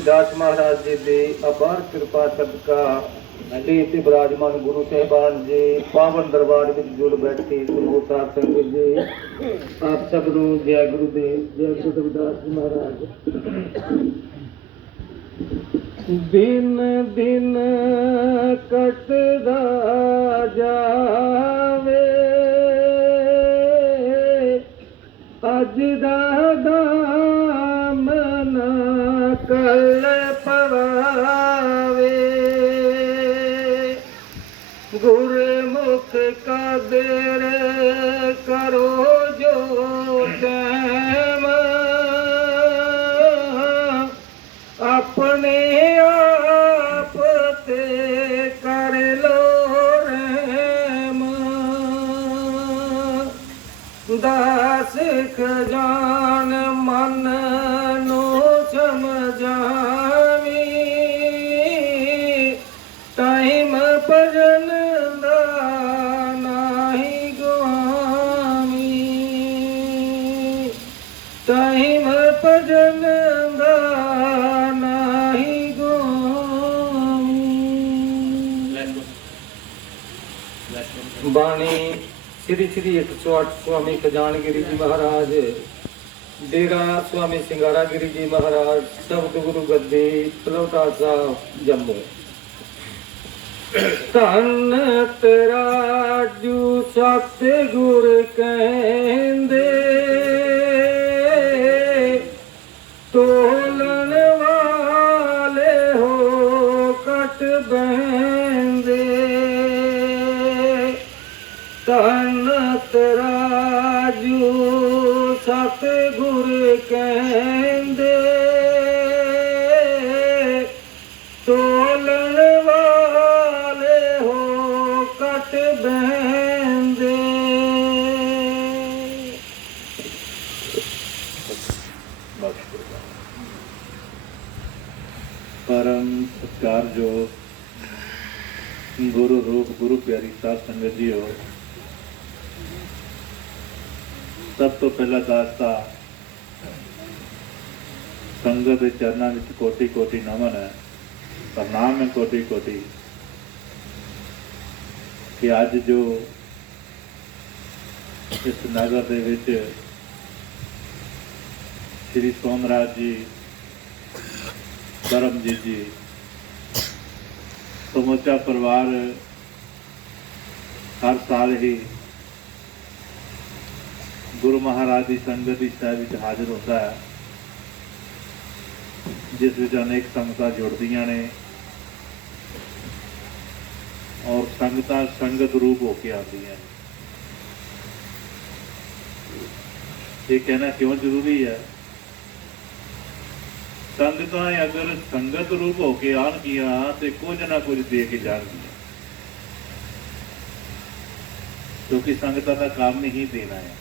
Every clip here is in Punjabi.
रविदास महाराज जी की अपार कृपा सदका इति विराजमान गुरु साहिबान जी पावन दरबार में जुड़ बैठी समूह साध संगत जी आप सब नु जय गुरुदेव जय गुरु रविदास महाराज। दिन दिन कटदा जावे अज दा दामन कल पवावे गुरमुख कदर करो जो टैम अपने आप ते कर लो रहम दास खजान मन नो समझावी टाइम भजन दा नाही गुआमी टाइम भजन दा नाही गुआमी। बाणी श्री श्री 108 स्वामी खजानगिरी जी महाराज डेरा स्वामी सिंगारा गिरी जी महाराज शब्द गुरु गद्दी तलौटा साहब जम्मू। धन तराजू सतगुर कहंदे तोलन वाले हो कट बहंदे धन तराजू सतगुर कहंदे तोलन वाले हो कट बहंदे। परम सत्कार जो गुरु रूप गुरु प्यारी साध संगत जी हो, सब तो पहला दासता संगत के चरणों में कोटि कोटि नमन है, प्रणाम है कोटि कोटि कि अज जो इस नगर दे विच श्री सोमराज जी धर्मजीत जी समूचा परिवार हर साल ही गुरु महाराज की संगत की साहिब हाजिर होता है, जिस विच अनेक संगतां जुड़दियां ने और संगतां संगत रूप होके आदियां ने। ये कहना क्यों जरूरी है? संगतां अगर संगत रूप होके आनगियां तो कुछ ना कुछ दे के जाणगियां, क्योंकि संगतां का काम ही देना है।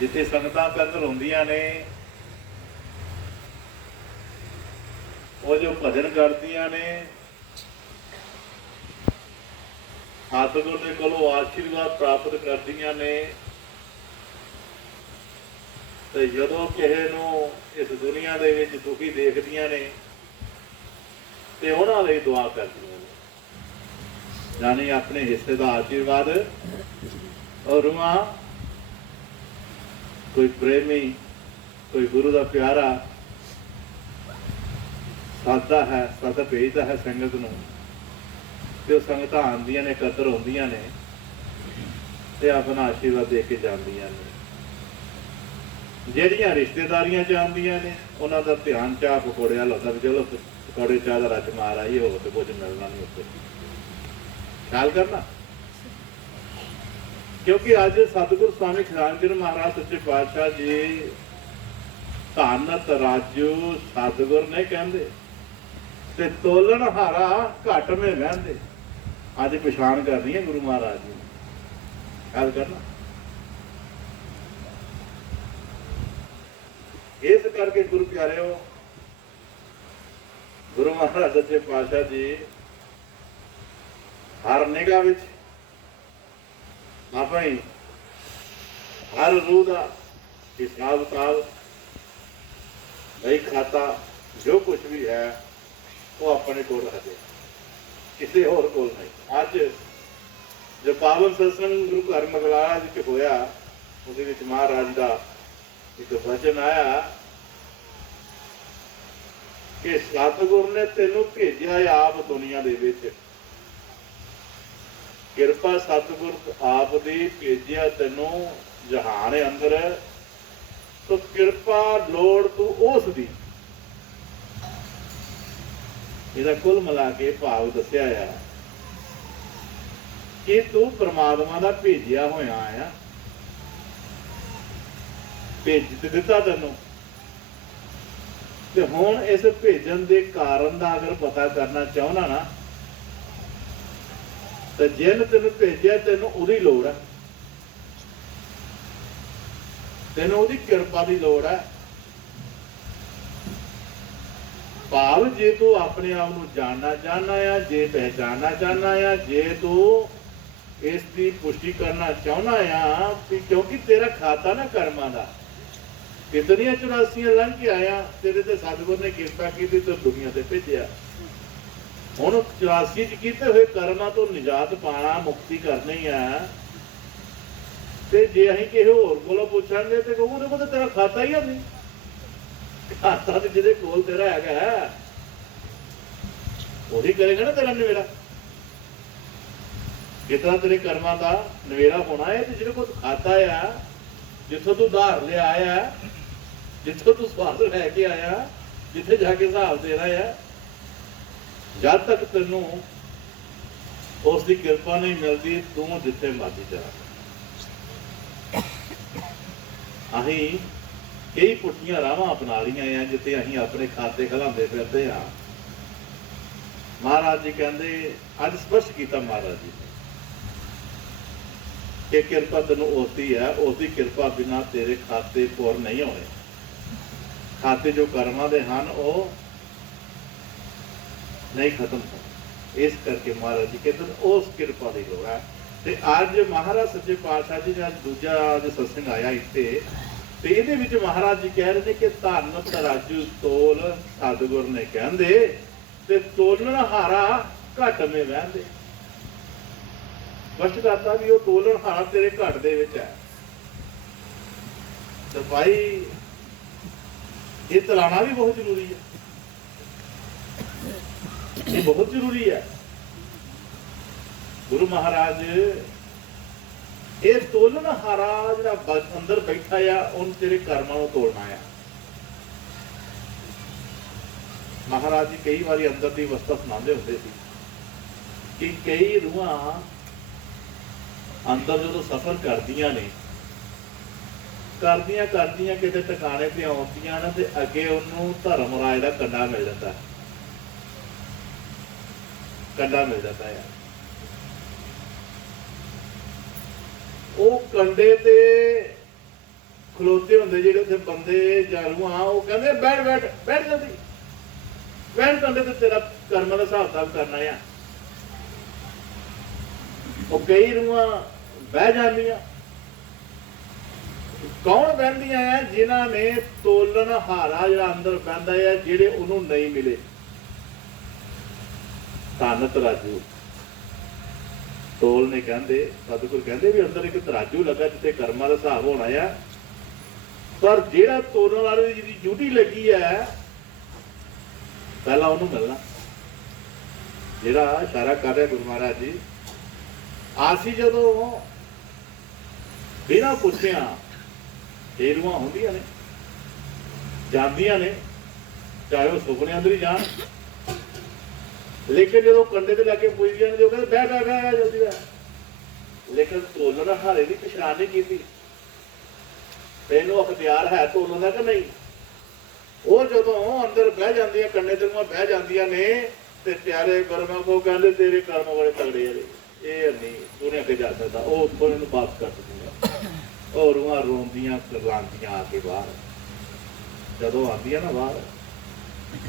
जिथे संगतां अंदर होंदियां ने वो जो भजन करदियां ने सतगुर दे कोलों आशीर्वाद प्राप्त करदियां ने, ते जदों किसे नूं इस दुनिया दे विच दुखी देखदियां ने ते उहनां लई दुआ करदियां ने, यानी अपने हिस्से का आशीर्वाद। और रूहां कोई प्रेमी कोई गुरु का प्यारा सादा है, सद भेजता है संगत नूं ते संगत आंदियां ने, कदर होंदियां ने ते अपना आशीर्वाद दे के जांदियां ने। ਜਿਹੜੀਆਂ रिश्तेदारियां च आंदियां ने उन्हां दा ध्यान चाह पकौड़े वाल होंदा भी चलो पकौड़े चाह का रच मार आई हो तो कुछ मिलना नहीं उत्ते, ख्याल करना। क्योंकि अज सतगुरु स्वामी खजानगिरी महाराज सच्चे पातशाह जी धन तराजू सतगुर ने कहते ते तोलन हारा घट में लहंदे। अज पछाण करनी है गुरु महाराज जी, ख्याल करना। इस करके गुरु प्यारे हो गुरु महाराज सच्चे पातशाह जी हर निगाह विच अपनी हर रूह का हिसाब किताब भाई खाता जो कुछ भी है वो अपने को रखते, किसी होर को नहीं। अज जो पावन सत्संग गुरु घर मगलाला जी होया, उसदे विच महाराज का एक वचन आया कि सतगुर ने तेनों भेजा आप दुनिया दे विच, किरपा सतगुर आप दी भेजिया तेनों जहान अंदर, तो किरपा लोड़ तू उस दी। ਇਹਦਾ ਕੁੱਲ ਮਿਲਾ ਕੇ ਭਾਵ ਦੱਸਿਆ ਆ ਕਿ ਤੂੰ ਪ੍ਰਮਾਤਮਾ ਦਾ ਭੇਜਿਆ ਹੋਇਆ ਆ, ਭੇਜ ਦਿੱਤਾ ਤੈਨੂੰ, ਤੇ ਹੁਣ ਇਸ ਭੇਜਣ ਦੇ ਕਾਰਨ ਦਾ ਅਗਰ ਪਤਾ ਕਰਨਾ ਚਾਹੁੰਦਾ ਨਾ, ਤੇ ਜਿਹਨੇ ਤੈਨੂੰ ਭੇਜਿਆ ਤੈਨੂੰ ਉਹਦੀ ਲੋੜ ਹੈ, ਤੈਨੂੰ ਉਹਦੀ ਕਿਰਪਾ ਦੀ ਲੋੜ ਹੈ। भाव जे तू अपने आप को जानना चाहना है, जे पहचानना चाहना है, जे तू इसकी पुष्टि करना चाहना है, क्योंकि तेरा खाता ना कर्मां दा, कितनियां 84 लंघ के आया, तेरे ते सतगुर ने कृपा की तो दुनिया से भेजा। हुण 84 च कीते हुए कर्मां तो निजात पाना, मुक्ति करनी है, ते जे असीं किसे होर कोलों पुछांगे ते कहूगे वो तो तेरा खाता ही है नहीं, खाता तो जिहदे कोल तेरा हैगा वही करेगा ना तेरा नवेड़ा। जितना तेरे कर्मां का नवेड़ा होना है, तो जिहदे कोल खाता है, जिथों तू उधार ले आया, जिथों तू स्वाद लैके आया, जिथे जाके हिसाब देना है, जब तक तेनों उसकी कृपा नहीं मिलती तू जिथे मर्जी चला। अहीं कई पुठियां राह अपना लिया हैं जिते असीं अपने खाते खिलाते फिरते हाँ। महाराज जी कहते अज स्पष्ट किया महाराज जी ने कि किरपा तेन उसकी है, उसकी किरपा बिना तेरे खाते पुर नहीं होने, खाते जो कर्मां दे हन वो नहीं खत्म होने। इस करके महाराज जी कहते उस किरपा की लोड़ है। ते अज महाराज सच्चे पातशाह जी ने दूजा सत्संग आया इत्थे, ते इहदे विच महाराज जी कह रहे हैं कि धन तराजू तोल सतगुर ने कहंदे, ते तोलन हारा घट में बहंदे। स्पष्ट करता भी वो तोलन हारा तेरे घट दे विच है। तो भाई ये तलाना भी बहुत जरूरी है, ये बहुत जरूरी है। गुरु महाराज ये तोलन हारा जिहड़ा अंदर बैठा है उन तेरे कर्मां नूं तोड़ना है। महाराज जी कई बार अंदर की अवस्था सुनाते होंगे कि कई रूहां अंदर जो सफर करदियां ने, करदियां किते टिकाने ते आउंदियां ने, ते अगे उन्होंने धर्मराज का कंडा मिल जाता है, कंडा मिल जाता है। वो कंडे ते खलोते होंगे जिहड़े उत्थे बंदे जां रूहां, वो कहंदे बैठ बैठ बैठ जल्दी बैठ, कंडे ते तेरा कर्म का हिसाब किताब करना है। वो कई रूहां बह जांदियां, कौन बहंदियां है? जिन्हां ने तोलन हारा जिहड़ा अंदर बहंदा है, जिहड़े उन्होंने नहीं मिले। धन तराजू तोल ने कहते, सतगुर कहते भी अंदर एक तराजू लगा जिसे कर्मां का हिसाब होना है, पर जिहड़ा तोलन वाले दी ड्यूटी लगी है पहला उन्होंने मिलना। जिहड़ा इशारा कर रहा गुरु महाराज जी, आसी जदों बिना पुछिया ये रूहां होंदियां ने, जांदियां ने, चाहे वो सुपने अंदर ही जान, लेकिन जो कंडे ते लैके पुछदियां ने, जो कहते बह बह बह जल्दी बह, लेकिन तोलन हारे की पछाण नहीं की, तेनों अख्तियार है तोलन का कि नहीं। वो जो अंदर बह जांदियां, कंडे ते बह जांदियां ने, ते प्यारे गुरमुख को कहते तेरे कर्म बड़े तगड़े है, ये नहीं तू नहीं अगे जा सकता। वो उत्थों इन्हूं बात कर दिंदियां, और रूहां रोंदियां करलांदियां आके बाहर, जदों आंदियां ना बाहर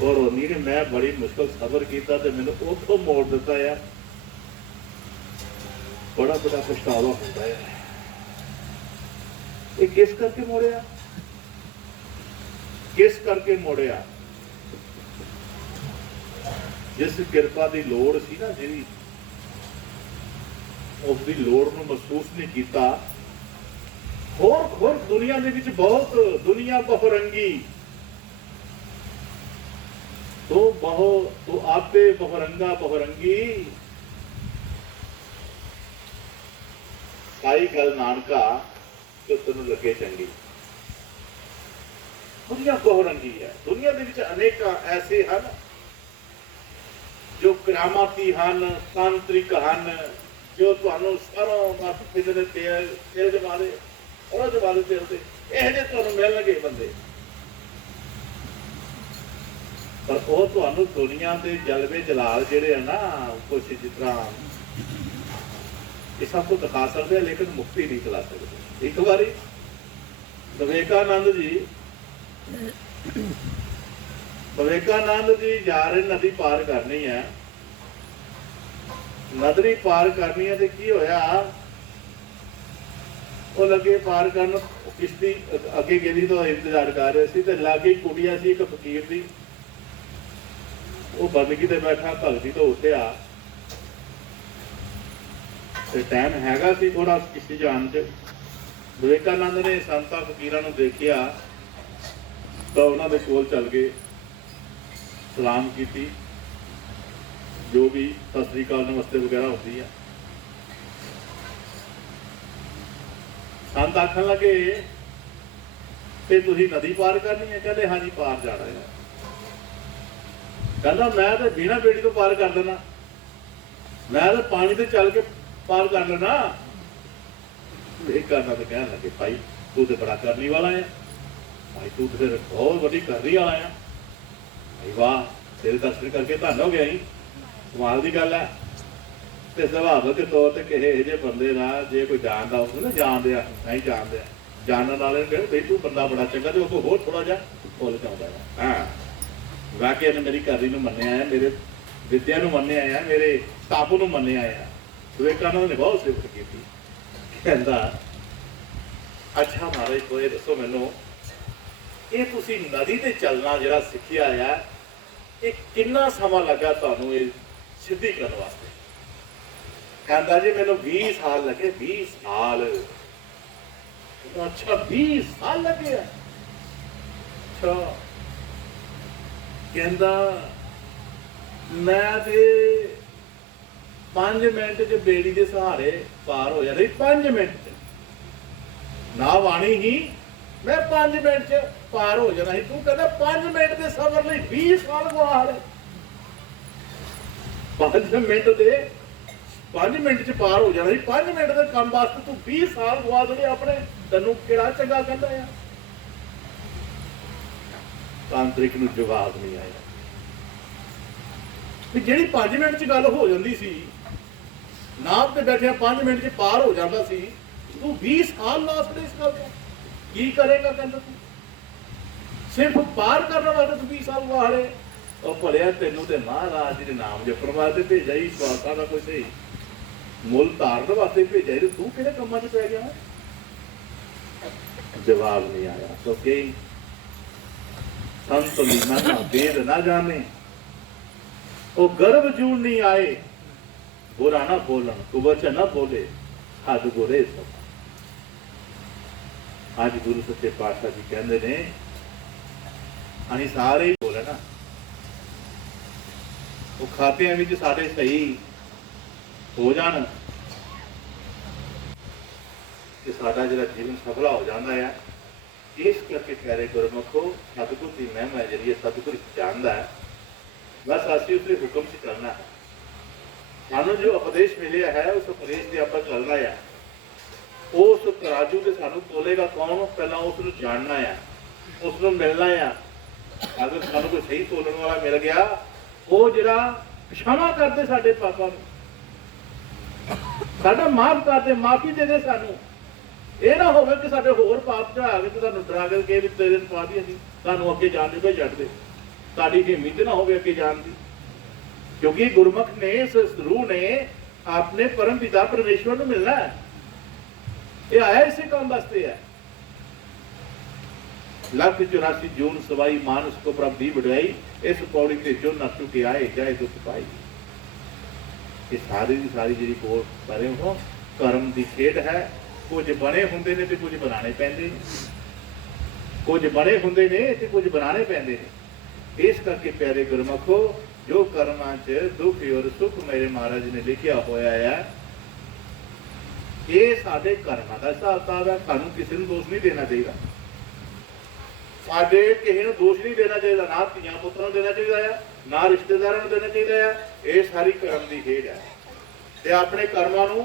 और रोंदी ने मैं बड़ी मुश्किल सबर किया तो मैंने उतों मोड़ दिता है। बड़ा बड़ा पछतावा होता है। ये किस करके मोड़िया किस करके मोड़िया? जिस किरपा की लोड़ सी ना जी, उसकी लोड़ को महसूस नहीं किया। होर होर दुनिया दे विच बहुत दुनिया बहुरंगी, तो आपे बहुरंगा बहुरंगी, काई गल नानका जो तेन लगे चंगी। दुनिया बहुरंगी है। दुनिया दे विच अनेक ऐसे हैं जो करामाती हैं, तांत्रिक हैं, जो तुहानू सारों मत फिरदे तेल जमारे और जमारे चलते यह जे तुहानू मिलणगे बंदे, पर वो तुहानू दुनिया के जलवे जलाल जिहड़े है ना, कुछ जिस तरह ये सब कुछ दिखा सकते हैं, लेकिन मुक्ति नहीं चला सकते। एक बारी विवेकानंद जी जा रहे, नदी पार करनी है, नदी पार करनी है, तो की होया, वो लगे पार करन, किश्ती अगे गिरी तो इंतजार कर रहे थे, लागे कुड़िया सी एक फकीर दी, वो बंदगी ते बैठा, भगती तो उठिया, टाइम हैगा सी थोड़ा किसी जान च। विवेकानंद ने संतां फकीरां नूं देखिया तो उन्होंने कोल चल गए, सलाम की, जो भी सत श्री अकाल नमस्ते वगैरह होती है। संत आखन लगे कि तुसीं नदी पार करनी है? कहते हाँ जी पार जाना है। कहता मैं तो बिना बेड़ी तो पार कर देना, मैं तो पानी से चल के पार कर लेना। एक करना तो कहने लगे भाई तू तो बड़ा करने वाला है, भाई तू तो फिर बहुत बड़ी करने वाला है, भाई वाह तेरे दर्शन करके धन हो गया ही, कमाल की गल है। तो सुभाविक के तौर पर किसी जे बंदे ना जे कोई जानता उसको ना जान दिया नहीं जान दिया, जानने वाले ने भाई तू बंदा बड़ा चंगा, तो उसको होर थोड़ा जा फुल चाहता है। हाँ वाकई ने मेरी करनी मन्निया है, मेरे विद्या मन्निया है, मेरे ताप मन्निया है। विवेकानंद ने बहुत सिफत की थी, कहता अच्छा महाराज को दसो मैनू ये तुसी नदी ते चलना जरा सीखिया है, ये कितना समा लगा तुहानू ये सिद्धि करने वास्ते? कहता जी मैनू 20 साल लगे। 20 साल? अच्छा 20 साल लगे? अच्छा। कहता मैं ते 5 मिनट च बेड़ी के सहारे पार हो जाए। 5 मिनट ना वाणी ही मैं 5 मिनट च पार हो जाना ही, तू कहता 5 मिनट के सफर लिए 20 साल गवा रहे। 5 मिनट दे 5 मिनट च पार हो जाना ही, 5 मिनट के काम वास्ते तू 20 साल गवा दे अपने, तेनू किहड़ा चंगा कहंदा है? तांत्रिक नूं जवाब नहीं आया। ਜਿਹੜੀ 5 मिनट च गल हो जाती सी, नाव ते बैठे 5 मिनट च पार हो जाता सी, तू 20 साल ला सकते इस गल को की करेगा? कहता तू सिर्फ पार करने वास्ते तू 20 साल गवा रहे। और भलिया तेनों ते महाराज जी के नाम जपण वास्ते भेजा ही, स्वासा का कोई सही मुल धारण वास्ते भेजा ही, तू किहड़े कामां च पै गया? जवाब नहीं आया। तो कई संत लीना ना वेद ना जाने, वो गर्भ जून नहीं आए, बुरा ना बोलन, कुबच ना बोले, हद गुरे सब। आज गुरु सच्चे पातशाह जी कहते ने अं सारे ही बोले ना, वो खातियां विच सारे सही हो जान कि साडा जिहड़ा जीवन सफल हो जाता है। इस करके कह रहे गुरमुखो सतगुर की महिमा जी सतगुर जानता है, बस असी उसके हुक्म से चलना है। सानू जो उपदेश मिले है उस उपदेश से आप चलना है। उस तराजू से सानू तोलेगा कौन? पहला उसको जानना है, उसको मिलना है। अगर सानू कोई सही तोलन वाला मिल गया, वो जरा क्षमा करते साडे पापा नूं, साडा माफ करते, माफी दे दे सानू। ये ना होवे कि साडे होर पाप चढ़ा के ते सानू डरा के कि तेरे पा दी असीं सानू अगे जाण दे छड्ड दे, साडी हिम्मत ना होवे अगे जाण दी। क्योंकि गुरमुख ने इस रूह ने अपने परम पिता परमेश्वर को मिलना है, ये आया इसी काम वास्ते है। लख 84 जून सवाई मानस को प्रभ दी बढ़ाई, इस पौड़ी ते जो न चुके आए जाए दुख पाई। ये सारी की सारी जी कोल करे हो कर्म की खेड है। कुछ बने होंगे ने तो कुछ बनाने पैंदे ने, कुछ बने होंगे ने तो कुछ बनाने पैंदे ने। इस करके प्यारे गुरमुखो जो कर्मां च दुख और सुख मेरे महाराज ने लिखिया होया है, ये साडे कर्मां दा हिसाब किताब है। सानू किसी को दोष नहीं देना चाहिए, साडे किसी को दोष नहीं देना चाहिए, ना धीआं पुत्तरां नूं देना चाहिए है, ना रिश्तेदारां नूं देना चाहिए है। ये सारी कर्म की खेड है ते अपने कर्मां नूं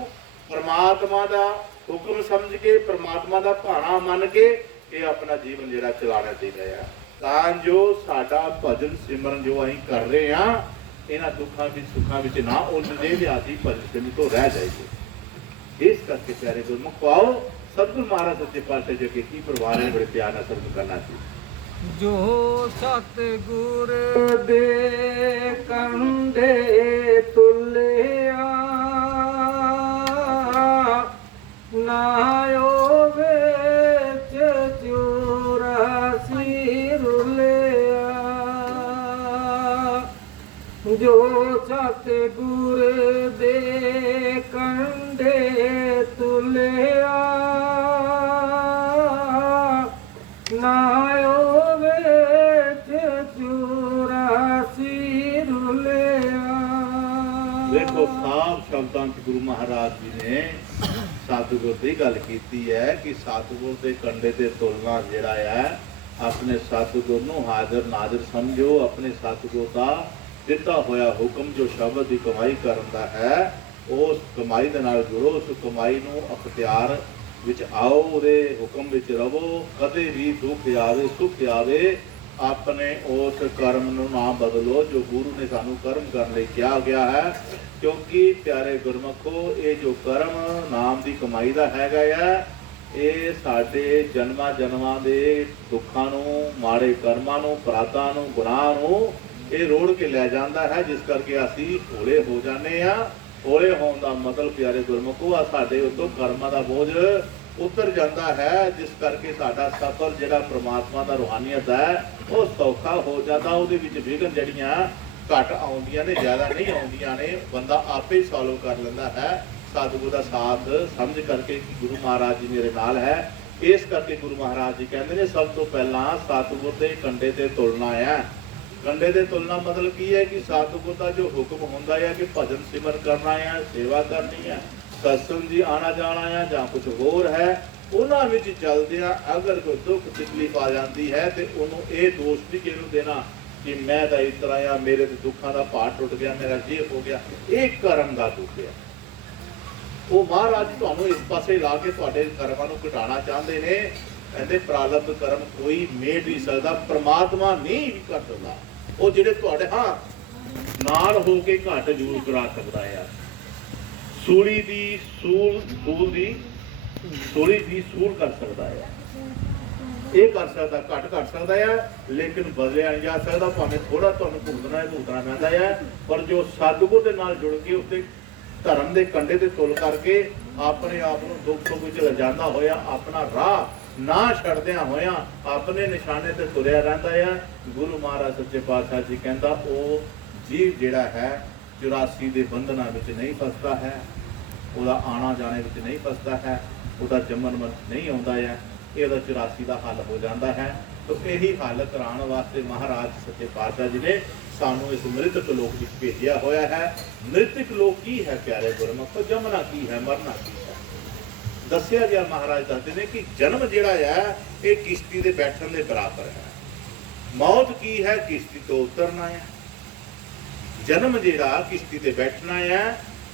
परमात्मा दा हुक्म समझ के, परमात्मा दा भाणा मन के ये अपना जीवन जिहड़ा चलाना चाहिए है, तां जो साडा भजन सिमरन जो असीं कर रहे हैं इन्हां दुखां विच सुखां विच ना उलझे ते आदि भजन सिमरन तो रह जाएगी। इस करके प्यारे गुरमुख आओ सतगुरु महाराज सच्चे पातशाह जी की परवार ने बड़े प्यार नाल सर्व करना चाहिए। जो सतगुर दे कंधे तुलिया नायो बेच चौरासी रुलिया, जो सतगुर दे कंधे तुलिया नायो बेच चौरासी रुलिया। देखो साफ शब्दां च गुरु महाराज जी ने सतगुर की गल की है कि सतगुर के कंडे ते तुलना जिहड़ा है अपने सतगुर नूं हाजिर नाजिर समझो। अपने सतगुर का दिता होया हुक्म जो शब्द की कमाई करता है उस कमाई दे नाल जुड़ो, उस कमाई नूं अख्तियार विच आओ, उहदे हुक्म विच रवो। कदे भी दुख आवे सुख आवे अपने उस कर्म नूं ना बदलो जो गुरु ने सानू कर्म करने लई कहा गया है। क्योंकि प्यारे गुरमुखो ये जो कर्म नाम की कमाई का हैगा है ये साडे जन्मां जन्मां दे दुखां नूं, माड़े कर्मां नूं, अपराधां नूं, गुनाह नूं ये रोड़ के लै जाता है, जिस करके असी हौले हो जाने आ। हौले होने का मतलब प्यारे गुरमुखो आ साडे उत्तों कर्मां दा बोझ उतर जाता है, जिस करके साडा सफर जिहड़ा परमात्मा दा रूहानियत है वो सौखा हो जाता। उहदे विच विघन जड़ियां घट आउंदियां ने, ज़्यादा नहीं आउंदियां ने, बंदा आपे ही सॉल्व कर लैंदा है सतगुर का साथ समझ करके कि गुरु महाराज जी मेरे नाल है। इस करके गुरु महाराज जी कहते हैं सब तो पहला सतगुर के कंडे ते तुलना है। कंडे ते तुलना मतलब की है कि सतगुर का जो हुक्म होंदा है कि भजन सिमर करना है, सेवा करनी है, सत्संग जी आना जाना है जां कुछ होर है, उन्हां विच चलदियां अगर कोई दुख तकलीफ आ जाती है तो उन्होंने ये दोष नहीं किहनूं देना कि मैं तो इस तरह आ, मेरे तो दुखों का भार टुट गया, मेरा ये हो गया। ये कर्म का दुख है। वो महाराज जी तुहानूं इस पासे ला के तुहाडे कर्मां नूं घटाना चाहते हैं। कहते प्रारब्ध कर्म कोई मेट नहीं सकता, परमात्मा नहीं भी कर सकता। वो जिहड़े तुहाडे हाँ नाल हो के घट जरूर करा सकता है। सूली दी सूल दी सूली दी सूल कर सकता है, ये कर सकता, घट कर सकता है, लेकिन बदलिया नहीं जा सकता। भावें थोड़ा तुहानूं भुगतना पैंदा है, पर जो सतगुर दे नाल जुड़ के उसके धर्म के कंडे ते तुल करके अपने आप को दुख सुख विच लिजांदा होया अपना राह ना छड्दिया होया अपने निशाने ते तुरिया रहिंदा है। गुरु महाराज सच्चे पातशाह जी कहंदा ओ जीव जिहड़ा है 84 के बंधना विच नहीं फसदा है, ਉਹਦਾ आना जाने विच नहीं फसदा है, ਉਹਦਾ जमन मत नहीं आउंदा है, ਇਹਦਾ 84 का हल हो जाता है। तो यही हल कराने वास्ते महाराज सच्चे पातशाह जी ने सानू इस मृतक लोक विच भेजिया होया है। मृतक लोक की है प्यारे गुरमुख, जमना की है, मरना की है। दसिया गया महाराज दसदे ने कि जन्म जिहड़ा है ये किश्ती दे बैठण दे बराबर है, मौत की है किश्ती तो उतरना है। जन्म जिहड़ा किश्ती ते बैठना है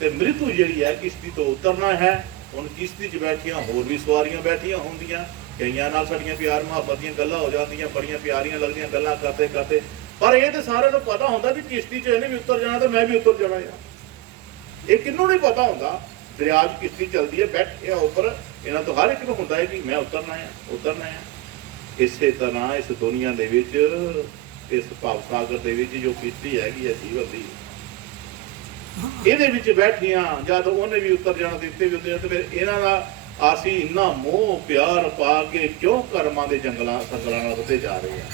ते मृत्यु जिहड़ी है किश्ती तो उतरना है। हुण किश्ती 'च बैठियां होर भी सवारियां बैठियां होंदियां, कईयां नाल साडीਆਂ प्यार मुहब्बत ਦੀਆਂ ਗੱਲਾਂ हो जांदियां, बड़ियां प्यारियां लगदियां ਗੱਲਾਂ करते करते, पर ये तो सारे नूं पता हुंदा भी किश्ती 'ਚ ਇਹਨੇ भी उतर जाना तो मैं भी उतर जाना यार। ये किन्नू नहीं पता हुंदा। दरिया 'ਚ किश्ती चलदी है, बैठे उपर, इन्हां तो हर एक नूं हुंदा है कि मैं उतरना है उतरना है। इसे तरह इस दुनिया दे विच इस भाव सागर दे विच जो किश्ती हैगी है जीवन दी, ਇਹਦੇ ਵਿੱਚ ਬੈਠੀਆਂ ਜਦ ਉਹਨੇ ਵੀ ਉਤਰ ਜਾਣਾ ਦਿੱਤੇ ਵੀ ਹੁੰਦੇ ਤੇ ਫਿਰ ਇਹਨਾਂ ਦਾ ਅਸੀਂ ਇੰਨਾ ਮੋਹ ਪਿਆਰ ਪਾ ਕੇ ਕਿਉਂ ਕਰਮਾਂ ਦੇ ਜੰਗਲਾਂ ਸੰਗਲਾਂ ਨਾਲ ਉੱਤੇ ਜਾ ਰਹੇ ਆ?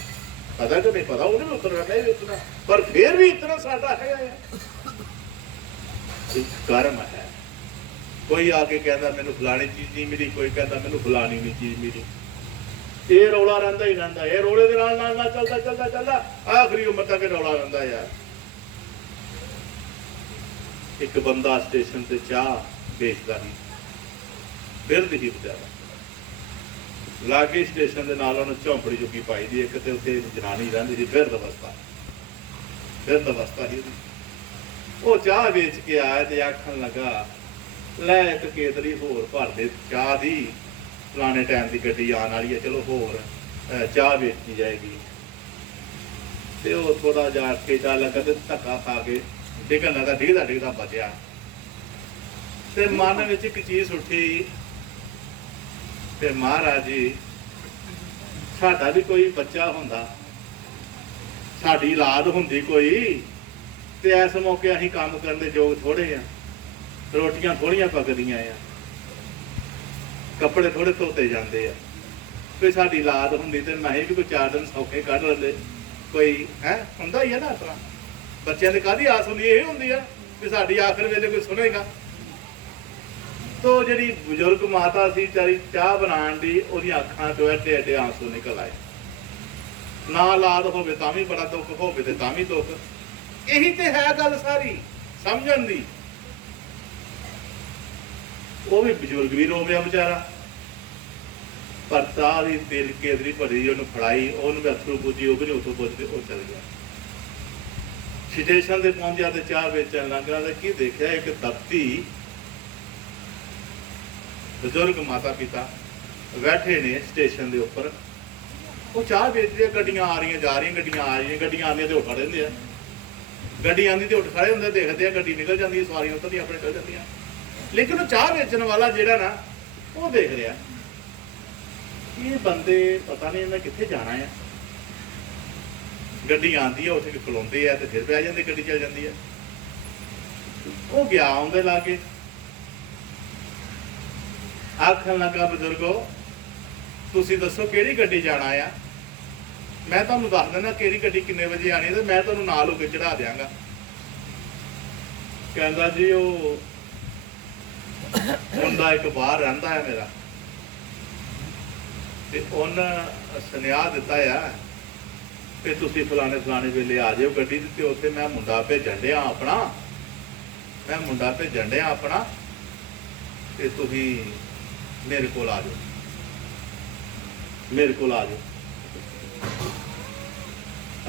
ਪਤਾ ਕਿ ਨਹੀਂ ਪਤਾ, ਉਹਨੇ ਵੀ ਉਤਰਨਾ, ਨਹੀਂ ਵੀ ਉਤਰਨਾ, ਪਰ ਫਿਰ ਵੀ ਇਤਨਾ ਸਾਡਾ ਹੈਗਾ ਹੈ, ਇੱਕ ਕਰਮ ਹੈ। ਕੋਈ ਆ ਕੇ ਕਹਿੰਦਾ ਮੈਨੂੰ ਫਲਾਣੀ ਚੀਜ਼ ਨਹੀਂ ਮਿਲੀ, ਕੋਈ ਕਹਿੰਦਾ ਮੈਨੂੰ ਫਲਾਣੀ ਨਹੀਂ ਚੀਜ਼ ਮਿਲੀ। ਇਹ ਰੌਲਾ ਰਹਿੰਦਾ ਹੀ ਰਹਿੰਦਾ, ਇਹ ਰੌਲੇ ਦੇ ਨਾਲ ਨਾਲ ਚੱਲਦਾ ਚੱਲਦਾ ਚੱਲਦਾ ਆਖਰੀ ਉਮਰ ਤੱਕ ਰੌਲਾ ਰਹਿੰਦਾ ਯਾਰ। ਇੱਕ ਬੰਦਾ ਸਟੇਸ਼ਨ ਤੇ ਚਾਹ ਵੇਚਦਾ ਸੀ, ਬਿਰਧ ਹੀ ਵਿਚਾਰਾ, ਲਾਗੇ ਸਟੇਸ਼ਨ ਦੇ ਨਾਲ ਉਹਨੂੰ ਝੌਂਪੜੀ ਚੁੱਕੀ ਪਾਈ ਦੀ, ਇੱਕ ਤੇ ਉੱਥੇ ਜਨਾਨੀ ਰਹਿੰਦੀ ਸੀ, ਬਿਰਧ ਅਵਸਥਾ ਸੀ ਉਹਦੀ। ਉਹ ਚਾਹ ਵੇਚ ਕੇ ਆਇਆ ਤੇ ਆਖਣ ਲੱਗਾ, ਲੈ ਇੱਕ ਕੇਤਲੀ ਹੋਰ ਭਰ ਦੇ ਚਾਹ ਦੀ, ਫਲਾਣੇ ਟਾਈਮ ਦੀ ਗੱਡੀ ਆਉਣ ਵਾਲੀ ਹੈ, ਚਲੋ ਹੋਰ ਚਾਹ ਵੇਚੀ ਜਾਏਗੀ। ਤੇ ਉਹ ਥੋੜਾ ਜਿਹਾ ਕੇ ਚਾਹ ਲੱਗਾ ਤੇ ਧੱਕਾ ਖਾ ਕੇ ਡਿੱਗਣ ਲੱਗਾ, ਡਿੱਗਦਾ ਬਚਿਆ। ਤੇ ਮਨ ਵਿੱਚ ਇੱਕ ਚੀਜ਼ ਉੱਠੀ ਤੇ ਮਹਾਰਾਜ ਜੀ, ਸਾਡਾ ਵੀ ਕੋਈ ਬੱਚਾ ਹੁੰਦਾ, ਸਾਡੀ ਔਲਾਦ ਹੁੰਦੀ ਕੋਈ, ਤੇ ਇਸ ਮੌਕੇ ਅਸੀਂ ਕੰਮ ਕਰਨ ਦੇ ਯੋਗ ਥੋੜੇ ਆ, ਰੋਟੀਆਂ ਥੋੜੀਆਂ ਪੱਕਦੀਆਂ ਆ, ਕੱਪੜੇ ਥੋੜੇ ਧੋਤੇ ਜਾਂਦੇ ਆ। ਕੋਈ ਸਾਡੀ ਔਲਾਦ ਹੁੰਦੀ ਤੇ ਮੈਂ ਵੀ ਕੋਈ 4 ਦਿਨ ਸੌਖੇ ਕੱਢ ਲੈਂਦੇ। ਕੋਈ ਹੈ ਹੁੰਦਾ ਹੀ ਹੈ ਨਾ, ਆਪਣਾ ਬੱਚਿਆਂ ਦੀ ਕਾਹਦੀ ਆਸ ਹੁੰਦੀ, ਇਹ ਹੁੰਦੀ ਆ ਕਿ ਸਾਡੀ ਆਖਰ ਵੇਲੇ ਕੋਈ ਸੁਣੇਗਾ। ਤੋ ਜਿਹੜੀ ਬਜ਼ੁਰਗ ਮਾਤਾ ਸੀ ਵਿਚਾਰੀ ਚਾਹ ਬਣਾਉਣ ਦੀ, ਉਹਦੀਆਂ ਅੱਖਾਂ ਚੋਂ ਐਡੇ ਐਡੇ ਆਂਸੂ ਨਿਕਲ ਆਏ। ਨਾ ਔਲਾਦ ਹੋਵੇ ਤਾਂ ਵੀ ਬੜਾ ਦੁੱਖ, ਹੋਵੇ ਤੇ ਤਾਂ ਵੀ ਦੁੱਖ। ਇਹੀ ਤੇ ਹੈ ਗੱਲ ਸਾਰੀ ਸਮਝਣ ਦੀ। ਉਹ ਵੀ ਬਜ਼ੁਰਗ ਵੀ ਰੋ ਪਿਆ ਵਿਚਾਰਾ, ਪਰ ਸਾਰੀ ਦਿਲ ਕੇਦਰੀ ਭਰੀ ਉਹਨੂੰ ਫੜਾਈ, ਉਹਨੂੰ ਵੀ ਅਥਰੂ ਪੁੱਜੀ, ਉਹ ਵੀ ਨਹੀਂ ਉੱਥੋਂ ਪੁੱਜਦੇ, ਉਹ ਚਲ ਗਿਆ। ਸਟੇਸ਼ਨ ਤੇ ਪਹੁੰਚਿਆ ਤੇ ਚਾਹ ਵੇਚਣ ਲੱਗਾ ਤੇ ਕੀ ਦੇਖਿਆ, ਇੱਕ ਤਪਤੀ ਬਜ਼ੁਰਗ ਮਾਤਾ ਪਿਤਾ ਬੈਠੇ ਨੇ ਸਟੇਸ਼ਨ ਦੇ ਉੱਪਰ। ਉਹ ਚਾਹ ਵੇਚਦੇ, ਗੱਡੀਆਂ ਆ ਰਹੀਆਂ ਜਾ ਰਹੀਆਂ, ਗੱਡੀਆਂ ਆ ਰਹੀਆਂ, ਗੱਡੀਆਂ ਆਉਂਦੀਆਂ ਤੇ ਉੱਠ ਖੜੇ ਹੁੰਦੇ ਆ, ਗੱਡੀ ਆਉਂਦੀ ਤੇ ਉੱਠ ਖੜੇ ਹੁੰਦੇ, ਦੇਖਦੇ ਆ ਗੱਡੀ ਨਿਕਲ ਜਾਂਦੀ, ਸਵਾਰੀਆਂ ਉੱਤਰਦੀਆਂ ਆਪਣੇ ਚਲ ਜਾਂਦੀਆਂ। ਲੇਕਿਨ ਉਹ ਚਾਹ ਵੇਚਣ ਵਾਲਾ ਜਿਹੜਾ ਨਾ, ਉਹ ਦੇਖ ਰਿਹਾ ਇਹ ਬੰਦੇ ਪਤਾ ਨਹੀਂ ਇਹਨਾਂ ਕਿੱਥੇ ਜਾਣਾ ਆ। ਗੱਡੀ ਆਉਂਦੀ ਆ, ਉੱਥੇ ਖਲੋਂਦੇ ਆ ਤੇ ਫਿਰ ਬਹਿ ਜਾਂਦੇ, ਗੱਡੀ ਚੱਲ ਜਾਂਦੀ ਆ। ਉਹ ਗਿਆ ਆਉਂਦੇ ਲਾਗੇ, ਆਖਣ ਲੱਗਾ, ਬਜ਼ੁਰਗੋ ਤੁਸੀਂ ਦੱਸੋ ਕਿਹੜੀ ਗੱਡੀ ਜਾਣਾ ਆ, ਮੈਂ ਤੁਹਾਨੂੰ ਦੱਸ ਦਿੰਦਾ ਕਿਹੜੀ ਗੱਡੀ ਕਿੰਨੇ ਵਜੇ ਆਣੀ ਤੇ ਮੈਂ ਤੁਹਾਨੂੰ ਨਾਲ ਹੋ ਕੇ ਚੜਾ ਦਿਆਂਗਾ। ਕਹਿੰਦਾ ਜੀ ਉਹ ਮੁੰਡਾ ਇੱਕ ਬਾਹਰ ਰਹਿੰਦਾ ਹੈ ਮੇਰਾ, ਤੇ ਉਹਨੇ ਸੁਨੇਹਾ ਦਿੱਤਾ ਆ ਤੇ ਤੁਸੀਂ ਫਲਾਣੇ ਵੇਲੇ ਆ ਜਾਓ ਗੱਡੀ ਤੇ ਉੱਥੇ ਮੈਂ ਮੁੰਡਾ ਭੇਜਣ ਡਿਆ ਆਪਣਾ, ਤੇ ਤੁਸੀਂ ਮੇਰੇ ਕੋਲ ਆ ਜਾਓ।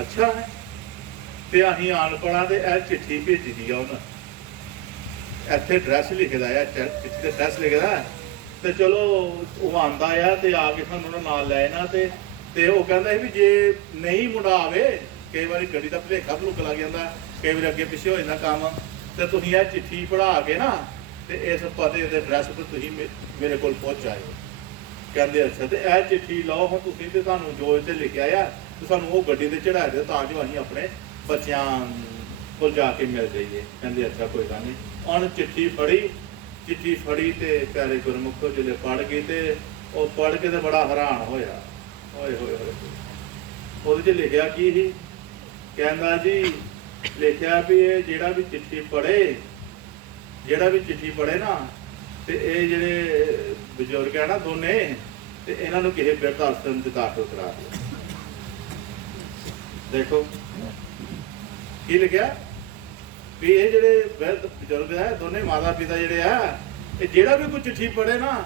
ਅੱਛਾ ਹੈ, ਤੇ ਅਸੀਂ ਅਨਪੜ੍ਹਾਂ ਦੇ ਇਹ ਚਿੱਠੀ ਭੇਜੀ ਦੀ ਆ ਉਹਨਾਂ, ਇੱਥੇ ਐਡਰੈਸ ਲਿਖਦਾ ਆ, ਚਿੱਠੀ ਤੇ ਐਡਰੈਸ ਲਿਖਦਾ, ਤੇ ਚਲੋ ਉਹ ਆਂਦਾ ਆ ਤੇ ਆ ਕੇ ਸਾਨੂੰ ਉਹਨਾਂ ਨਾਲ ਲੈ ਜਾਣਾ। ਤੇ ਉਹ ਕਹਿੰਦਾ ਸੀ ਵੀ ਜੇ ਨਹੀਂ ਮੁੰਡਾ ਆਵੇ, ਕਈ ਵਾਰੀ ਗੱਡੀ ਦਾ ਭੁਲੇਖਾ ਭੁਲੂਕ ਲੱਗ ਜਾਂਦਾ, ਕਈ ਵਾਰੀ ਅੱਗੇ ਪਿੱਛੇ ਹੋ ਜਾਂਦਾ ਕੰਮ, ਤੇ ਤੁਸੀਂ ਇਹ ਚਿੱਠੀ ਪੜ੍ਹਾ ਕੇ ਨਾ ਤੇ ਇਸ ਪਤੇ ਤੇ ਐਡਰੈਸ ਤੇ ਤੁਸੀਂ ਮੇਰੇ ਕੋਲ ਪਹੁੰਚ ਜਾਇਓ। ਕਹਿੰਦੇ ਅੱਛਾ, ਤੇ ਇਹ ਚਿੱਠੀ ਲਓ ਹੁਣ ਤੁਸੀਂ, ਤੇ ਤੁਹਾਨੂੰ ਜੋ ਇੱਥੇ ਲਿਖਿਆ ਆ ਤੇ ਸਾਨੂੰ ਉਹ ਗੱਡੀ ਤੇ ਚੜਾ ਦਿਓ ਤਾਂ ਜੋ ਅਸੀਂ ਆਪਣੇ ਬੱਚਿਆਂ ਕੋਲ ਜਾ ਕੇ ਮਿਲ ਜਾਈਏ। ਕਹਿੰਦੇ ਅੱਛਾ ਕੋਈ ਗੱਲ ਨਹੀਂ। ਉਹਨੇ ਚਿੱਠੀ ਫੜੀ ਤੇ ਪਿਆਰੇ ਗੁਰਮੁਖੋ ਜਿਹੜੇ ਪੜ੍ਹ ਗਏ, ਤੇ ਉਹ ਪੜ੍ਹ ਕੇ ਤੇ ਬੜਾ ਹੈਰਾਨ ਹੋਇਆ। ਓਏ ਉਹਦੇ 'ਚ ਲਿਖਿਆ ਕੀ ਸੀ? ਕਹਿੰਦਾ ਜੀ ਲਿਖਿਆ ਵੀ ਇਹ ਜਿਹੜਾ ਵੀ ਚਿੱਠੀ ਪੜ੍ਹੇ ਨਾ, ਤੇ ਇਹ ਜਿਹੜੇ ਬਜ਼ੁਰਗ ਹੈ ਨਾ ਦੋਨੇ, ਤੇ ਇਹਨਾਂ ਨੂੰ ਕਿਸੇ ਬਿਰਧ ਆਸ਼ਰਮ 'ਚ ਦਾਖਲ ਕਰਾ ਦਿਓ। ਦੇਖੋ ਕੀ ਲਿਖਿਆ ਵੀ ਇਹ ਜਿਹੜੇ ਬਜ਼ੁਰਗ ਹੈ ਦੋਨੇ ਮਾਤਾ ਪਿਤਾ ਜਿਹੜੇ ਆ, ਇਹ ਜਿਹੜਾ ਵੀ ਕੋਈ ਚਿੱਠੀ ਪੜ੍ਹੇ ਨਾ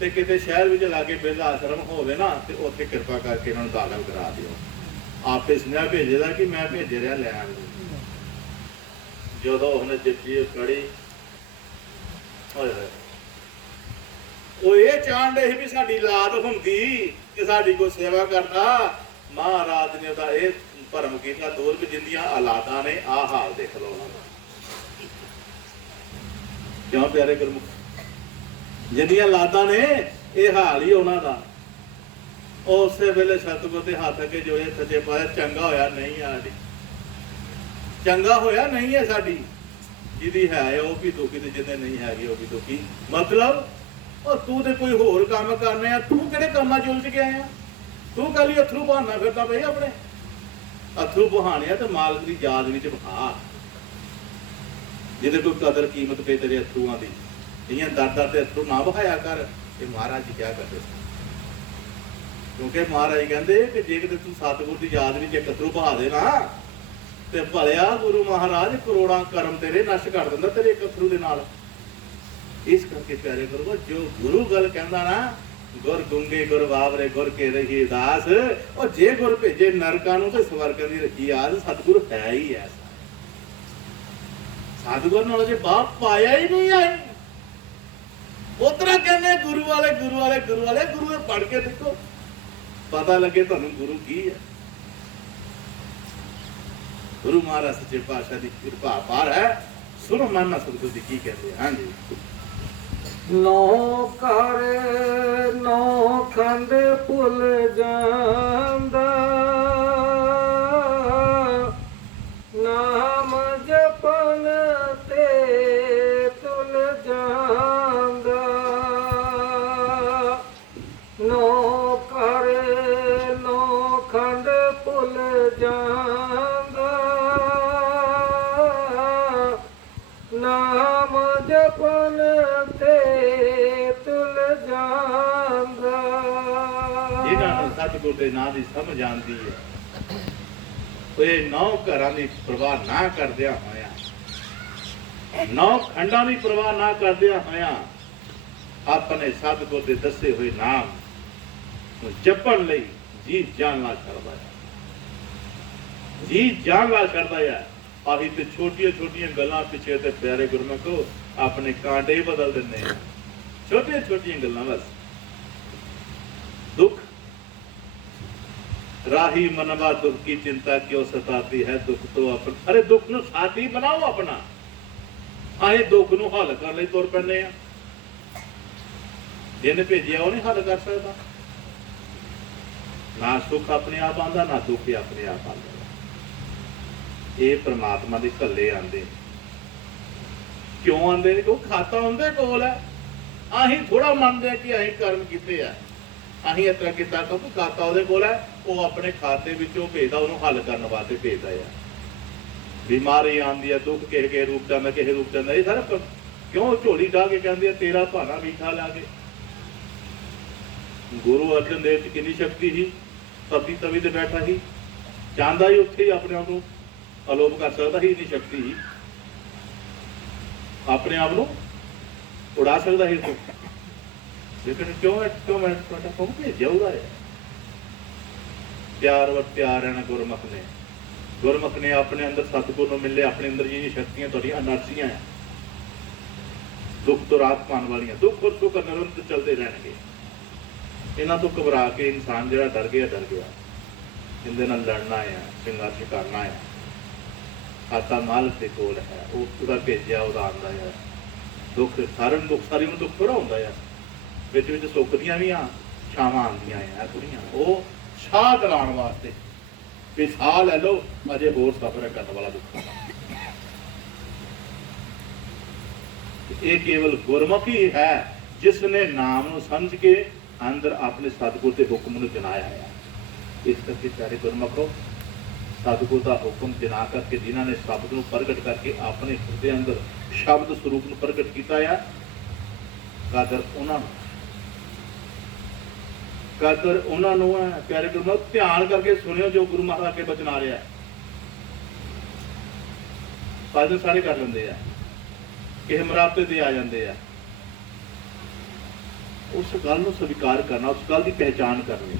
ਤੇ ਕਿਤੇ ਸ਼ਹਿਰ ਵਿੱਚ ਲਾਗੇ ਬਿਰਧ ਆਸ਼ਰਮ ਹੋਵੇ ਨਾ, ਤੇ ਉੱਥੇ ਕਿਰਪਾ ਕਰਕੇ ਇਹਨਾਂ ਨੂੰ ਦਾਖਲ ਕਰਾ ਦਿਓ। ਆਪੇ ਸੁਨੇਹਾ ਭੇਜੇਦਾ ਕਿ ਮੈਂ ਭੇਜ ਰਿਹਾ ਲੈਣ। ਜਦੋਂ ਉਹਨੇ ਚਿੱਠੀ ਪੜ੍ਹੀ, ਉਹ ਇਹ ਚਾਹੁੰਦੇ ਸੀ ਵੀ ਸਾਡੀ ਔਲਾਦ ਹੁੰਦੀ ਕਿ ਸਾਡੀ ਕੋਈ ਸੇਵਾ ਕਰਦਾ। ਮਹਾਰਾਜ ਨੇ ਉਹਦਾ ਇਹ ਭਰਮ ਕੀਤਾ ਦੂਰ ਵੀ ਜਿੰਦੀਆਂ ਔਲਾਦਾਂ ਨੇ ਆਹ ਹਾਲ ਦੇਖ ਲਓ ਉਹਨਾਂ ਦਾ। ਕਿਉਂ ਪਿਆਰੇ ਗੁਰਮੁਖ, ਜਿੰਨੀਆਂ ਔਲਾਦਾਂ ਨੇ ਇਹ ਹਾਲ ਹੀ ਉਹਨਾਂ ਦਾ। ਉਸੇ ਵੇਲੇ ਸਤਿਗੁਰ ਦੇ ਹੱਥ ਅੱਗੇ ਜੋੜੇ, ਸੱਚੇ ਪਾਤਸ਼ਾਹ ਚੰਗਾ ਹੋਇਆ ਨਹੀਂ ਹੈ ਸਾਡੀ, ਜਿਹਦੀ ਹੈ ਉਹ ਵੀ ਦੁਖੀ ਤੇ ਜਿਹਦੇ ਨਹੀਂ ਹੈਗੀ ਉਹ ਵੀ ਦੁਖੀ। ਮਤਲਬ ਉਹ ਤੂੰ ਤੇ ਕੋਈ ਹੋਰ ਕੰਮ ਕਰਨੇ ਆ, ਤੂੰ ਕਿਹੜੇ ਕੰਮਾਂ 'ਚ ਉਲਝ ਗਿਆ ਆ? ਤੂੰ ਕਾਲੀ ਅਥਰੂ ਬਹਾਨਾ ਫਿਰਦਾ ਪਈ ਆਪਣੇ ਅਥਰੂ ਬਹਾਣਿਆ ਤੇ ਮਾਲਕ ਦੀ ਯਾਦ ਵਿੱਚ ਬਹਾ, ਜਿਹਦੇ ਕੋਈ ਕਦਰ ਕੀਮਤ ਪਏ ਤੇਰੇ ਅਥਰੂਆਂ ਦੀ। ਇਆਂ ਦਰ ਤੇ ਅਥਰੂ ਨਾ ਬਹਾਇਆ ਕਰ। ਇਹ ਮਹਾਰਾਜ ਜੀ ਕਿਆ ਕਰਦੇ ਸੀ, ਕਿਉਂਕਿ ਮਹਾਰਾਜ ਕਹਿੰਦੇ ਕਿ ਜੇ ਕਿਤੇ ਤੂੰ ਸਤਿਗੁਰ ਦੀ ਯਾਦ ਵਿੱਚ ਇੱਕ ਅਥਰੂ ਬਹਾ ਦੇ ਨਾ ਤੇ ਭਲਿਆ ਗੁਰੂ ਮਹਾਰਾਜ ਕਰੋੜਾਂ ਕਰਮ ਤੇਰੇ ਨਸ਼ਟ ਕਰ ਦਿੰਦਾ ਤੇਰੇ ਇੱਕ ਅਥਰੂ ਦੇ ਨਾਲ। ਇਸ ਕਰਕੇ ਪਿਆਰੇ ਗੁਰੂ, ਜੋ ਗੁਰੂ ਗੱਲ ਕਹਿੰਦਾ ਨਾ, ਗੁਰ ਗੁੰਗੇ ਗੁਰ ਬਾਵਰੇ ਗੁਰ ਕੇ ਰਹੀ ਦਾਸ, ਉਹ ਜੇ ਗੁਰ ਭੇਜੇ ਨਰਕਾਂ ਨੂੰ ਤੇ ਸਵਰਗਾਂ ਦੀ ਰੱਖੀ ਆਸ। ਸਤਿਗੁਰ ਹੈ ਹੀ ਐਸਾ। ਸਤਿਗੁਰ ਨਾਲ ਜੇ ਬਾਪ ਪਾਇਆ ਹੀ ਨਹੀਂ ਆਏ। ਉਤਰਾ ਕਹਿੰਦੇ ਗੁਰੂ ਵਾਲੇ ਗੁਰੂ ਵਾਲੇ ਗੁਰੂ ਵਾਲੇ, ਗੁਰੂ ਪੜ੍ਹ ਕੇ ਦੇਖੋ, ਪਤਾ ਲੱਗੇ ਤੁਹਾਨੂੰ ਗੁਰੂ ਕੀ ਹੈ। ਗੁਰੂ ਮਹਾਰਾਜ ਸੱਚੇ ਪਾਤਸ਼ਾਹ ਦੀ ਕਿਰਪਾ ਅਪਾਰ ਹੈ। ਸੁਣੋ ਮਨ ਸਤਿਗੁਰ ਜੀ ਕੀ ਕਹਿੰਦੇ। ਹਾਂਜੀ, ਨੌ ਕਰ ਨੌ ਖੰਡ ਭੁੱਲ ਜਾਂਦਾ, ਨਾਮ ਜਪਨ ਤੇ ਤੁਲ ਜਾਂਦਾ। ਨੌ ਕਰ ਨੌ ਖੰਡ ਭੁੱਲ ਜਾਂਦਾ, ਨਾਮ ਜਪਨ ਤੇ ਤੁਲ ਜਾਂਦਾ। ਇਹਨਾਂ ਨੂੰ ਸਤਿਗੁਰ ਦੇ ਨਾਂ ਦੀ ਸਮਝ ਆਉਂਦੀ ਹੈ। ਇਹ 9 ਘਰਾਂ ਦੀ ਪ੍ਰਵਾਹ ਨਾ ਕਰਦਿਆਂ ਹੋਇਆਂ, 9 ਖੰਡਾਂ ਦੀ ਪ੍ਰਵਾਹ ਨਾ ਕਰਦਿਆਂ ਹੋਇਆਂ, ਆਪਣੇ ਸਤਿਗੁਰ ਦੇ ਦੱਸੇ ਹੋਏ ਨਾਮ ਨੂੰ ਜਪਣ ਲਈ ਜੀ ਜਾਨ ਲਾ ਛੱਡਦਾ ਹੈ। ਜੀ ਜਾਨ ਲਾ ਛੱਡਦਾ ਹੈ। ਆਹੀ ਤੇ ਛੋਟੀਆਂ ਛੋਟੀਆਂ ਗੱਲਾਂ ਪਿੱਛੇ ਤੇ ਪਿਆਰੇ ਗੁਰਮੁਖੋ ਆਪਣੇ ਕਾਂਟੇ ਬਦਲ ਦਿੰਦੇ ਆ। ਛੋਟੀਆਂ ਛੋਟੀਆਂ ਗੱਲਾਂ ਬਸ। दुख राही मनवा दुख की चिंता क्यों सताती है, दुख तो अपन, अरे दुख नु साथी बनाओ अपना। आए दुख नु हल कर ले तुर पैने आ। जिन्हें भेजिया वो नहीं हल कर सकता। ना सुख अपने आप आंदा, ना दुख अपने आप आंदा। ये परमात्मा दे घल्ले आंदे। क्यों आंदे? क्योंकि खाता उनके कोल है। अहीं थोड़ा मनते कि अहीं कर्म कीते हैं, अहीं इस तरह किया, क्योंकि खाता ਉਹਦੇ ਕੋਲ ਹੈ। ਉਹ ਆਪਣੇ ਖਾਤੇ ਵਿੱਚੋਂ ਭੇਜਦਾ, ਉਹਨੂੰ ਹੱਲ ਕਰਨ ਵਾਸਤੇ ਭੇਜਦਾ ਹੈ। ਬਿਮਾਰੀ ਆਉਂਦੀ ਹੈ, ਦੁੱਖ ਕਿਸੇ ਰੂਪ ਜਾਂਦਾ, ਕਿਸੇ ਰੂਪ ਜਾਂਦਾ। ਇਹ ਸਾਰਾ ਕਿਉਂ ਝੋਲੀ ਢਾ ਕੇ ਕਹਿੰਦੇ ਆ ਤੇਰਾ ਭਾਣਾ ਮੀਠਾ ਲਾ ਕੇ। ਗੁਰੂ ਅਰਜਨ ਦੇਵ ਚ ਕਿੰਨੀ ਸ਼ਕਤੀ ਸੀ। ਤਵੀ ਤਵੀ ਤੇ ਬੈਠਾ ਸੀ, ਚਾਹੁੰਦਾ ਹੀ ਉੱਥੇ ਹੀ ਆਪਣੇ ਆਪ ਨੂੰ ਅਲੋਪ ਕਰ ਸਕਦਾ ਸੀ। ਇੰਨੀ ਸ਼ਕਤੀ ਸੀ, ਆਪਣੇ ਆਪ ਨੂੰ ਉਡਾ ਸਕਦਾ ਸੀ। ਲੇਕਿਨ ਕਿਉਂ ਮੈਂ ਤੁਹਾਡਾ ਕਹੂੰ ਭੇਜਿਆ ਉਹਦਾ ਹੈ। ਪਿਆਰ ਵਰ ਪਿਆਰ ਹੈ ਨਾ ਗੁਰਮੁਖ ਨੇ ਆਪਣੇ ਅੰਦਰ ਸਤਿਗੁਰ ਨੂੰ ਮਿਲੇ। ਆਪਣੇ ਅੰਦਰ ਜਿਹੜੀਆਂ ਸ਼ਕਤੀਆਂ ਤੁਹਾਡੀਆਂ ਅਨਰਜੀਆਂ ਹੈ, ਦੁੱਖ ਤੋਂ ਰਾਹਤ ਪਾਉਣ ਵਾਲੀਆਂ, ਦੁੱਖ ਔਰ ਸੁੱਖ ਨਿਰੰਤਰ ਚੱਲਦੇ ਰਹਿਣਗੇ। ਇਹਨਾਂ ਤੋਂ ਘਬਰਾ ਕੇ ਇਨਸਾਨ ਜਿਹੜਾ ਡਰ ਗਿਆ ਇਹਦੇ ਨਾਲ ਲੜਨਾ ਹੈ, ਸੰਘਰਸ਼ ਕਰਨਾ ਹੈ। ਖਾਤਾ ਮਾਲਕ ਦੇ ਕੋਲ ਹੈ, ਉਹ ਉਹਦਾ ਭੇਜਿਆ, ਉਹਦਾ ਆਉਂਦਾ ਹੈ। ਦੁੱਖ ਸਾਰਿਆਂ ਨੂੰ ਦੁੱਖ ਥੋੜਾ ਹੁੰਦਾ ਹੈ। ਵਿੱਚ ਵਿੱਚ ਸੁੱਖ ਦੀਆਂ ਵੀ ਛਾਵਾਂ ਆਉਂਦੀਆਂ ਆ ਕੁੜੀਆਂ, ਉਹ ਸਾਹ ਦਿਲਾਉਣ ਵਾਸਤੇ ਵੀ ਸਾਹ ਲੈ ਲਓ, ਅਜੇ ਹੋਰ ਸਫ਼ਰ ਕਰਨ ਵਾਲਾ ਦੁੱਖ। ਇਹ ਕੇਵਲ ਗੁਰਮੁਖ ਹੀ ਹੈ ਜਿਸ ਨੇ ਨਾਮ ਨੂੰ ਸਮਝ ਕੇ ਅੰਦਰ ਆਪਣੇ ਸਤਿਗੁਰ ਦੇ ਹੁਕਮ ਨੂੰ ਜਨਾਇਆ ਹੈ। ਇਸ ਕਰਕੇ ਸਾਰੇ ਗੁਰਮੁਖੋ, ਸਤਿਗੁਰ ਦਾ ਹੁਕਮ ਜਨਾ ਕਰਕੇ, ਜਿਨ੍ਹਾਂ ਨੇ ਸ਼ਬਦ ਨੂੰ ਪ੍ਰਗਟ ਕਰਕੇ ਆਪਣੇ ਹਿਰਦੇ ਅੰਦਰ ਸ਼ਬਦ ਸਰੂਪ ਨੂੰ ਪ੍ਰਗਟ ਕੀਤਾ ਹੈ, ਕਾਦਰ ਉਹਨਾਂ ਨੂੰ ਹੈ। ਪਿਆਰੇ ਗੁਰੂ ਧਿਆਨ ਕਰਕੇ ਸੁਣਿਓ ਜੋ ਗੁਰੂ ਮਹਾਰਾਜ ਕੇ ਬਚਨ ਆ ਰਿਹਾ। ਭਜਨ ਸਾਰੇ ਕਰ ਲੈਂਦੇ ਆ, ਕਿਸੇ ਮਰਾਤੇ ਤੇ ਆ ਜਾਂਦੇ ਆ। ਉਸ ਗੱਲ ਨੂੰ ਸਵੀਕਾਰ ਕਰਨਾ, ਉਸ ਗੱਲ ਦੀ ਪਹਿਚਾਣ ਕਰਨੀ।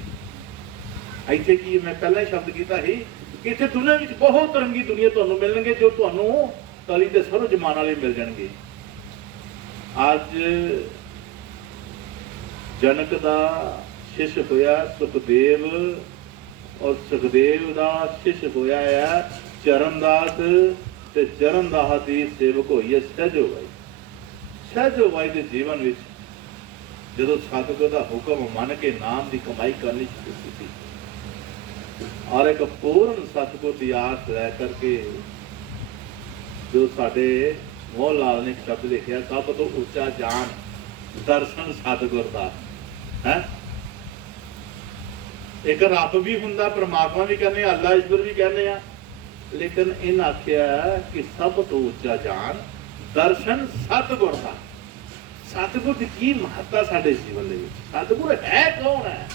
ਇੱਥੇ ਕੀ ਮੈਂ ਪਹਿਲਾਂ ਹੀ ਸ਼ਬਦ ਕੀਤਾ ਸੀ ਕਿ ਇੱਥੇ ਦੁਨੀਆ ਵਿੱਚ ਬਹੁਤ ਰੰਗੀ ਦੁਨੀਆ ਤੁਹਾਨੂੰ ਮਿਲਣਗੇ, ਜੋ ਤੁਹਾਨੂੰ ਕਲੀ ਦੇ ਸਰਵ ਜਮਾਨ ਵਾਲੇ ਮਿਲ ਜਾਣਗੇ। ਅੱਜ ਜਨਕ ਦਾ शिष्य होया सुखदेव, और सुखदेव का शिष्य होया है चरणदास, ते चरणदास की सेवक हुई है सहजो बाई। सहजो बाई के जीवन में जो सतगुर का हुक्म मन के नाम की कमाई करनी शुरू की और एक पूर्ण सतगुर की आस लै करके, जो साडे मोहन लाल ने शब्द लिखा, सब तो उच्चा जान ਦਰਸ਼ਨ ਸਤਿਗੁਰ ਦਾ ਹੈ। ਇੱਕ ਰੱਬ ਵੀ ਹੁੰਦਾ, ਪਰਮਾਤਮਾ ਵੀ ਕਹਿੰਦੇ ਆ, ਅੱਲਾ ਈਸ਼ਵਰ ਵੀ ਕਹਿੰਦੇ ਆ, ਲੇਕਿਨ ਇਹਨਾਂ ਆਖਿਆ ਕਿ ਸਭ ਤੋਂ ਉੱਚਾ ਜਾਨ ਦਰਸ਼ਨ ਸਤਿਗੁਰ ਦਾ। ਸਤਿਗੁਰ ਦੀ ਕੀ ਮਹੱਤਤਾ ਸਾਡੇ ਜੀਵਨ ਦੇ ਵਿੱਚ, ਸਤਿਗੁਰ ਹੈ ਕੌਣ ਹੈ,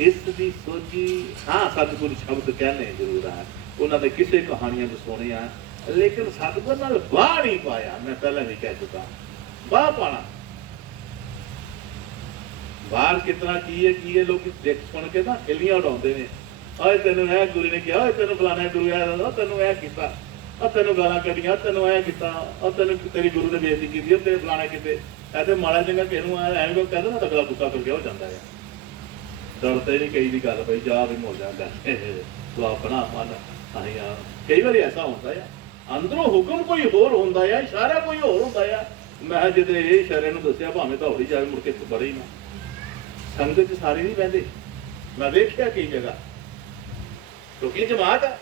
ਇਸ ਦੀ ਸੋਚੀ। ਹਾਂ, ਸਤਿਗੁਰ ਸ਼ਬਦ ਕਹਿੰਦੇ ਜ਼ਰੂਰ ਹੈ, ਉਹਨਾਂ ਦੇ ਕਿਸੇ ਕਹਾਣੀਆਂ ਨੂੰ ਸੁਣਿਆ, ਲੇਕਿਨ ਸਤਿਗੁਰ ਨਾਲ ਵਾਹ ਨਹੀਂ ਪਾਇਆ। ਮੈਂ ਪਹਿਲਾਂ ਵੀ ਕਹਿ ਚੁੱਕਾ, ਵਾਹ ਪਾਣਾ ਬਾਹਰ ਕਿਤਨਾ ਕੀ ਹੈ ਲੋਕ ਦੇਖ ਸੁਣ ਕੇ ਨਾ ਹਿੱਲੀਆਂ ਉਡਾਉਂਦੇ ਨੇ। ਓਏ ਤੈਨੂੰ ਇਹ ਗੁਰੂ ਨੇ ਕਿਹਾ, ਓਏ ਤੈਨੂੰ ਫਲਾਣਾ ਗੁਰੂ ਆ, ਤੈਨੂੰ ਇਹ ਕੀਤਾ, ਉਹ ਤੈਨੂੰ ਗਾਲਾਂ ਕੱਢੀਆਂ, ਤੈਨੂੰ ਇਹ ਕੀਤਾ, ਉਹ ਤੈਨੂੰ ਤੇਰੀ ਗੁਰੂ ਨੇ ਬੇਇੱਜ਼ਤੀ ਕੀਤੀ, ਤੇਰੇ ਫਲਾਣੇ ਕਿਤੇ ਐਸੇ ਮਾੜਾ ਚੰਗਾ ਕਿਸੇ ਨੂੰ ਐਵੇਂ ਲੋਕ ਕਹਿੰਦੇ ਨਾ, ਅਗਲਾ ਗੁੱਸਾ ਕਰਕੇ ਹੋ ਜਾਂਦਾ ਹੈ। ਡਰਦੇ ਨਹੀਂ ਕਈ ਦੀ ਗੱਲ ਪਈ ਜਾ ਵੀ ਮੁੱਲ ਜਾਂਦਾ ਤੂੰ ਆਪਣਾ ਮਨ ਆਈ ਆ। ਕਈ ਵਾਰੀ ਐਸਾ ਹੁੰਦਾ ਆ, ਅੰਦਰੋਂ ਹੁਕਮ ਕੋਈ ਹੋਰ ਹੁੰਦਾ ਆ, ਇਸ਼ਾਰਾ ਕੋਈ ਹੋਰ ਹੁੰਦਾ ਆ। ਮੈਂ ਜਦੋਂ ਇਹ ਇਸ਼ਾਰੇ ਨੂੰ ਦੱਸਿਆ, ਭਾਵੇਂ ਤਾਂ ਹੋੜੀ ਜਾਵੇ, ਮੁੜ ਕੇ ਬੜੇ ਹੀ ਨਾ ਸੰਗਤ ਚ ਸਾਰੇ ਨਹੀਂ ਬਹਿੰਦੇ। ਮੈਂ ਵੇਖਿਆ ਕਈ ਜਗ੍ਹਾ, ਕਿਉਂਕਿ ਜਮਾਤ ਹੈ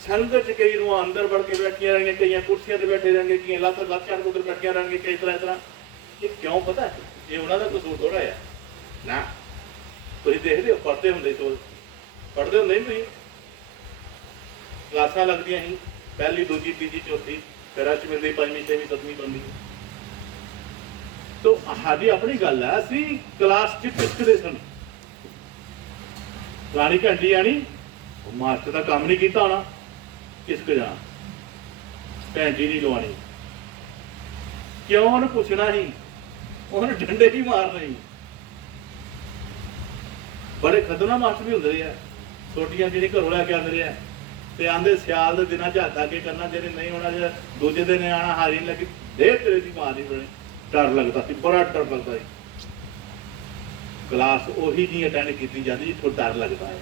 ਸੰਗਤ ਚ, ਕਈ ਨੂੰ ਅੰਦਰ ਵੜ ਕੇ ਬੈਠੀਆਂ ਰਹਿਣਗੀਆਂ, ਕਈਆਂ ਕੁਰਸੀਆਂ ਤੇ ਬੈਠੇ ਰਹਿਣਗੇ, ਕਈਆਂ ਲੱਤ ਚਾਰ ਉੱਧਰ ਬੈਠੀਆਂ ਰਹਿਣਗੇ, ਕਈ ਤਰ੍ਹਾਂ। ਇਹ ਕਿਉਂ ਪਤਾ? ਇਹ ਉਹਨਾਂ ਦਾ ਕਸੂਰ ਥੋੜਾ ਆ ਨਾ। ਤੁਸੀਂ ਦੇਖਦੇ ਹੋ, ਪੜ੍ਹਦੇ ਹੁੰਦੇ ਸੀ, ਪੜ੍ਹਦੇ ਹੁੰਦੇ ਨਹੀਂ ਤੁਸੀਂ? ਕਲਾਸਾਂ ਲੱਗਦੀਆਂ ਸੀ, ਪਹਿਲੀ, ਦੂਜੀ, ਤੀਜੀ, ਚੌਥੀ, ਫਿਰ ਅਸ਼ਟਮੀ, ਪੰਜਵੀਂ, ਛੇਵੀਂ, ਸੱਤਵੀਂ, ਪੰਜਵੀਂ। ਤੋ ਸਾਡੀ ਆਪਣੀ ਗੱਲ ਹੈ, ਅਸੀਂ ਕਲਾਸ ਚ ਟਿਕਦੇ ਸਨ। ਪੁਰਾਣੀ ਘੰਟੀ ਆਣੀ, ਮਾਸਟਰ ਦਾ ਕੰਮ ਨਹੀਂ ਕੀਤਾ ਹੋਣਾ, ਕਿਸਕ ਜਾਣਾ, ਘੰਟੀ ਨਹੀਂ ਲਵਾਉਣੀ। ਕਿਉਂ? ਉਹਨੂੰ ਪੁੱਛਣਾ ਹੀ, ਉਹਨੂੰ ਡੰਡੇ ਹੀ ਮਾਰਨੇ ਸੀ। ਬੜੇ ਖਤਰਨਾਕ ਮਾਸਟਰ ਵੀ ਹੁੰਦੇ ਆ, ਛੋਟੀਆਂ ਜਿਹੜੀ ਘਰੋਂ ਲੈ ਕੇ ਆਉਂਦੇ ਆ, ਤੇ ਆਂਦੇ ਸਿਆਲ ਦੇ ਦਿਨਾਂ ਚ ਹੱਥ ਅੱਗੇ ਕਰਨਾ, ਜਿਹੜੇ ਨਹੀਂ ਹੋਣਾ, ਜਿਹੜਾ ਦੂਜੇ ਦਿਨ ਆਣਾ, ਹਾਰੀ ਨਹੀਂ ਲੱਗੀ, ਦੇ ਤੇਰੇ ਦੀ ਮਾਂ ਨਹੀਂ ਬਣੀ। ਡਰ ਲੱਗਦਾ ਸੀ, ਬੜਾ ਡਰ ਲੱਗਦਾ ਸੀ। ਕਲਾਸ ਉਹੀ ਨਹੀਂ ਅਟੈਂਡ ਕੀਤੀ ਜਾਂਦੀ ਜਿੱਥੋਂ ਡਰ ਲੱਗਦਾ ਹੈ।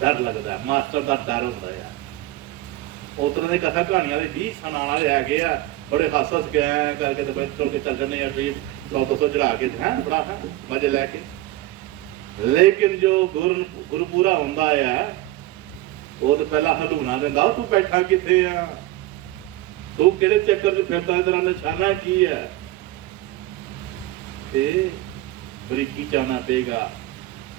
ਡਰ ਲੱਗਦਾ, ਮਾਸਟਰ ਦਾ ਡਰ ਹੁੰਦਾ ਆ। ਉਸ ਤਰ੍ਹਾਂ ਦੀ ਕਥਾ ਕਹਾਣੀਆਂ ਵਾਲੇ 20 ਸੁਣਾਉਣ ਵਾਲੇ ਹੈਗੇ ਆ, ਬੜੇ ਹੱਸ ਗਏ ਕਰਕੇ ਤੇ ਬੈਠ ਕੇ ਚੱਲ ਜਾਂਦੇ ਆ, ਵੀ 100-200 ਚੜਾ ਕੇ ਹੈ ਬੜਾ ਮਜ਼ੇ ਲੈ ਕੇ। ਲੇਕਿਨ ਜੋ ਗੁਰੂ ਪੂਰਾ ਹੁੰਦਾ ਆ, ਉਹ ਤਾਂ ਪਹਿਲਾਂ ਹਲੂਣਾ ਦਿੰਦਾ, ਤੂੰ ਬੈਠਾ ਕਿੱਥੇ ਆ, ਤੂੰ ਕਿਹੜੇ ਚੱਕਰ ਚ ਫਿਰਦਾ, ਤੇਰਾ ਨਿਸ਼ਾਨਾ ਕੀ ਹੈ। ਤੇ ਬਰੀਕੀ ਚਾਹਨਾ ਪਏਗਾ,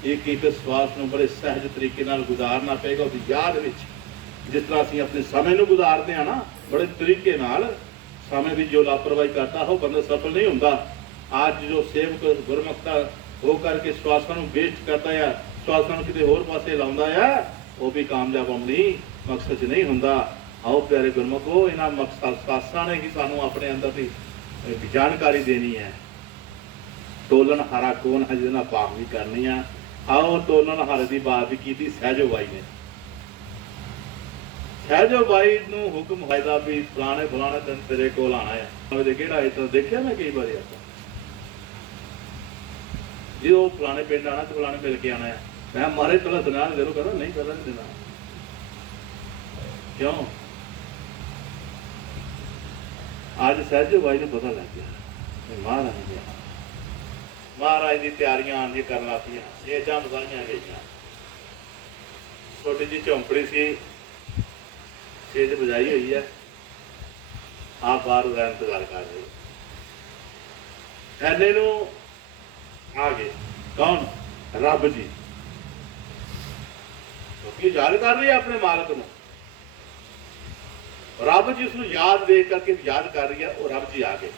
ਇੱਕ ਇੱਕ ਸਵਾਸ ਨੂੰ ਬੜੇ ਸਹਿਜ ਤਰੀਕੇ ਨਾਲ ਗੁਜ਼ਾਰਨਾ ਪਏਗਾ ਉਹਦੀ ਯਾਦ ਵਿੱਚ। ਜਿਸ ਤਰ੍ਹਾਂ ਅਸੀਂ ਆਪਣੇ ਸਮੇਂ ਨੂੰ ਗੁਜ਼ਾਰਦੇ ਹਾਂ ਨਾ, ਬੜੇ ਤਰੀਕੇ ਨਾਲ, ਸਮੇਂ ਦੀ ਜੋ ਲਾਪਰਵਾਹੀ ਕਰਦਾ ਉਹ ਬੰਦਾ ਸਫਲ ਨਹੀਂ ਹੁੰਦਾ। ਅੱਜ ਜੋ ਸੇਵਕ ਗੁਰਮੁਖਤਾ ਹੋ ਕਰਕੇ ਸਵਾਸਾਂ ਨੂੰ ਵੇਸਟ ਕਰਦਾ ਆ, ਸਵਾਸਾਂ ਨੂੰ ਕਿਤੇ ਹੋਰ ਪਾਸੇ ਲਾਉਂਦਾ ਆ, ਉਹ ਵੀ ਕਾਮਯਾਬ ਆਪਣੀ ਮਕਸਦ 'ਚ ਨਹੀਂ ਹੁੰਦਾ। ਆਓ ਪਿਆਰੇ ਗੁਰਮੁਖੋ, ਇਹਨਾਂ ਮਕਸਦ ਸਾਸਾਂ ਨੇ ਹੀ ਸਾਨੂੰ ਆਪਣੇ ਅੰਦਰ ਦੀ ਜਾਣਕਾਰੀ ਦੇਣੀ ਹੈ। ਤੋਲਣ ਹਾਰਾ ਕੌਣ ਹੈ, ਜਿਹਦੇ ਨਾਲ ਪਾਪ ਵੀ ਕਰਨੀ ਆ। ਆਓ ਤੋਲਣ ਹਾਰੇ ਦੀ ਬਾਤ ਵੀ ਕੀਤੀ ਸਹਿਜੋ ਬਾਈ ਨੇ। ਸਹਿਜੋ ਬਾਈ ਨੂੰ ਹੁਕਮ ਹੋਇਆ ਵੀ ਫਲਾਣੇ ਦਿਨ ਤੇਰੇ ਕੋਲ ਆਣਾ ਹੈ। ਕਿਹੜਾ ਇਦਾਂ ਦੇਖਿਆ ਮੈਂ ਕਈ ਵਾਰੀ ਆਪਾਂ, ਜੇ ਉਹ ਫਲਾਣੇ ਪਿੰਡ ਆਣਾ ਤੇ ਫਲਾਣੇ ਮਿਲ ਕੇ ਆਣਾ ਹੈ। ਮੈਂ ਮਾਰੇ ਪਹਿਲਾਂ ਦਿਨਾਂ ਦੇ ਕਹਿੰਦਾ ਨਹੀਂ, ਪਹਿਲਾਂ ਨਹੀਂ ਦੇਣਾ। ਕਿਉਂ? ਅੱਜ ਸਹਿਜੋ ਬਾਈ ਨੂੰ ਪਤਾ ਲੱਗ ਗਿਆ ਮਹਾਰਾਜ ਦੀ ਤਿਆਰੀਆਂ ਆਉਂਦੀਆਂ ਕਰਨ ਲੱਗ ਪਈਆਂ। ਇਹ ਜਾਂ ਮਸਾਈਆਂ ਗਈਆਂ, ਛੋਟੀ ਜਿਹੀ ਝੌਂਪੜੀ ਸੀ, ਸੇਜ ਬਜਾਈ ਹੋਈ ਹੈ, ਆਪ ਬਾਹਰ ਦਾ ਇੰਤਜ਼ਾਰ ਕਰ ਰਹੇ। ਐਨੇ ਨੂੰ ਆ ਗਏ ਕੌਣ? ਰੱਬ ਜੀ। ਕਿਉਂਕਿ ਯਾਦ ਕਰ ਰਹੀ ਹੈ ਆਪਣੇ ਮਾਲਕ ਨੂੰ। ਰੱਬ ਜਿਸ ਨੂੰ ਯਾਦ ਦੇਖ ਕਰਕੇ ਯਾਦ ਕਰ ਰਹੀ ਹੈ, ਉਹ ਰੱਬ ਜੀ ਆ ਗਏ।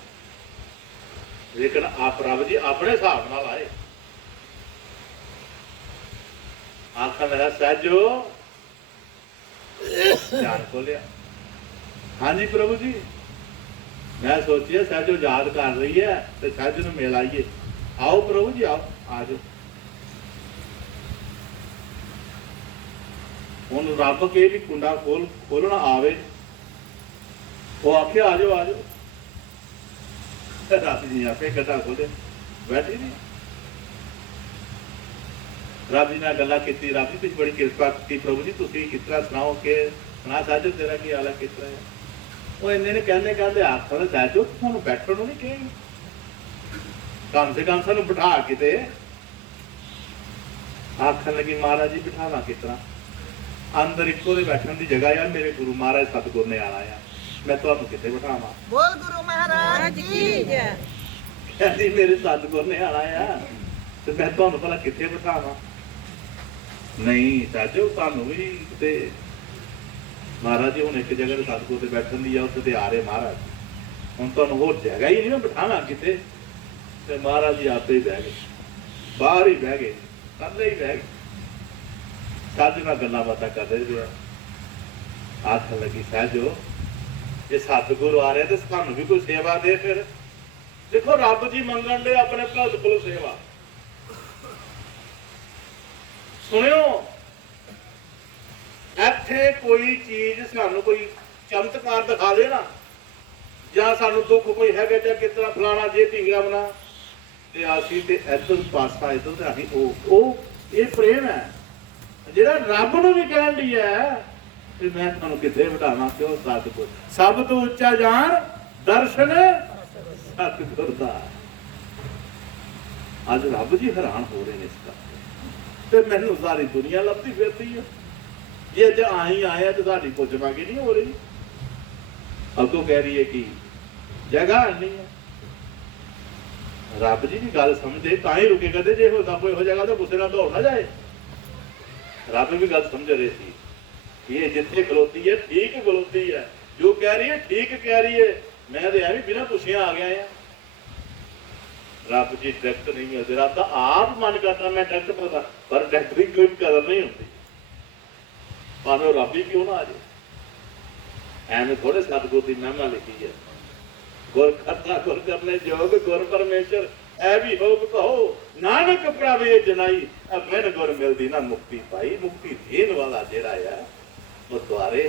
ਲੇਕਿਨ ਆਪ ਰੱਬ ਜੀ ਆਪਣੇ ਹਿਸਾਬ ਨਾਲ ਆਏ। ਆਖਣ ਲੱਗਾ ਸਹਿਜੋ, ਧਿਆਨ ਖੋਲਿਆ। ਹਾਂਜੀ ਪ੍ਰਭੂ ਜੀ, ਮੈਂ ਸੋਚਿਆ ਸਹਿਜੋ ਯਾਦ ਕਰ ਰਹੀ ਹੈ ਤੇ ਸਹਿਜ ਨੂੰ ਮਿਲ ਆਈਏ। ਆਓ ਪ੍ਰਭੂ ਜੀ, ਆਓ, ਆ ਜਾਓ। ਹੁਣ ਰੱਬ ਕੇ ਵੀ ਕੁੰਡਾ ਖੋਲਣਾ ਆਵੇ, ਉਹ ਆਖਿਆ ਆ ਜਾਓ, ਆ ਜਾਓ। ਰੱਬ ਜੀ ਆਪੇ ਗੱਡਾ ਖੋਲੇ, ਬੈਠੀ ਨਹੀਂ। ਰੱਬ ਜੀ ਨਾਲ ਗੱਲਾਂ ਕੀਤੀ, ਰੱਬ ਜੀ ਤੁਸੀਂ ਬੜੀ ਕਿਰਪਾ ਕੀਤੀ, ਪ੍ਰਭੂ ਜੀ ਤੁਸੀਂ ਕਿਸ ਤਰ੍ਹਾਂ ਸੁਣਾਓ ਕਿ ਸੁਣਾ ਸਾਜੋ ਤੇਰਾ ਕੀ ਹਾਲ ਹੈ, ਕਿਸ ਤਰ੍ਹਾਂ ਹੈ। ਉਹ ਇੰਨੇ ਨੇ ਕਹਿੰਦੇ ਆਖਰ ਸਾਜੋ ਤੁਹਾਨੂੰ ਬੈਠਣ ਨੂੰ ਨਹੀਂ ਕਹੇਗੀ, ਕਮ ਸੇ ਕਮ ਸਾਨੂੰ ਬਿਠਾ ਕਿਤੇ। ਆਖਣ ਲੱਗੀ ਮਹਾਰਾਜ ਜੀ ਬਿਠਾਵਾਂ ਕਿਸ ਤਰ੍ਹਾਂ, ਅੰਦਰ ਇੱਕੋ ਦੇ ਬੈਠਣ ਦੀ ਜਗ੍ਹਾ ਯਾਰ, ਮੇਰੇ ਗੁਰੂ ਮਹਾਰਾਜ ਸਤਿਗੁਰ ਨੇ ਆਣਾ ਆ। मैं तुहानू किथे बिठावां? बोल गुरु महाराज की जय। कहंदी मेरे सतगुर ने आना आ ते मैं तुहानू भला किथे बिठावां? नहीं साजो तुहानू भी किते महाराज जी हुण एक जगह ते सतगुर ते बैठन दी आ, उत्थे ते आ रहे महाराज, हुण तुहानू होर जगह ही नहीं मैं बिठावां किते। ते महाराज जी आपे ही बह गए, बाहर ही बह गए, कल्ले ही बह गए। साजू नाल गल्लां बातां करदे रहे। आखन लगी सहजो जे सतगुरु आ रहे तो सानू भी कोई सेवा दे। फिर देखो रब जी मंगण ले अपने भगत को सेवा। सुनियो इत्थे कोई चीज सानू कोई चमत्कार दिखा दे ना, या सानू दुख कोई है चाहे किस तरह फलाना जे ढींगरा बना ते असीं ते इधर पासा इधर ते असीं ओ ये प्रेम है ਜਿਹੜਾ ਰੱਬ ਨੂੰ ਵੀ ਕਹਿਣ ਦੀ ਹੈ ਕਿ ਮੈਂ ਤੁਹਾਨੂੰ ਕਿੱਥੇ ਬਿਠਾਵਾਂ। ਕਿਉਂ? ਸਤਿਗੁਰ ਸਭ ਤੋਂ ਉੱਚਾ ਜਾਣ ਦਰਸ਼ਨ ਸਤਿਗੁਰ ਦਾ। ਅੱਜ ਰੱਬ ਜੀ ਹੈਰਾਨ ਹੋ ਰਹੇ ਨੇ ਇਸ ਕਰਕੇ, ਤੇ ਮੈਨੂੰ ਸਾਰੀ ਦੁਨੀਆ ਲੱਭਦੀ ਫਿਰਦੀ ਹੈ। ਜੇ ਅੱਜ ਆਈ ਆਇਆ ਤੇ ਸਾਡੀ ਪੁੱਛ ਮੰਗੀ ਨਹੀਂ ਹੋ ਰਹੀ। ਅੱਗੋਂ ਕਹਿ ਰਹੀ ਹੈ ਕਿ ਜਗ੍ਹਾ ਨਹੀਂ ਹੈ। ਰੱਬ ਜੀ ਦੀ ਗੱਲ ਸਮਝੇ ਤਾਂ ਹੀ ਰੁਕੇ ਕਦੇ, ਜੇ ਹੁੰਦਾ ਕੋਈ ਇਹੋ ਜਗ੍ਹਾ ਤਾਂ ਗੁੱਸੇ ਨਾਲ ਦੌੜ ਨਾ ਜਾਏ। रब भी गल समझ रहे थी ये जिथे खलोती है ठीक खलोती है, जो कह रही है ठीक कह रही है। मैं तो भी बिना पुछिया आ गया है। रब जी डायरेक्ट नहीं मिलते, रब का आप मन करता मैं डायरेक्ट पता, पर डायरेक्ट की कोई कदर नहीं होती, भावे रब ही क्यों ना आ जाए। एवं थोड़े सतगुर की महिमा लिखी है, गुर करता गुर करने जोग गुर परमेश्वर ऐ भी होग कहो नानक प्रावे जनाई। अब मैंने गुर मिलती ना मुक्ति पाई। मुक्ति देन वाला जेड़ा है वो द्वारे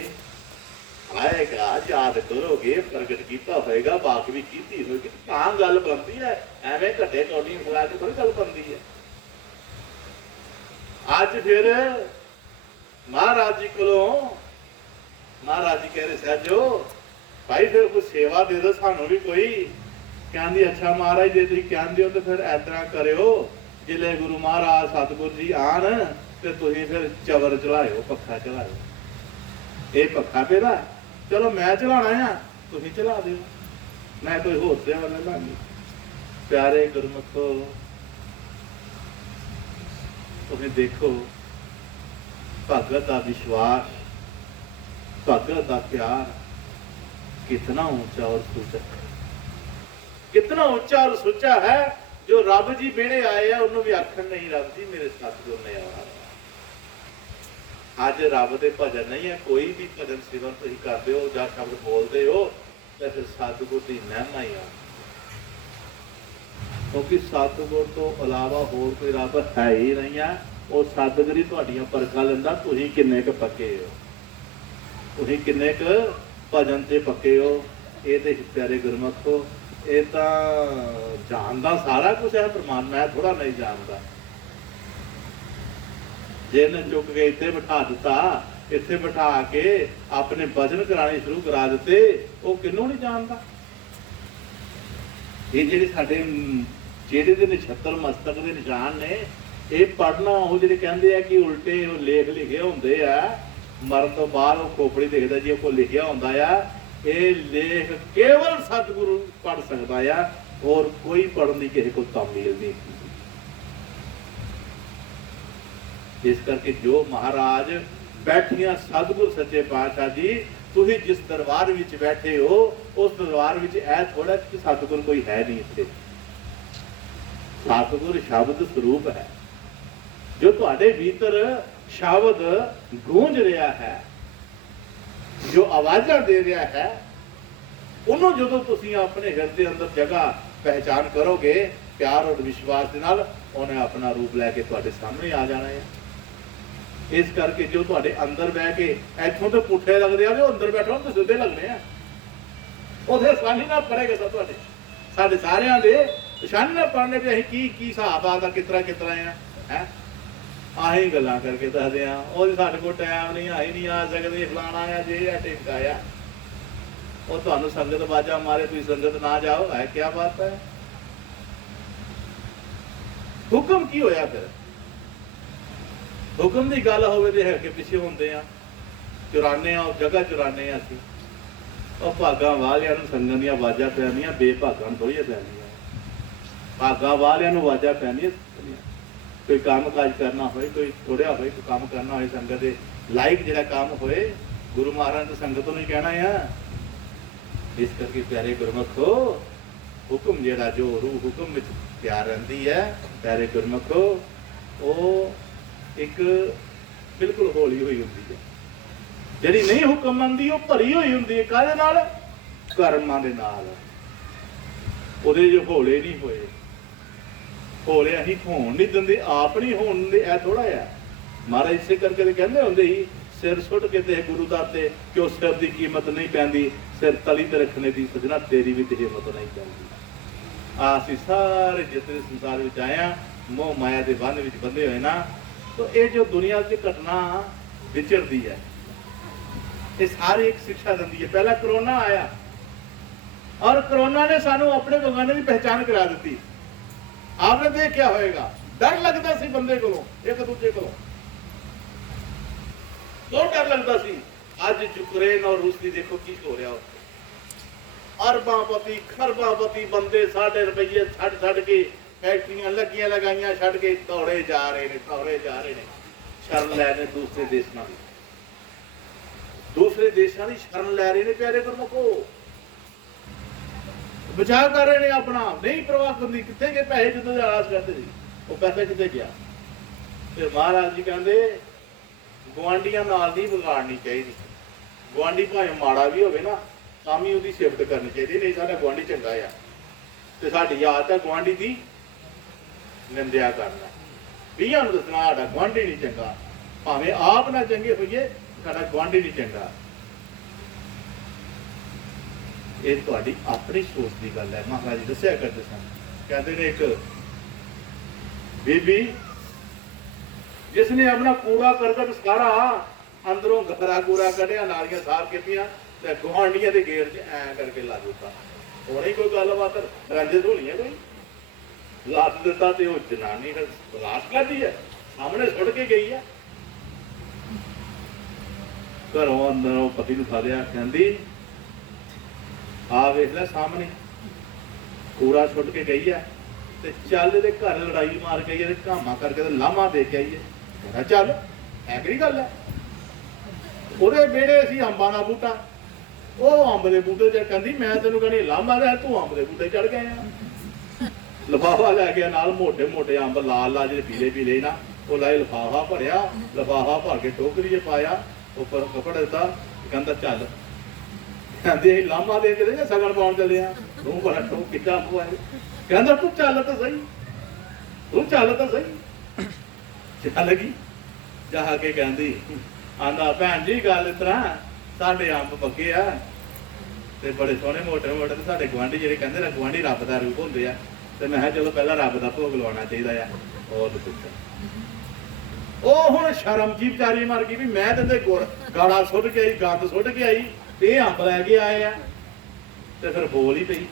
आएगा, याद करोगे प्रगट किया होएगा, बात भी की होगी कहां गल बनती है। एवं घटे कौड़ी बुला के थोड़ी गल बनती है। आज फिर महाराज जी को महाराज जी कह रहे सहजो भाई फिर कुछ सेवा दे दो सानू भी कोई। कहती अच्छा महाराज जे तुसीं कहंदे हो तो फिर इस तरह करियो, जिले गुरु महाराज सतगुरु जी आन ते तुसीं फिर चवर चलाओ, पखा चलाओ। ये पखा पेदा चलो मैं चलाना है, तुसीं चला दिओ, मैं कोई होर सेवा नहीं लानी। प्यारे गुरमुखो तुसीं देखो भगत का विश्वास, भगत का प्यार कितना ऊंचा और सुचा, कितना ऊंचा और सुचा है। जो रब जी बेड़े आए हैं उन्होंने भी आखन नहीं रब जी मेरे सतगुर ने आना। आज रब के भजन नहीं है, कोई भी भजन सिमरन तुसीं करदे हो जां शब्द बोलते हो तो फिर सतगुर की महिमा ही आ, क्योंकि सतगुर तो अलावा होर कोई रब है ही नहीं है। वो सतगुर ही तुहाडियां परखा लैंदा तुसीं किन्ने क पक्के हो, तुसीं किन्ने क भजन ते पक्के हो। ये तो प्यारे गुरमुखो ये तो जानता सारा कुछ है परमात्मा, मैं थोड़ा नहीं जानता। जिन्हें चुक के इतने बिठा दिता, इतने बिठा के अपने भजन कराने शुरू करा दिते, वो किनों नहीं जानता। ये जेडे साडे चेहरे के नछत्तर मस्तक के निशान ने, ये पढ़ना वो जो कहते हैं कि उल्टे लेख लिखे होंगे है, मरण तो बाद वो खोपड़ी देखता जी को लिखिया होंदा है। ये लेख केवल सतगुरु पढ़ सकता है और कोई पढ़ने की किसी को तामील नहीं। इस करके जो महाराज बैठिया सतगुरु सच्चे पातशाह जी, तुसीं जिस दरबार विच बैठे हो उस दरबार विच ऐ थोड़ा कि सतगुरु कोई है नहीं। इत्थे सतगुरु शब्द स्वरूप है, जो तुहाडे भीतर शब्द गूंज रहा है, जो आवाज़ां दे रहा है, उन्होंने जो तुसीं अपने हृदय अंदर जगह पहचान करोगे प्यार और विश्वास के नाल, उन्हें अपना रूप लैके तुहाडे सामने आ जाना है। इस करके जो तुहाडे अंदर बह के इत्थों तो पुठे लगदे आ, जो अंदर बैठो तो सीधे लगने आ, उसे आसानी नाल पढ़ेगा सब तुहाडे साडे सारियां दे आसानी नाल पढ़ने पे असीं की हिसाब आता कितना है आही गल्लां करके दसदे आ। ਉਹ ਸਾਡੇ ਕੋਲ ਟਾਈਮ ਨਹੀਂ, ਆਈ ਨਹੀਂ ਆ ਸਕਦੇ, ਫਲਾਣਾ ਆ ਜੇ ਆ ਟਿੰਕਾ ਆ। ਉਹ ਤੁਹਾਨੂੰ ਸੰਗਤ ਬਾਜਾ ਮਾਰੇ ਤੁਸੀਂ ਸੰਗਤ ਨਾ ਜਾਓ, ਹੈ ਕੀ ਬਾਤ ਹੈ। ਹੁਕਮ ਕੀ ਹੋਇਆ ਫਿਰ? ਹੁਕਮ ਦੀ ਗੱਲ ਹੋਵੇ ਤੇ ਹੈ ਕਿ ਪਿੱਛੇ ਹੁੰਦੇ ਆ, ਚੁਰਾਨੇ ਆ, ਜਗ੍ਹਾ ਚੁਰਾਨੇ ਆ ਅਸੀਂ। ਉਹ ਭਾਗਾਂ ਵਾਲਿਆਂ ਨੂੰ ਸੰਗਤ ਦੀਆਂ ਆਵਾਜ਼ਾਂ ਪੈਂਦੀਆਂ, ਬੇਭਾਗਾਂ ਨੂੰ ਥੋੜ੍ਹੀਆਂ ਪੈਂਦੀਆਂ। ਭਾਗਾਂ ਵਾਲਿਆਂ ਨੂੰ ਆਵਾਜ਼ਾਂ ਪੈਂਦੀਆਂ। ਕੋਈ ਕੰਮ ਕਾਜ ਕਰਨਾ ਹੋਏ, ਕੋਈ ਥੋੜ੍ਹਾ ਹੋਏ, ਕੋਈ ਕੰਮ ਕਰਨਾ ਹੋਏ, ਸੰਗਤ ਦੇ ਲਾਇਕ ਜਿਹੜਾ ਕੰਮ ਹੋਏ, ਗੁਰੂ ਮਹਾਰਾਜ ਦੀ ਸੰਗਤ ਨੂੰ ਹੀ ਕਹਿਣਾ ਆ। ਇਸ ਕਰਕੇ ਪਿਆਰੇ ਗੁਰਮਖੋ, ਹੁਕਮ ਜਿਹੜਾ ਜੋ ਰੂਹ ਹੁਕਮ ਵਿੱਚ ਪਿਆਰ ਰਹਿੰਦੀ ਹੈ, ਪਿਆਰੇ ਗੁਰਮਖੋ, ਉਹ ਇੱਕ ਬਿਲਕੁਲ ਹੌਲੀ ਹੋਈ ਹੁੰਦੀ ਹੈ। ਜਿਹੜੀ ਨਹੀਂ ਹੁਕਮ ਮੰਨਦੀ ਉਹ ਭਰੀ ਹੋਈ ਹੁੰਦੀ ਹੈ। ਕਾਹਦੇ ਨਾਲ? ਕਰਮਾਂ ਦੇ ਨਾਲ। ਉਹਦੇ ਜੋ ਹੌਲੇ ਨਹੀਂ ਹੋਏ, ਹੌਲੇ ਅਸੀਂ ਹੋਣ ਨਹੀਂ ਦਿੰਦੇ, ਆਪ ਨਹੀਂ ਹੋਣ ਦਿੰਦੇ। ਇਹ ਥੋੜਾ ਆ। ਮਹਾਰਾਜ ਇਸੇ ਕਰਕੇ ਤੇ ਕਹਿੰਦੇ ਹੁੰਦੇ ਸੀ, ਸਿਰ ਸੁੱਟ ਕੇ ਤੇ ਗੁਰੂ ਦਾ ਤੇ ਕਿਉਂ ਸਿਰ ਦੀ ਕੀਮਤ ਨਹੀਂ ਪੈਂਦੀ, ਸਿਰ ਤਲੀ ਤੇ ਰੱਖਣੇ ਦੀ ਸਜਣਾ ਤੇਰੀ ਵੀ ਤੇ ਹਿੰਮਤ ਨਹੀਂ ਪੈਂਦੀ। ਅਸੀਂ ਸਾਰੇ ਜਿਤਨੇ ਸੰਸਾਰ ਵਿੱਚ ਆਏ ਆ, ਮੋਹ ਮਾਇਆ ਦੇ ਬੰਧ ਵਿੱਚ ਬੰਦੇ ਹੋਏ ਨਾ, ਤਾਂ ਇਹ ਜੋ ਦੁਨੀਆ 'ਚ ਘਟਨਾ ਵਿਚਰਦੀ ਹੈ, ਇਹ ਸਾਰੀ ਇੱਕ ਸਿੱਖਿਆ ਦਿੰਦੀ ਹੈ। ਪਹਿਲਾਂ ਕਰੋਨਾ ਆਇਆ, ਔਰ ਕਰੋਨਾ ਨੇ ਸਾਨੂੰ ਆਪਣੇ ਬਗਾਨੇ ਦੀ ਪਹਿਚਾਨ ਕਰਾ ਦਿੱਤੀ। आपने देखा होगा, डर लगता सी बंदे को, एक दूजे को तो डर लगता सी। आज यूक्रेन और रूस की देखो की हो रहा हो। अरबापति खरबापति बंदे साढ़े रुपये छड़ के फैक्ट्रियां लगियां लगाइया छड़ के दौड़े जा रहे ने, दौड़े जा रहे ने शरण लैने दूसरे देशों की, दूसरे देशों की शरण लै रहे ने। प्यारे गुरमुखो, बचाव कर रहे हैं अपना, नहीं परवाह करनी। कितने के पैसे जितने आस करते थे, वो पैसा कितने गया? फिर महाराज जी कहते गुआढ़ियां नाल नहीं बिगाड़नी चाहिए। गुआढ़ी भावे माड़ा भी होवे ना, तां भी उसकी सिफत करनी चाहिए। नहीं साडा गुआढ़ी चंगा आ ते साडी आदत है गुआढ़ी की निंदिया करना, बीआं नूं दसना साडा गुआढ़ी नहीं चंगा। भावें आप ना चंगे होइए, साडा गुआढ़ी नहीं चंगा। ਇਹ ਤੁਹਾਡੀ ਆਪਣੀ ਸੋਚ ਦੀ ਗੱਲ ਹੈ। ਮਹਾਰਾਜ ਜੀ ਦੱਸਿਆ ਕਰਦੇ ਸਨ, ਕਹਿੰਦੇ ਨੇ ਇੱਕ ਬੀਬੀ ਜਿਸਨੇ ਆਪਣਾ ਕੂੜਾ ਕਰਕਟ ਸਾਰਾ ਅੰਦਰੋਂ ਗਰਾ ਗੂਰਾ ਕੱਢਿਆ, ਨਾਲੀਆਂ ਸਾਫ਼ ਕੀਤੀਆਂ ਤੇ ਗੁਆਂਢੀਆਂ ਦੇ ਗੇਟ 'ਚ ਐਂ ਕਰਕੇ ਲਾ ਦਿੱਤਾ। ਹੋਣੀ ਕੋਈ ਗੱਲਬਾਤ ਰੰਜਿਤ ਹੋਣੀ ਹੈ, ਕੋਈ ਲੱਤ ਦਿੱਤਾ ਤੇ ਉਹ ਜਨਾਨੀ ਫਿਰ ਬਲਾਸ ਕਰਦੀ ਹੈ, ਸਾਹਮਣੇ ਸੁੱਟ ਕੇ ਗਈ ਹੈ। ਘਰੋਂ ਅੰਦਰੋਂ ਪਤੀ ਨੂੰ ਫੜਿਆ, ਕਹਿੰਦੀ ਆ ਵੇਖ ਲੈ ਸਾਹਮਣੇ ਕੂੜਾ ਸੁੱਟ ਕੇ ਗਈ ਹੈ ਤੇ ਚੱਲ ਇਹਦੇ ਘਰ ਲੜਾਈ ਮਾਰ ਕੇ ਆਈ ਹੈ, ਘਾਮਾ ਕਰਕੇ ਤੇ ਲਾਮਾ ਦੇ ਕੇ ਆਈ ਹੈ। ਕਹਿੰਦਾ ਚੱਲ, ਐ ਕਿਹੜੀ ਗੱਲ ਹੈ? ਉਹਦੇ ਵਿਹੜੇ ਸੀ ਅੰਬਾਂ ਦਾ ਬੂਟਾ, ਉਹ ਅੰਬ ਦੇ ਬੂਟੇ ਤੇ ਕਹਿੰਦੀ ਮੈਂ ਤੈਨੂੰ ਕਹਿੰਦੀ ਲਾਮਾ ਲੈ, ਤੂੰ ਅੰਬ ਦੇ ਬੂਟੇ ਚੜ ਗਏ ਆ। ਲਿਫਾਫਾ ਲੈ ਗਿਆ ਨਾਲ, ਮੋਟੇ ਮੋਟੇ ਅੰਬ ਲਾਲ ਲਾਲ ਜਿਹੜੇ ਪੀਲੇ ਪੀਲੇ ਨਾ, ਉਹ ਲਾਏ ਲਿਫਾਫਾ ਭਰਿਆ, ਲਿਫਾਫਾ ਭਰ ਕੇ ਟੋਕਰੀ 'ਚ ਪਾਇਆ, ਉੱਪਰ ਕੱਪੜਾ ਦਿੱਤਾ, ਕਹਿੰਦਾ ਚੱਲ। ਕਹਿੰਦੇ ਲਾਮਾ ਦੇ ਕੇ ਜਾਂ ਸਗਨ ਪਾਉਣ ਚੱਲੇ ਆ, ਤੂੰ ਬੜਾ ਟੋਕ ਕਿੱਦਾਂ ਪਵਾਏ। ਕਹਿੰਦਾ ਤੂੰ ਚੱਲ ਤਾਂ ਸਹੀ, ਤੂੰ ਚੱਲ ਤਾਂ ਸਹੀ। ਚੱਲ ਗਈ ਜਾ ਕੇ ਕਹਿੰਦੀ, ਆਂਦਾ ਭੈਣ ਜੀ ਗੱਲ ਇਸ ਤਰ੍ਹਾਂ, ਸਾਡੇ ਅੰਬ ਪੱਕੇ ਆ ਤੇ ਬੜੇ ਸੋਹਣੇ ਮੋਟੇ ਮੋਟੇ, ਤੇ ਸਾਡੇ ਗੁਆਂਢੀ ਜਿਹੜੇ ਕਹਿੰਦੇ ਨੇ ਗੁਆਂਢੀ ਰੱਬ ਦਾ ਰੂਪ ਹੁੰਦੇ ਆ, ਤੇ ਮੈਂ ਕਿਹਾ ਚਲੋ ਪਹਿਲਾਂ ਰੱਬ ਦਾ ਭੋਗ ਲਵਾਉਣਾ ਚਾਹੀਦਾ ਆ। ਹੋਰ ਪੁੱਛਿਆ, ਉਹ ਹੁਣ ਸ਼ਰਮ ਜੀ ਵਿਚਾਰੀ ਮਰ ਗਈ ਵੀ ਮੈਂ ਤੇ ਗੁੜ ਗਾਲਾ ਸੁੱਟ ਕੇ ਆਈ, ਗੰਦ ਸੁੱਟ ਕੇ ਆਈ, ਇਹ ਅੰਬ ਲੈ ਕੇ ਆਏ ਆ। ਤੇ ਫਿਰ ਬੋਲ ਹੀ ਪਈ,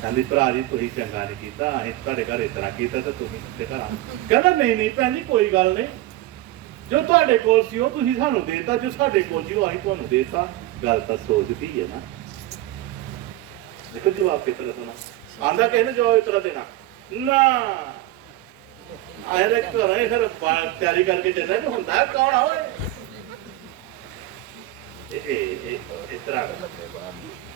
ਕਹਿੰਦੀ ਭਰਾ ਜੀ ਤੁਸੀਂ ਚੰਗਾ ਨਹੀਂ ਕੀਤਾ, ਅਸੀਂ ਤੁਹਾਡੇ ਘਰ ਇਸ ਤਰ੍ਹਾਂ ਕੀਤਾ ਤੇ ਤੁਸੀਂ ਸਾਡੇ ਘਰ ਆ। ਕਹਿੰਦਾ ਨਹੀਂ ਨਹੀਂ ਭੈਣ ਜੀ ਕੋਈ ਗੱਲ ਨਹੀਂ, ਜੋ ਤੁਹਾਡੇ ਕੋਲ ਸੀ ਉਹ ਤੁਸੀਂ ਸਾਨੂੰ ਦੇਤਾ, ਜੋ ਸਾਡੇ ਕੋਲ ਸੀ ਉਹ ਅਸੀਂ ਤੁਹਾਨੂੰ ਦੇਤਾ। ਗੱਲ ਤਾਂ ਸੋਚਦੀ ਹੈ ਨਾ। ਦੇਖੋ ਜਵਾਬ ਕਿਸ ਤਰ੍ਹਾਂ ਦੇਣਾ, ਆਂਦਾ ਕਿਸੇ ਨੇ ਜਵਾਬ ਇਸ ਤਰ੍ਹਾਂ ਦੇਣਾ ਨਾ, ਆਏ ਦੇ ਘਰਾਂ ਹੀ ਫਿਰ ਤਿਆਰੀ ਕਰਕੇ ਚੱਲਦਾ ਕਿ ਹੁੰਦਾ ਕੌਣ ਆ ਓਏ। ਇਸ ਤਰ੍ਹਾਂ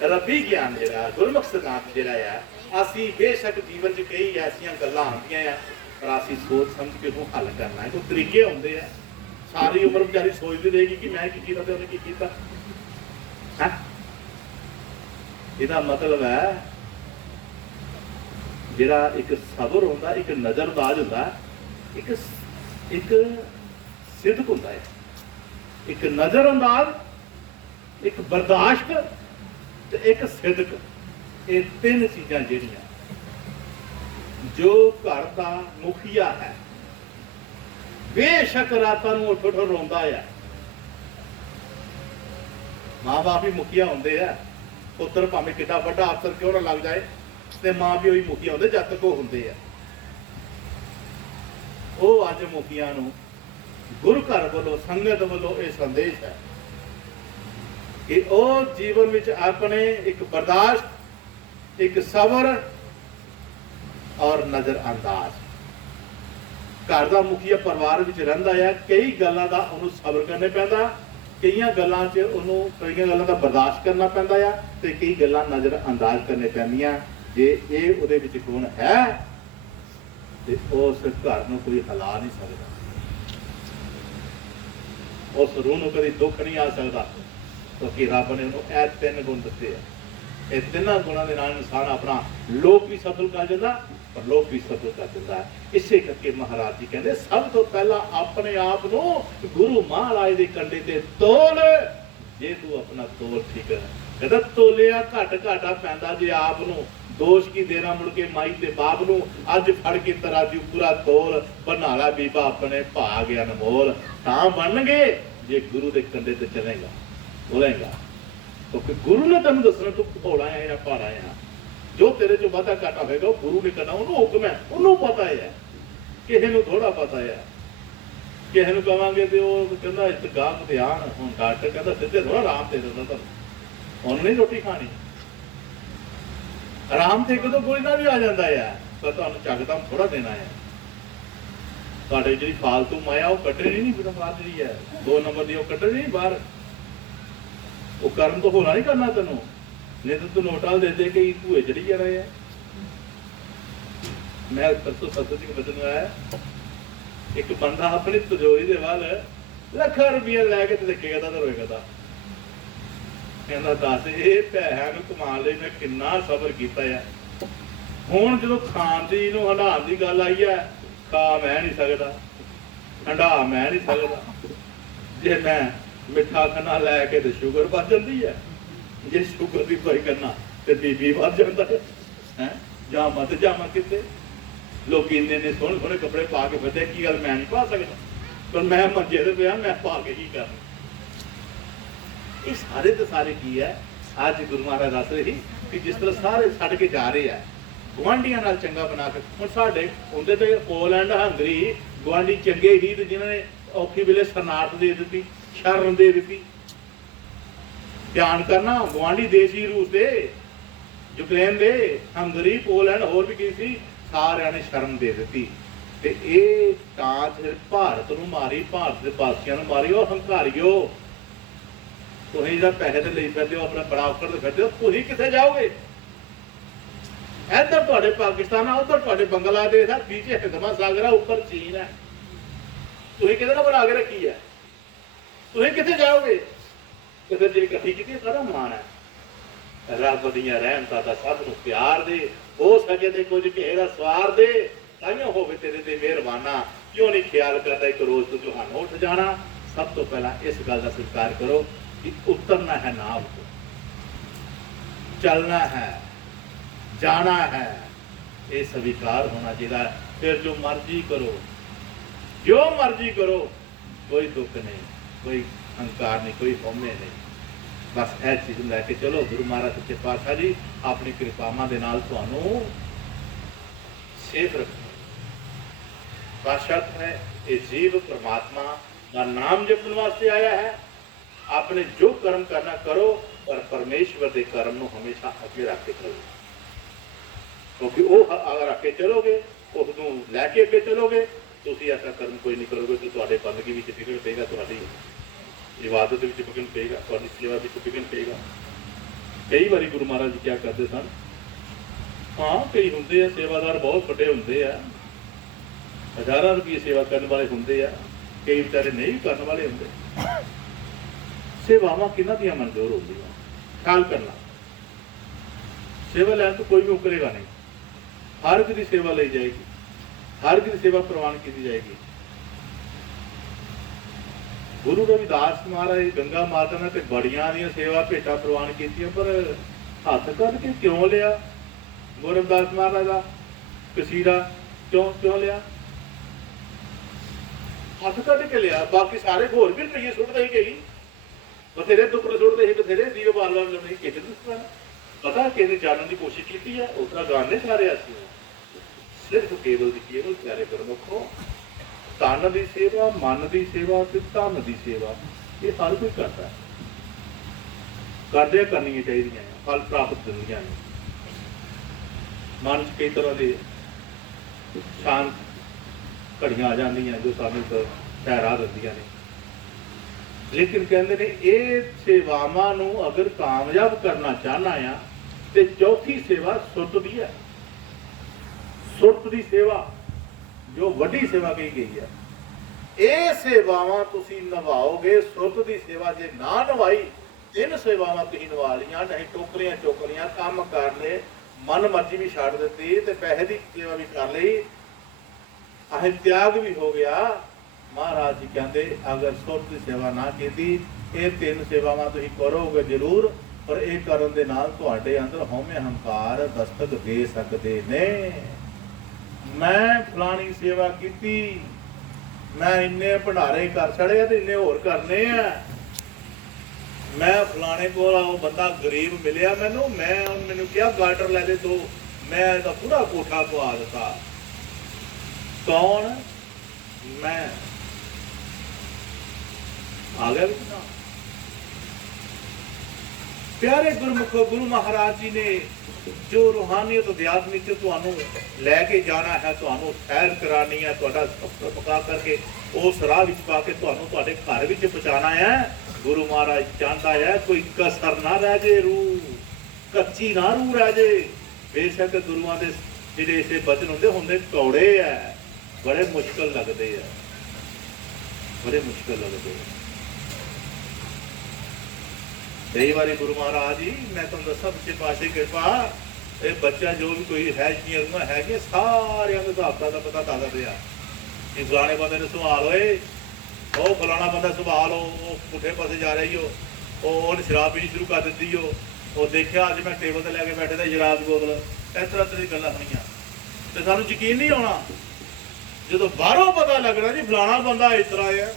ਰੱਬੀ ਗਿਆਨ ਜਿਹੜਾ ਗੁਰਮੁਖ ਸਿਧਾਂਤ ਜਿਹੜਾ ਆ, ਅਸੀਂ ਬੇਸ਼ੱਕ ਜੀਵਨ 'ਚ ਕਈ ਐਸੀਆਂ ਗੱਲਾਂ ਆਉਂਦੀਆਂ ਆ, ਪਰ ਅਸੀਂ ਸੋਚ ਸਮਝ ਕੇ ਉਹਨੂੰ ਹੱਲ ਕਰਨਾ ਹੈ। ਕੋਈ ਤਰੀਕੇ ਹੁੰਦੇ ਆ, ਸਾਰੀ ਉਮਰ ਵਿਚਾਰੀ ਸੋਚਦੀ ਰਹੇਗੀ ਕਿ ਮੈਂ ਕੀ ਕੀਤਾ ਤੇ ਉਹਨੇ ਕੀ ਕੀਤਾ। ਇਹਦਾ ਮਤਲਬ ਹੈ ਜਿਹੜਾ ਇੱਕ ਸਬਰ ਹੁੰਦਾ, ਇੱਕ ਨਜ਼ਰਅੰਦਾਜ਼ ਹੁੰਦਾ, ਇੱਕ ਸਿਦਕ ਹੁੰਦਾ ਹੈ। ਇੱਕ ਨਜ਼ਰਅੰਦਾਜ਼, ਇੱਕ ਬਰਦਾਸ਼ਤ ਤੇ ਇੱਕ ਸਿਦਕ। ਇਹ ਤਿੰਨ ਚੀਜ਼ਾਂ ਜਿਹੜੀਆਂ ਜੋ ਘਰ ਦਾ ਮੁਖੀਆ ਹੈ, ਬੇਸ਼ੱਕ ਰਾਤਾਂ ਨੂੰ ਉੱਠ ਉੱਠ ਰੋਂਦਾ ਆ। ਮਾਂ ਬਾਪ ਹੀ ਮੁਖੀਆ ਹੁੰਦੇ ਆ, ਪੁੱਤਰ ਭਾਵੇਂ ਕਿੱਡਾ ਵੱਡਾ ਅਫਸਰ ਕਿਉਂ ਨਾ ਲੱਗ ਜਾਏ, ਤੇ ਮਾਂ ਪਿਓ ਹੀ ਮੁਖੀਆ ਹੁੰਦੇ ਜਦ ਤੱਕ ਉਹ ਹੁੰਦੇ ਆ। ਉਹ ਅੱਜ ਮੁਖੀਆਂ ਨੂੰ ਗੁਰੂ ਘਰ ਵੱਲੋਂ, ਸੰਗਤ ਵੱਲੋਂ ਇਹ ਸੰਦੇਸ਼ ਹੈ कि ਉਹ ਜੀਵਨ ਵਿੱਚ ਆਪਣੇ ਇੱਕ ਬਰਦਾਸ਼ਤ, ਇੱਕ ਸਬਰ ਔਰ ਨਜ਼ਰਅੰਦਾਜ਼। ਘਰ ਦਾ ਮੁਖੀਆ ਪਰਿਵਾਰ ਵਿੱਚ ਰਹਿੰਦਾ ਹੈ, ਕਈ ਗੱਲਾਂ ਦਾ ਉਹਨੂੰ ਸਬਰ ਕਰਨੇ ਪੈਂਦਾ, ਕਈਆਂ ਗੱਲਾਂ 'ਚ ਉਹਨੂੰ ਕਈਆਂ ਗੱਲਾਂ ਦਾ ਬਰਦਾਸ਼ਤ ਕਰਨਾ ਪੈਂਦਾ ਆ, ਤੇ ਕਈ ਗੱਲਾਂ ਨਜ਼ਰਅੰਦਾਜ਼ ਕਰਨੇ ਪੈਂਦੀਆਂ। ਜੇ ਇਹ ਉਹਦੇ ਵਿੱਚ ਗੁਣ ਹੈ ਤੇ ਉਸ ਘਰ ਨੂੰ ਕੋਈ ਹਿਲਾ ਨਹੀਂ ਸਕਦਾ, ਉਸ ਰੂਹ ਨੂੰ ਕਦੀ ਦੁੱਖ ਨਹੀਂ ਆ ਸਕਦਾ, ਕਿਉਂਕਿ ਰੱਬ ਨੇ ਉਹਨੂੰ ਇਹ 3 ਗੁਣ ਦਿੱਤੇ ਆ। ਇਹ 3 ਗੁਣਾਂ ਦੇ ਨਾਲ ਇਨਸਾਨ ਆਪਣਾ ਲੋਕ ਵੀ ਸਫਲ ਕਰ ਜਾਂਦਾ, ਪਰ ਲੋਕ ਵੀ ਸਫਲ ਕਰ ਦਿੰਦਾ ਹੈ। ਇਸੇ ਕਰਕੇ ਮਹਾਰਾਜ ਜੀ ਕਹਿੰਦੇ ਸਭ ਤੋਂ ਪਹਿਲਾਂ ਆਪਣੇ ਆਪ ਨੂੰ ਗੁਰੂ ਮਹਾਰਾਜ ਦੇ ਕੰਡੇ ਤੇ ਤੋਲ। ਜੇ ਤੂੰ ਆਪਣਾ ਤੋਲ ਠੀਕ ਹੈ, ਕਹਿੰਦਾ ਤੋਲਿਆ ਘੱਟ ਘਾਟਾ ਪੈਂਦਾ ਜੇ ਆਪ ਨੂੰ। ਦੋਸ਼ ਕੀ ਦੇਣਾ ਮੁੜ ਕੇ ਮਾਈ ਤੇ ਬਾਪ ਨੂੰ, ਅੱਜ ਫੜ ਕੇ ਤਰਾਜੂ ਪੂਰਾ ਤੋਲ, ਬਣਾ ਲਾ ਬੀਬਾ ਆਪਣੇ ਭਾਗ ਅਨਮੋਲ। ਤਾਂ ਬਣਨਗੇ ਜੇ ਗੁਰੂ ਦੇ ਕੰਡੇ ਤੇ ਚਲੇਗਾ, ਬੋਲੇਗਾ, ਕਿਉਂਕਿ ਗੁਰੂ ਨੇ ਤੈਨੂੰ ਦੱਸਣਾ ਤੂੰ ਭੋਲਾ ਹੈ ਜਾਂ ਭਾਰਾ ਹੈ। ਜੋ ਤੇਰੇ ਚੋਂ ਵਾਧਾ ਘਾਟਾ ਹੋਏਗਾ ਉਹ ਗੁਰੂ ਨੇ ਕਰਨਾ, ਉਹਨੂੰ ਹੁਕਮ ਹੈ, ਉਹਨੂੰ ਪਤਾ ਹੈ, ਕਿਸੇ ਨੂੰ ਥੋੜਾ ਪਤਾ ਹੈ। ਕਿਸੇ ਨੂੰ ਕਵਾਂਗੇ ਤੇ ਉਹ ਕਹਿੰਦਾ ਇਤਗਾਮ ਧਿਆਨ। ਹੁਣ ਡਾਕਟਰ ਕਹਿੰਦਾ ਸਿੱਧੇ ਥੋੜਾ ਆਰਾਮ ਦੇ ਦਿੰਦਾ ਤੁਹਾਨੂੰ, ਹੁਣ ਨਹੀਂ ਰੋਟੀ ਖਾਣੀ। ਆਰਾਮ ਤੇ ਕਦੋਂ ਗੋਲੀ ਨਾਲ ਵੀ ਆ ਜਾਂਦਾ ਹੈ, ਪਰ ਤੁਹਾਨੂੰ ਚੱਕਦਮ ਥੋੜਾ ਦੇਣਾ ਹੈ। ਤੁਹਾਡੇ ਜਿਹੜੀ ਫਾਲਤੂ ਮਾਇਆ ਉਹ ਕੱਢਣੀ ਨਹੀਂ, ਬਾਹਰ ਜਿਹੜੀ ਹੈ 2 ਨੰਬਰ ਦੀ ਉਹ ਕੱਢਣੀ ਨਹੀਂ ਬਾਹਰ। ਉਹ ਕਰਮ ਤੋਂ ਹੋਣਾ ਨਹੀਂ ਕਰਨਾ ਤੈਨੂੰ, ਨਹੀਂ ਤਾਂ ਤੂੰ ਨੋਟਾਂ ਦੇ ਦੇ ਕੇ ਭੂਏ ਚੜੀ ਜਾ ਰਹੇ ਹੈ। ਮੈਂ ਪਰਸੋਂ ਸਤਿ ਸਿੰਘ ਬਚਨ ਆਇਆ, ਇੱਕ ਬੰਦਾ ਆਪਣੀ ਤਿਜੋਰੀ ਦੇ ਵੱਲ ਲੱਖਾਂ ਰੁਪਈਆ ਲੈ ਕੇ ਤੇ ਦੇਖੇਗਾ ਤਾਂ ਰੋਏਗਾ ਤਾਂ ਕਹਿੰਦਾ ਦੱਸ ਇਹ ਪੈਸਿਆਂ ਨੂੰ ਕਮਾਉਣ ਲਈ ਮੈਂ ਕਿੰਨਾ ਸਬਰ ਕੀਤਾ ਹੈ। ਹੁਣ ਜਦੋਂ ਖਾਣ ਦੀ ਨੂੰ ਹੰਢਾਉਣ ਦੀ ਗੱਲ ਆਈ ਹੈ, ਖਾ ਮੈਂ ਨਹੀਂ ਸਕਦਾ, ਹੰਢਾ ਮੈਂ ਨਹੀਂ ਸਕਦਾ। ਜੇ ਮੈਂ ਮਿੱਠਾ ਖਾਣਾ ਲੈ ਕੇ ਤੇ ਸ਼ੂਗਰ ਵੱਧ ਜਾਂਦੀ ਹੈ, ਜੇ ਸ਼ੂਗਰ ਦੀ ਦਵਾਈ ਕਰਨਾ ਤੇ ਬੀਪੀ ਵੱਧ ਜਾਂਦਾ ਹੈ। ਜਾਂ ਮਤ ਜਾਵਾਂ ਕਿਤੇ, ਲੋਕੀ ਇੰਨੇ ਸੋਹਣੇ ਸੋਹਣੇ ਕੱਪੜੇ ਪਾ ਕੇ ਫਿਰਦੇ, ਕੀ ਗੱਲ ਮੈਂ ਨਹੀਂ ਪਾ ਸਕਦਾ, ਪਰ ਮੈਂ ਮੰਜੇ ਤੇ ਪਿਆ, ਮੈਂ ਪਾ ਕੇ ਕੀ ਕਰਨਾ। ਇਹ ਸਾਰੇ ਤੇ ਸਾਰੇ ਕੀ ਹੈ, ਅੱਜ ਗੁਰੂ ਮਹਾਰਾਜ ਦੱਸ ਰਹੇ ਸੀ ਕਿ ਜਿਸ ਤਰ੍ਹਾਂ ਸਾਰੇ ਛੱਡ ਕੇ ਜਾ ਰਹੇ ਆ, ਗੁਆਂਢੀਆਂ ਨਾਲ ਚੰਗਾ ਬਣਾ ਕੇ। ਹੁਣ ਸਾਡੇ ਹੁੰਦੇ ਤੇ ਪੋਲੈਂਡ, ਹੰਗਰੀ ਗੁਆਂਢੀ ਚੰਗੇ ਹੀ, ਤੇ ਜਿਨ੍ਹਾਂ ਨੇ ਔਖੀ ਵੇਲੇ ਸ਼ਰਨਾਰਥ ਦੇ ਦਿੱਤੀ, ਸ਼ਰਨ ਦੇ ਦਿੱਤੀ। ਧਿਆਨ ਕਰਨਾ, ਗੁਆਂਢੀ ਦੇਸ਼ ਹੀ ਰੂਸ ਦੇ, ਯੂਕਰੇਨ ਦੇ, ਹੰਗਰੀ, ਪੋਲੈਂਡ, ਹੋਰ ਵੀ ਕੀ ਸੀ, ਸਾਰਿਆਂ ਨੇ ਸ਼ਰਨ ਦੇ ਦਿੱਤੀ। ਤੇ ਇਹ ਟਾਂਚ ਭਾਰਤ ਨੂੰ ਮਾਰੀ, ਭਾਰਤ ਦੇ ਵਾਸੀਆਂ ਨੂੰ ਮਾਰੀ। ਉਹ ਹੰਕਾਰੀਓ, ਤੁਸੀਂ ਜਿਹੜਾ ਪੈਸੇ ਤੇ ਲਈ ਫਿਰਦੇ ਹੋ, ਆਪਣਾ ਬੜਾ ਔਕੜ ਤੇ ਫਿਰਦੇ ਹੋ, ਤੁਸੀਂ ਕਿੱਥੇ ਜਾਓਗੇ? ਇੱਧਰ ਤੁਹਾਡੇ ਪਾਕਿਸਤਾਨ ਆ, ਉੱਧਰ ਤੁਹਾਡੇ ਬੰਗਲਾਦੇਸ਼ ਆ, ਪੀਛੇ ਹਿੰਦਮਾ ਸਾਗਰ ਆ, ਉੱਪਰ ਚੀਨ ਹੈ। ਤੁਸੀਂ ਕਿਹਦੇ ਨਾਲ ਬਣਾ ਕੇ ਰੱਖੀ ਹੈ? ਤੁਸੀਂ ਕਿੱਥੇ ਜਾਓਗੇ? ਕਿਤੇ ਜਿਹੜੀ ਇਕੱਠੀ ਕੀਤੀ ਸਾਰਾ ਮਾਣ ਹੈ। ਰੱਬ ਦੀਆਂ ਰਹਿਮਤਾਂ ਦਾ ਸਭ ਨੂੰ ਪਿਆਰ ਦੇ, ਹੋ ਸਕੇ ਤੇ ਕੁਝ ਘੇਰਾ ਸਵਾਰ ਦੇ, ਤਾਈਓ ਹੋਵੇ ਤੇਰੇ ਤੇ ਮਿਹਰਬਾਨਾ। ਕਿਉਂ ਨਹੀਂ ਖਿਆਲ ਕਰਦਾ ਇੱਕ ਰੋਜ਼ ਤੋਂ ਤੁਹਾਨੂੰ ਉੱਠ ਜਾਣਾ। ਸਭ ਤੋਂ ਪਹਿਲਾਂ ਇਸ ਗੱਲ ਦਾ ਸਵੀਕਾਰ ਕਰੋ कि उतरना है नाव को, चलना है, जाना है, ये स्वीकार होना चाहिए। फिर जो मर्जी करो, जो मर्जी करो, कोई दुख नहीं, कोई अहंकार नहीं, कोई हौमे नहीं। बस यह चीज लैके चलो। गुरु महाराज सच्चे पातशाह जी अपनी कृपावां दे नाल तुहानू सेफ रखो। बशर्त है ये जीव परमात्मा का नाम जपने वास्ते आया है। आपने जो कर्म करना करो, पर परमेश्वर के कर्म को हमेशा अगे रख के चलो, क्योंकि वो अगर रख के चलोगे, उसको लैके अगे चलोगे, तुम ऐसा कर्म कोई नहीं करोगे तो तुम्हारे बंदगी में विघन पेगा, तुम्हारी इबादत में विघन पेगा, तुम्हारी सेवा में विघन पेगा। कई बार गुरु महाराज जी क्या करते सन, हाँ कई होंगे सेवादार बहुत बड़े होंगे, हज़ारों रुपये सेवा करने वाले होंगे, कई बेचारे नहीं करने वाले होंगे। सेवावां किन्हां दियां मंजूर होंदियां? ख्याल करना, सेवा लैन तो कोई भी उकरेगा नहीं, हर एक की सेवा ली जाएगी, हर एक की सेवा प्रवान की जाएगी। गुरु रविदास महाराज गंगा माता ने बड़ियां दी सेवा भेटा प्रवान की, पर हथ कद के क्यों लिया? गुरु रविदास महाराज का कसीरा क्यों लिया? हथ कद के लिया। बाकी सारे होर भी रुपये सुटते ही गई, बथेरे दुख सुटते ही, बथेरे दीवे बाल नहीं, किसी पता किसी जानने की कोशिश की है, उसका गाने सारे ऐसे सिर्फ केवल प्यारे गुरमुखो, तन की सेवा, मन की सेवा, धन की सेवा, ये हर कोई करता है। ਕਰਦੇ ਕਰਨੀਆਂ ਚਾਹੀਦੀਆਂ ਆ, ਫਲ ਪ੍ਰਾਪਤ ਦਿੰਦੀਆਂ ਨੇ। ਮਨ 'ਚ ਕਈ ਤਰ੍ਹਾਂ ਦੇ ਸ਼ਾਂਤ ਘੜੀਆਂ ਆ ਜਾਂਦੀਆਂ ਜੋ ਸਾਨੂੰ ਇੱਕ ਠਹਿਰਾ ਦਿੰਦੀਆਂ ਨੇ। ਲੇਕਿਨ ਕਹਿੰਦੇ ਨੇ ਇਹ ਸੇਵਾਵਾਂ ਨੂੰ ਅਗਰ ਕਾਮਯਾਬ ਕਰਨਾ ਚਾਹਨਾ ਆ ਤੇ ਚੌਥੀ ਸੇਵਾ ਸੁਰਤ ਦੀ ਹੈ। ਸੁਰਤ ਦੀ ਸੇਵਾ ਜੋ ਵੱਡੀ ਸੇਵਾ ਕਹੀ ਗਈ ਹੈ, ਇਹ ਸੇਵਾਵਾਂ ਤੁਸੀਂ ਨਿਭਾਓਗੇ। ਸੁਰਤ ਦੀ ਸੇਵਾ ਜੇ ਨਾ ਨਿਭਾਈ, ਤਿੰਨ ਸੇਵਾਵਾਂ ਤੁਸੀਂ ਨਿਭਾ ਲਈਆਂ, ਨਹੀਂ ਟੋਕਰੀਆਂ ਚੁੱਕ ਲਈਆਂ, ਕੰਮ ਕਰ ਲਏ, ਮਨ ਮਰਜ਼ੀ ਵੀ ਛੱਡ ਦਿੱਤੀ ਤੇ ਪੈਸੇ ਦੀ ਸੇਵਾ ਵੀ ਕਰ ਲਈ, ਅਹਿ ਤਿਆਗ ਵੀ ਹੋ ਗਿਆ। ਮਹਾਰਾਜ ਜੀ ਕਹਿੰਦੇ ਅਗਰ ਸੁਰਤ ਦੀ ਸੇਵਾ ਨਾ ਕੀਤੀ, ਇਹ ਤਿੰਨ ਸੇਵਾਵਾਂ ਤੁਸੀਂ ਕਰੋਗੇ ਜ਼ਰੂਰ, ਪਰ ਇਹ ਕਰਨ ਦੇ ਨਾਲ ਤੁਹਾਡੇ ਅੰਦਰ ਹਉਮੈ ਹੰਕਾਰ ਦਸਤਕ ਦੇ ਸਕਦੇ ਨੇ। ਮੈਂ ਫਲਾਣੀ ਸੇਵਾ ਕੀਤੀ, ਮੈਂ ਇੰਨੇ ਭੰਡਾਰੇ ਕਰ ਛੜੇ ਆ ਤੇ ਇੰਨੇ ਹੋਰ ਕਰਨੇ ਆ, ਮੈਂ ਫਲਾਣੇ ਕੋਲ ਉਹ ਬੰਦਾ ਗਰੀਬ ਮਿਲਿਆ ਮੈਨੂੰ, ਮੈਂ ਮੈਨੂੰ ਕਿਹਾ ਗਾਟਰ ਲੈ ਦੇ ਤੂੰ, ਮੈਂ ਇਹਦਾ ਪੂਰਾ ਕੋਠਾ ਪਵਾ ਦਿੱਤਾ। ਕੌਣ? ਮੈਂ ਆ ਗਿਆ ਵਿੱਚ ਨਾ। ਪਿਆਰੇ ਗੁਰਮੁਖੋ, ਗੁਰੂ ਮਹਾਰਾਜ ਜੀ ਨੇ ਜੋ ਰੂਹਾਨੀਅਤ ਅਧਿਆਤਮਿਕ ਤੁਹਾਨੂੰ ਲੈ ਕੇ ਜਾਣਾ ਹੈ, ਤੁਹਾਨੂੰ ਸੈਰ ਕਰਾਣੀ ਹੈ, ਤੁਹਾਡਾ ਸਫਰ ਪਕਾ ਕਰਕੇ ਉਸ ਰਾਹ ਵਿੱਚ ਪਾ ਕੇ ਤੁਹਾਨੂੰ ਤੁਹਾਡੇ ਘਰ ਵਿੱਚ ਪਹੁੰਚਾਣਾ ਹੈ। ਗੁਰੂ ਮਹਾਰਾਜ ਚਾਹੁੰਦਾ ਹੈ ਕੋਈ ਕਸਰ ਨਾ ਰਹਿ ਜੇ, ਰੂਹ ਕੱਚੀ ਨਾ ਰੂਹ ਰਹਿ ਜੇ। ਬੇਸ਼ੱਕ ਗੁਰੂਆਂ ਦੇ ਜਿਹੜੇ ਇਸੇ ਬਚਨ ਹੁੰਦੇ ਕੌੜੇ ਆ, ਬੜੇ ਮੁਸ਼ਕਲ ਲੱਗਦੇ ਆ, ਬੜੇ ਮੁਸ਼ਕਲ ਲੱਗਦੇ ਆ। ਕਈ ਵਾਰੀ ਗੁਰੂ ਮਹਾਰਾਜ ਜੀ, ਮੈਂ ਤੁਹਾਨੂੰ ਦੱਸਾਂ ਸੱਚੇ ਪਾਤਸ਼ਾਹ ਕਿਰਪਾ, ਇਹ ਬੱਚਾ ਜੋ ਵੀ ਕੋਈ ਹੈ ਜਿੰਨੀਆਂ ਰੂਹਾਂ ਹੈਗੀਆਂ ਸਾਰਿਆਂ ਨੂੰ ਹਿਸਾਬ ਦਾ ਪਤਾ ਦੱਸ ਦਿੰਦੇ ਆ ਕਿ ਫਲਾਣੇ ਬੰਦੇ ਨੂੰ ਸੰਭਾਲ ਹੋਏ, ਉਹ ਫਲਾਣਾ ਬੰਦਾ ਸੰਭਾਲ, ਉਹ ਪੁੱਠੇ ਪਾਸੇ ਜਾ ਰਹੀ ਉਹਨੇ ਸ਼ਰਾਬ ਪੀਣੀ ਸ਼ੁਰੂ ਕਰ ਦਿੱਤੀ, ਉਹ ਦੇਖਿਆ ਅੱਜ ਮੈਂ ਟੇਬਲ ਤੇ ਲੈ ਕੇ ਬੈਠੇ ਤਾਂ ਸ਼ਰਾਬ ਦੀ ਬੋਤਲ। ਇਸ ਤਰ੍ਹਾਂ ਦੀ ਗੱਲਾਂ ਸੁਣੀਆਂ ਤੇ ਸਾਨੂੰ ਯਕੀਨ ਨਹੀਂ ਆਉਣਾ। ਜਦੋਂ ਬਾਹਰੋਂ ਪਤਾ ਲੱਗਣਾ ਜੀ ਫਲਾਣਾ ਬੰਦਾ ਇਸ ਤਰ੍ਹਾਂ ਆ,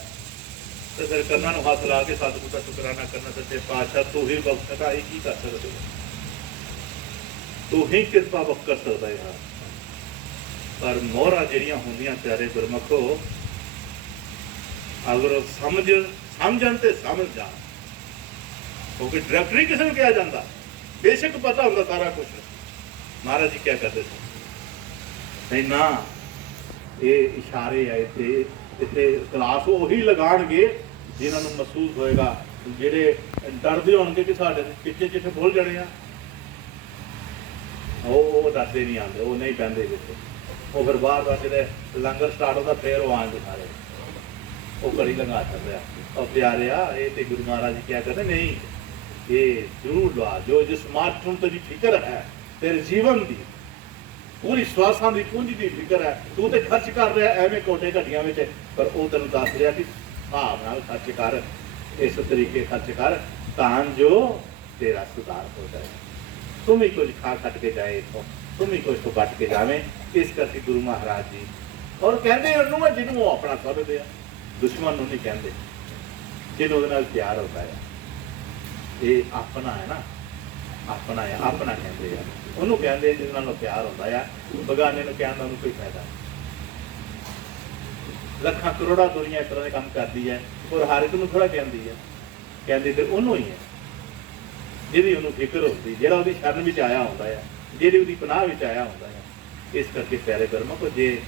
ਤੇ ਫਿਰ ਕੰਨਾਂ ਨੂੰ ਹੱਥ ਲਾ ਕੇ ਸਤਿਗੁਰੂ ਦਾ ਸ਼ੁਕਰਾਨਾ ਕਰਨਾ, ਸੱਚੇ ਪਾਤਸ਼ਾਹ ਤੂੰ ਹੀ ਬਖਸ਼ਦਾ, ਇਹ ਕੀ ਕਰ ਸਕਦੇ, ਤੂੰ ਹੀ ਕਿਰਪਾ ਬਖਸ਼ ਕਰ ਸਕਦਾ ਹੈ। ਪਰ ਮੋਹਰਾਂ ਜਿਹੜੀਆਂ ਹੁੰਦੀਆਂ ਪਿਆਰੇ ਗੁਰਮਖੋ, ਅਗਰ ਸਮਝਣ ਤੇ ਸਮਝ ਜਾਣ, ਕਿਉਂਕਿ ਡਾਇਰੈਕਟਰੀ ਕਿਸੇ ਨੂੰ ਕਿਹਾ ਜਾਂਦਾ, ਬੇਸ਼ੱਕ ਪਤਾ ਹੁੰਦਾ ਸਾਰਾ ਕੁਛ। ਮਹਾਰਾਜ ਜੀ ਕਿਆ ਕਰਦੇ ਸੀ, ਨਹੀਂ ਨਾ, ਇਹ ਇਸ਼ਾਰੇ ਆਏ ਤੇ ਇੱਥੇ ਕਲਾਸ ਉਹੀ ਲਗਾਉਣਗੇ ਜਿਨ੍ਹਾਂ ਨੂੰ ਮਹਿਸੂਸ ਹੋਏਗਾ, ਜਿਹੜੇ ਡਰਦੇ ਹੋਣਗੇ ਕਿ ਸਾਡੇ ਪਿੱਛੇ ਚਿੱਠੇ ਭੁੱਲ ਜਾਣੇ ਆ, ਉਹ ਡਰਦੇ ਨਹੀਂ ਆਉਂਦੇ, ਉਹ ਨਹੀਂ ਪੈਂਦੇ ਵਿੱਚ। ਉਹ ਫਿਰ ਬਾਹਰ ਜਿਹੜੇ ਲੰਗਰ ਸਟਾਰਟ ਹੁੰਦਾ ਫਿਰ ਉਹ ਆਉਂਦੇ ਸਾਰੇ, ਉਹ ਘੜੀ ਲੰਘਾ ਚੱਲ ਰਿਹਾ। ਉਹ ਪਿਆਰਿਆ, ਇਹ ਤੇ ਗੁਰੂ ਮਹਾਰਾਜ ਜੀ ਕਿਆ ਕਰਦੇ, ਨਹੀਂ ਇਹ ਜ਼ਰੂਰ ਲਵਾ ਜੋ ਜਿਸ ਮਾਤਮ ਤੁझी ਫਿਕਰ ਹੈ, ਤੇਰੇ ਜੀਵਨ ਦੀ ਪੂਰੀ ਸਵਾਸਾਂ ਦੀ ਪੂੰਜੀ ਦੀ ਫਿਕਰ ਹੈ, ਤੂੰ ਤੇ ਖਰਚ ਕਰ ਰਿਹਾ ਐਵੇਂ ਕੋਟੇ ਘਟੀਆਂ ਵਿੱਚ, ਪਰ ਉਹ ਤੈਨੂੰ ਦੱਸ ਰਿਹਾ ਕਿ ਹਿਸਾਬ ਨਾਲ ਖਰਚ ਕਰ, ਇਸ ਤਰੀਕੇ ਖਰਚ ਕਰ ਤਾਂ ਜੋ ਤੇਰਾ ਸੁਧਾਰ ਹੋ ਜਾਏ। ਤੂੰ ਵੀ ਕੁਝ ਖਾ ਖੱਟ ਕੇ ਜਾਏ ਇੱਥੋਂ, ਤੂੰ ਵੀ ਕੁਝ ਤੋਂ ਬਚ ਕੇ ਜਾਵੇਂ। ਇਸ ਕਰਕੇ ਗੁਰੂ ਮਹਾਰਾਜ ਜੀ ਔਰ ਕਹਿੰਦੇ ਉਹਨੂੰ ਹੈ ਜਿਹਨੂੰ ਉਹ ਆਪਣਾ ਸਮਝਦੇ ਆ, ਦੁਸ਼ਮਣ ਨੂੰ ਨਹੀਂ ਕਹਿੰਦੇ, ਜਿਹਨੂੰ ਉਹਦੇ ਨਾਲ ਪਿਆਰ ਹੁੰਦਾ ਹੈ। ਇਹ ਆਪਣਾ ਹੈ ਨਾ, ਆਪਣਾ ਹੈ, ਆਪਣਾ ਕਹਿੰਦੇ ਆ ਉਹਨੂੰ, ਕਹਿੰਦੇ ਜਿਹਦੇ ਨਾਲ ਪਿਆਰ ਹੁੰਦਾ ਆ। ਬਗਾਨੇ ਨੂੰ ਕਹਿਣ ਦਾ ਉਹਨੂੰ ਕੋਈ ਫਾਇਦਾ ਨਹੀਂ। ਲੱਖਾਂ ਕਰੋੜਾਂ ਦੁਨੀਆ ਇਸ ਤਰ੍ਹਾਂ ਦੇ ਕੰਮ ਕਰਦੀ ਹੈ, ਔਰ ਹਰ ਇੱਕ ਨੂੰ ਥੋੜਾ ਕਹਿੰਦੀ ਹੈ, ਕਹਿੰਦੀ ਤੇ ਉਹਨੂੰ ਹੀ ਹੈ ਜਿਹਦੀ ਉਹਨੂੰ ਫਿਕਰ ਹੁੰਦੀ, ਜਿਹੜਾ ਉਹਦੀ ਸ਼ਰਨ ਵਿੱਚ ਆਇਆ ਹੁੰਦਾ ਹੈ, ਜਿਹੜੀ ਉਹਦੀ ਪਨਾਹ ਵਿੱਚ ਆਇਆ ਹੁੰਦਾ ਹੈ। ਇਸ ਕਰਕੇ ਪਿਆਰੇ ਗੁਰਮੁਖੋ, ਜੇ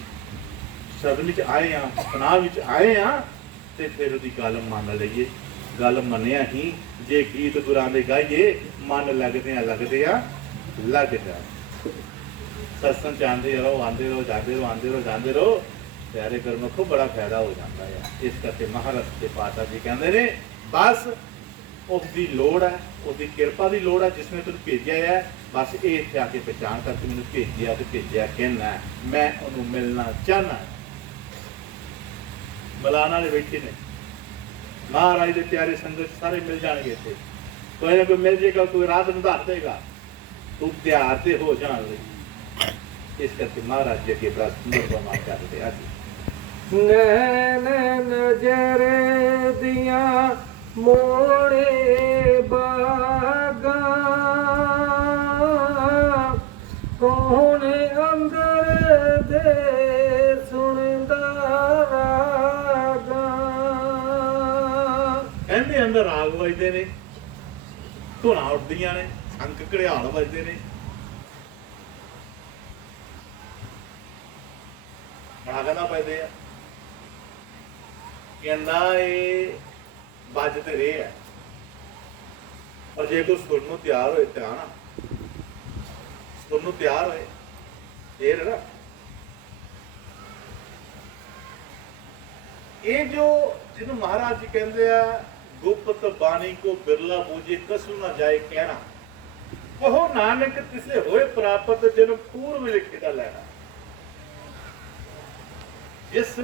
ਸ਼ਰਨ ਵਿੱਚ ਆਏ ਆ, ਪਨਾਹ ਵਿੱਚ ਆਏ ਆ, ਤੇ ਫਿਰ ਉਹਦੀ ਗੱਲ ਮੰਨ ਲਈਏ। ਗੱਲ ਮੰਨਿਆ ਹੀ ਜੇ ਗੀਤ ਗੁਰਾਂ ਦੇ ਗਾਈਏ, ਮਨ ਲੱਗਦੇ ਆ ਲੱਗ ਜਾ। ਸਤਸੰਗ ਚ ਆਉਂਦੇ ਰਹੋ, ਆਉਂਦੇ ਰਹੋ, ਜਾਂਦੇ ਰਹੋ, ਆਉਂਦੇ ਰਹੋ, ਜਾਂਦੇ ਰਹੋ, ਪਿਆਰੇ ਗੁਰਮੁਖੋ ਬੜਾ ਫਾਇਦਾ ਹੋ ਜਾਂਦਾ ਹੈ। ਇਸ ਕਰਕੇ ਮਹਾਰਾਜ ਦੇ ਪਾਤਸ਼ਾਹ ਜੀ ਕਹਿੰਦੇ ਨੇ, ਬਸ ਉਸਦੀ ਲੋੜ ਹੈ, ਉਹਦੀ ਕਿਰਪਾ ਦੀ ਲੋੜ ਹੈ, ਜਿਸਨੇ ਤੈਨੂੰ ਭੇਜਿਆ ਹੈ। ਬਸ ਇਹ ਇੱਥੇ ਆ ਕੇ ਪਹਿਚਾਣ ਕਰਕੇ ਮੈਨੂੰ ਭੇਜਿਆ ਤੇ ਭੇਜਿਆ ਕਹਿੰਦਾ, ਮੈਂ ਉਹਨੂੰ ਮਿਲਣਾ ਚਾਹਨਾ। ਮਲਾਨਾ ਨੇ ਬੈਠੇ ਨੇ, ਮਹਾਰਾਜ ਦੇ ਪਿਆਰੇ ਸੰਗਤ ਸਾਰੇ ਮਿਲ ਜਾਣਗੇ ਇੱਥੇ, ਕੋਈ ਨਾ ਕੋਈ ਮਿਲ ਜੇਗਾ, ਕੋਈ ਰਾਤ ਨੂੰ ਦੱਸ ਦੇਗਾ, ਤੂੰ ਤਿਆਰ ਤੇ ਹੋ ਜਾਣ ਲਈ। ਇਸ ਕਰਕੇ ਮਹਾਰਾਜ ਜੀ ਅੱਗੇ ਬੜਾ ਸੁੰਦਰ ਪ੍ਰਮਾਣ ਕਰਦੇ ਆ। ਨੈਣ ਨਜ਼ਰ ਦੀਆਂ ਮੋੜੇ ਬਾਗਾਂ, ਕੌਣ ਅੰਦਰ ਦੇ ਸੁਣਦਾ ਰਾਗਾਂ। ਕਹਿੰਦੇ ਅੰਦਰ ਰਾਗ ਵੱਜਦੇ ਨੇ, ਧੁਨਾਂ ਉੱਡਦੀਆਂ ਨੇ, ਸ਼ੰਖ ਘੜਿਆਲ ਵੱਜਦੇ ਨੇ। ਬੜਾ ਕਹਿੰਦਾ ਪੈਦੇ ਆ, ਕਹਿੰਦਾ ਇਹ ਵੱਜ ਤੇ ਰਹੇ ਆ, ਪਰ ਜੇ ਕੋਈ ਸੁਣ ਨੂੰ ਤਿਆਰ ਹੋਏ ਤਾਂ ਨਾ, ਸੁਣ ਨੂੰ ਤਿਆਰ ਹੋਏ ਫੇਰ ਨਾ। ਇਹ ਜੋ ਜਿਹਨੂੰ ਮਹਾਰਾਜ ਜੀ ਕਹਿੰਦੇ ਆ ਗੁਪਤ ਬਾਣੀ ਕੋ ਬਿਰਲਾ ਬੂਝੇ ਕਸੂ ਨਾ ਜਾਏ ਕਹਿਣਾ, ਉਹ ਨਾਨਕ ਕਿਸੇ ਹੋਏ ਪ੍ਰਾਪਤ ਜਨ ਪੂਰਵ ਲਿਖੇ ਦਾ ਲੈਣਾ। ਜਿਸ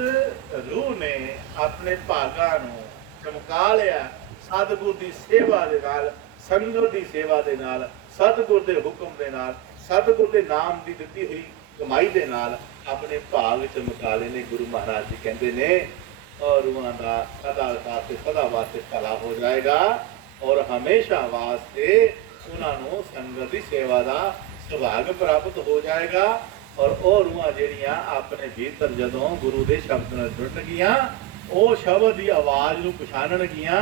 ਰੂਹ ਨੇ ਆਪਣੇ ਭਾਗਾਂ ਨੂੰ ਚਮਕਾ ਲਿਆ ਸਤਿਗੁਰ ਦੀ ਸੇਵਾ ਦੇ ਨਾਲ, ਸੰਗਤ ਦੀ ਸੇਵਾ ਦੇ ਨਾਲ, ਸਤਿਗੁਰ ਦੇ ਹੁਕਮ ਦੇ ਨਾਲ, ਸਤਿਗੁਰ ਦੇ ਨਾਮ ਦੀ ਦਿੱਤੀ ਹੋਈ ਕਮਾਈ ਦੇ ਨਾਲ ਆਪਣੇ ਭਾਗ ਚਮਕਾ ਲਏ ਨੇ। ਗੁਰੂ ਮਹਾਰਾਜ ਜੀ ਕਹਿੰਦੇ ਨੇ ਔਰ ਰੂਹਾਂ ਦਾ ਸਦਾ ਵਾਸਤੇ ਭਲਾ ਹੋ ਜਾਏਗਾ ਔਰ ਹਮੇਸ਼ਾ ਵਾਸਤੇ ਉਹਨਾਂ ਨੂੰ ਸੰਗਤ ਦੀ ਸੇਵਾ ਦਾ ਸੁਭਾਗ ਪ੍ਰਾਪਤ ਹੋ ਜਾਏਗਾ। ਔਰ ਉਹ ਰੂਹਾਂ ਜਿਹੜੀਆਂ ਆਪਣੇ ਭੀਤਰ ਜਦੋਂ ਗੁਰੂ ਦੇ ਸ਼ਬਦ ਨਾਲ ਜੁੜਨਗੀਆਂ, ਉਹ ਸ਼ਬਦ ਦੀ ਆਵਾਜ਼ ਨੂੰ ਪਛਾਣਨਗੀਆਂ।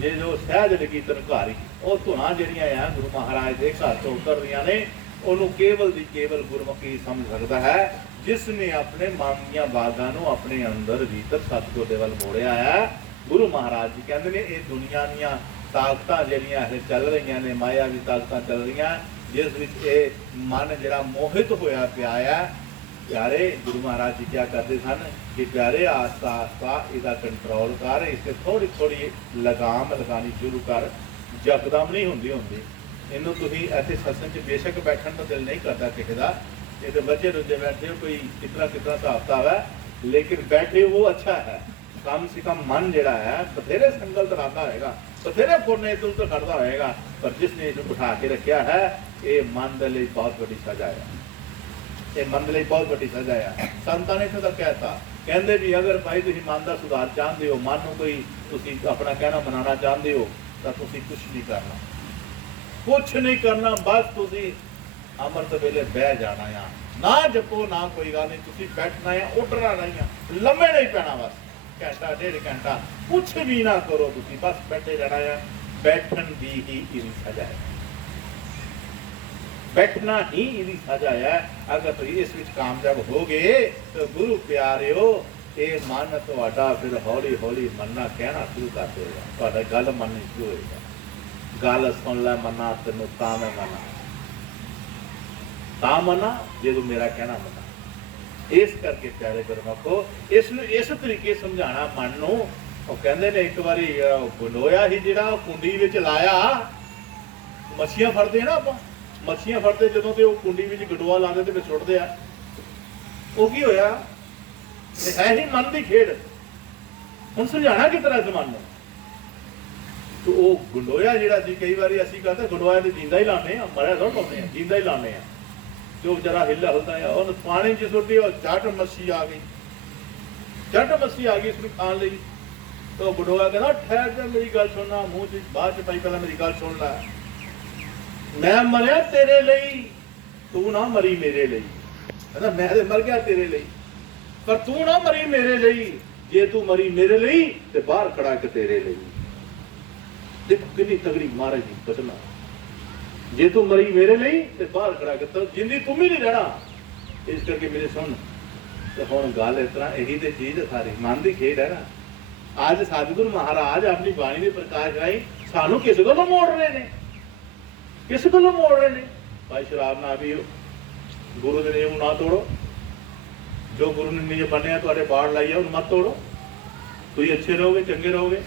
ਜੇ ਜੋ ਸਹਿਜ ਲਗੀ ਧਨਕਾਰੀ, ਉਹ ਧੁਨਾਂ ਜਿਹੜੀਆਂ ਆ ਗੁਰੂ ਮਹਾਰਾਜ ਦੇ ਘਰ ਤੋਂ ਉਤਰਦੀਆਂ ਨੇ, ਉਹਨੂੰ ਕੇਵਲ ਦੀ ਕੇਵਲ ਗੁਰਮੁਖੀ ਸਮਝ ਸਕਦਾ ਹੈ ਜਿਸ ਨੇ ਆਪਣੇ ਮਨ ਦੀਆਂ ਬਾਗਾਂ ਨੂੰ ਆਪਣੇ ਅੰਦਰ ਭੀਤਰ ਸਤਿਗੁਰ ਦੇ ਵੱਲ ਮੋੜਿਆ ਹੈ। ਗੁਰੂ ਮਹਾਰਾਜ ਜੀ ਕਹਿੰਦੇ ਨੇ ਇਹ ਦੁਨੀਆ ਦੀਆਂ ਤਾਕਤਾਂ ਜਿਹੜੀਆਂ ਇਹ ਚੱਲ ਰਹੀਆਂ ਨੇ, ਮਾਇਆਵੀ ਤਾਕਤਾਂ ਚੱਲ ਰਹੀਆਂ, ਜਿਸ ਵਿੱਚ ਇਹ ਮਨ ਜਿਹੜਾ ਮੋਹਿਤ ਹੋਇਆ ਪਿਆ ਹੈ। ਪਿਆਰੇ ਗੁਰੂ ਮਹਾਰਾਜ ਜੀ ਕਿਆ ਕਰਦੇ ਸਨ ਕਿ ਪਿਆਰੇ ਆਸਤਾ ਆਸਤਾ ਇਹਦਾ ਕੰਟਰੋਲ ਕਰ, ਇਸੇ ਥੋੜੀ ਥੋੜੀ ਲਗਾਮ ਲਗਾਣੀ ਸ਼ੁਰੂ ਕਰ, ਜਕਦਮ ਨਹੀਂ ਹੁੰਦੀ। ਇਹਨੂੰ ਤੁਸੀਂ ਇੱਥੇ ਸਤਸੰਗ 'ਚ ਬੇਸ਼ੱਕ ਬੈਠਣ ਦਾ ਦਿਲ ਨਹੀਂ ਕਰਦਾ ਕਿਸੇ ਦਾ, ਇਹ ਤਾਂ ਬੱਚੇ ਰੁੱਝੇ ਬੈਠੇ ਹੋ, ਕੋਈ ਕਿਤਨਾ ਹਿਸਾਬ ਕਿਤਾਬ ਹੈ, ਲੇਕਿਨ ਬੈਠੇ ਉਹ ਅੱਛਾ ਹੈ। ਕਮ ਸੇ ਕਮ ਮਨ ਜਿਹੜਾ ਹੈ ਬਥੇਰੇ ਸੰਗਲ ਤਰਾਦਾ ਹੋਏਗਾ, ਬਥੇਰੇ ਫੁਰਨੇ ਤੋਂ ਖੜਦਾ ਹੋਏਗਾ, ਪਰ ਜਿਸ ਨੇ ਇਹਨੂੰ ਬਿਠਾ ਕੇ ਰੱਖਿਆ ਹੈ ਇਹ ਮਨ ਦੇ ਲਈ ਬਹੁਤ ਵੱਡੀ ਸਜ਼ਾ ਹੈ। ਇਹ ਮਨ ਦੇ ਲਈ ਬਹੁਤ ਵੱਡੀ ਸਜ਼ਾ ਹੈ। ਸੰਤਾਂ ਨੇ ਇੱਥੇ ਤੱਕ ਕਹਿਤਾ, ਕਹਿੰਦੇ ਵੀ ਅਗਰ ਭਾਈ ਤੁਸੀਂ ਮਨ ਦਾ ਸੁਧਾਰ ਚਾਹੁੰਦੇ ਹੋ, ਮਨ ਨੂੰ ਕੋਈ ਤੁਸੀਂ ਆਪਣਾ ਕਹਿਣਾ ਬਣਾਉਣਾ ਚਾਹੁੰਦੇ ਹੋ, ਤਾਂ ਤੁਸੀਂ ਕੁਛ ਨਹੀਂ ਕਰਨਾ, ਕੁਛ ਨਹੀਂ ਕਰਨਾ, ਬਸ ਤੁਸੀਂ ਅੰਮ੍ਰਿਤ ਵੇਲੇ ਬਹਿ ਜਾਣਾ ਆ, ਨਾ ਜਪੋ ਨਾ ਕੋਈ ਗੱਲ ਨਹੀਂ, ਤੁਸੀਂ ਬੈਠਣਾ ਆ, ਉੱਠਣਾ ਨਹੀਂ ਆ, ਲੰਮੇ ਨਹੀਂ ਪੈਣਾ, ਬਸ ਘੰਟਾ ਡੇਢ ਘੰਟਾ ਕੁਛ ਵੀ ਨਾ ਕਰੋ, ਤੁਸੀਂ ਬਸ ਬੈਠੇ ਰਹਿਣਾ ਆ। ਬੈਠਣ ਦੀ ਹੀ ਇਹਦੀ ਸਜ਼ਾ ਹੈ, ਬੈਠਣਾ ਹੀ ਇਹਦੀ ਸਜ਼ਾ ਹੈ। ਅਗਰ ਤੁਸੀਂ ਇਸ ਵਿੱਚ ਕਾਮਯਾਬ ਹੋ ਗਏ ਤਾਂ ਗੁਰੂ ਪਿਆਰਿਓ, ਇਹ ਮਨ ਤੁਹਾਡਾ ਫਿਰ ਹੌਲੀ ਹੌਲੀ ਮੰਨਣਾ ਕਹਿਣਾ ਸ਼ੁਰੂ ਕਰ ਦੇਗਾ, ਤੁਹਾਡਾ ਗੱਲ ਮੰਨਣੀ ਸ਼ੁਰੂ ਹੋਏਗਾ। ਗੱਲ ਸੁਣ ਲੈ ਮੰਨਾ ਤੈਨੂੰ ਤਾਂ ਮੈਂ ਮੰਨਾ, ਤਾਂ ਮੰਨਾ ਜੇ ਤੂੰ ਮੇਰਾ ਕਹਿਣਾ ਮੰਨਾ। ਇਸ ਕਰਕੇ ਪਿਆਰੇ ਗੁਰਮੁਖੋ ਇਸ ਨੂੰ ਇਸ ਤਰੀਕੇ ਸਮਝਾਉਣਾ ਮਨ ਨੂੰ। ਉਹ ਕਹਿੰਦੇ ਨੇ ਇੱਕ ਵਾਰੀ ਗੰਡੋਇਆ ਹੀ ਜਿਹੜਾ ਕੁੰਡੀ ਵਿੱਚ ਲਾਇਆ, ਮੱਛੀਆਂ ਫੜਦੇ ਨਾ ਆਪਾਂ, ਮੱਛੀਆਂ ਫੜਦੇ ਜਦੋਂ ਤੇ ਉਹ ਕੁੰਡੀ ਵਿੱਚ ਗੰਡੋਆ ਲਾਉਂਦੇ ਤੇ ਫਿਰ ਸੁੱਟਦੇ ਆ, ਉਹ ਕੀ ਹੋਇਆ? ਇਹ ਹੈ ਹੀ ਮਨ ਦੀ ਖੇਡ। ਹੁਣ ਸਮਝਾਣਾ ਕਿਸ ਤਰ੍ਹਾਂ ਇਸ ਮਨ ਨੂੰ? ਤੇ ਉਹ ਗੰਡੋਇਆ ਜਿਹੜਾ ਸੀ, ਕਈ ਵਾਰੀ ਅਸੀਂ ਕਹਿੰਦੇ ਗੰਡੋਇਆ ਤੇ ਜਿੰਦਾ ਹੀ ਲਾਉਂਦੇ ਆ, ਮਰਿਆ ਥੋੜ੍ਹਾ ਪਾਉਂਦੇ ਆ, ਜਿੰਦਾ ਹੀ ਲਾਉਂਦੇ ਆ। ਜੋ ਵਿਚਾਰਾ ਹਿੱਲਾ ਹੁੰਦਾ ਆ, ਉਹਨੂੰ ਪਾਣੀ 'ਚ ਸੁੱਟੀ, ਉਹ ਝੱਟ ਮੱਛੀ ਆ ਗਈ, ਝੱਟ ਮੱਛੀ ਆ ਗਈ ਇਸਨੂੰ ਖਾਣ ਲਈ। ਤਾਂ ਉਹ ਗੰਡੋਇਆ ਕਹਿੰਦਾ ਠਹਿਰ ਜਾ, ਮੇਰੀ ਗੱਲ ਸੁਣਨਾ, ਮੂੰਹ 'ਚ ਬਾਅਦ 'ਚ ਪਾਈ, ਪਹਿਲਾਂ ਮੇਰੀ ਗੱਲ ਸੁਣ ਲੈ, ਮੈਂ ਮਰਿਆ ਤੇਰੇ ਲਈ, ਤੂੰ ਨਾ ਮਰੀ ਮੇਰੇ ਲਈ। ਕਹਿੰਦਾ ਮੈਂ ਤੇ ਮਰ ਗਿਆ ਤੇਰੇ ਲਈ, ਪਰ ਤੂੰ ਨਾ ਮਰੀ ਮੇਰੇ ਲਈ। ਜੇ ਤੂੰ ਮਰੀ ਮੇਰੇ ਲਈ ਤੇ ਬਾਹਰ ਖੜਾ ਕੇ ਤੇਰੇ ਲਈ। ਦੇਖੋ ਕਿੰਨੀ ਤਗੜੀ ਮਹਾਰਾਜ ਦੀ ਬਚਨਾ, ਜੇ ਤੂੰ ਮਰੀ ਮੇਰੇ ਲਈ ਤੇ ਬਾਹਰ ਖੜਾ ਕੇ ਤਾਂ ਜਿੰਦੀ ਤੂੰ ਵੀ ਨਹੀਂ ਰਹਿਣਾ। ਇਸ ਕਰਕੇ ਮੇਰੇ ਸੁਣ, ਤੇ ਹੁਣ ਗੱਲ ਇਸ ਤਰ੍ਹਾਂ, ਇਹੀ ਤੇ ਚੀਜ਼ ਸਾਰੀ ਮਨ ਦੀ ਖੇਡ ਹੈ ਨਾ। ਅੱਜ ਸਤਿਗੁਰੂ ਮਹਾਰਾਜ ਆਪਣੀ ਬਾਣੀ ਦੇ ਪ੍ਰਕਾਸ਼ ਰਾਹੀਂ ਸਾਨੂੰ ਕਿਸ ਗੱਲੋਂ ਮੋੜ ਰਹੇ ਨੇ, ਕਿਸ ਗੱਲੋਂ ਮੋੜ ਰਹੇ ਨੇ? ਭਾਈ ਸ਼ਰਾਬ ਨਾ ਪੀਓ, ਗੁਰੂ ਦੇ ਨਿਯਮ ਨਾ ਤੋੜੋ, ਜੋ ਗੁਰੂ ਨੇ ਨਿਯਮ ਬੰਨਿਆ ਤੁਹਾਡੇ ਬਾੜ ਲਾਈ ਆ ਉਹਨੂੰ ਮਤ ਤੋੜੋ, ਤੁਸੀਂ ਅੱਛੇ ਰਹੋਗੇ, ਚੰਗੇ ਰਹੋਗੇ,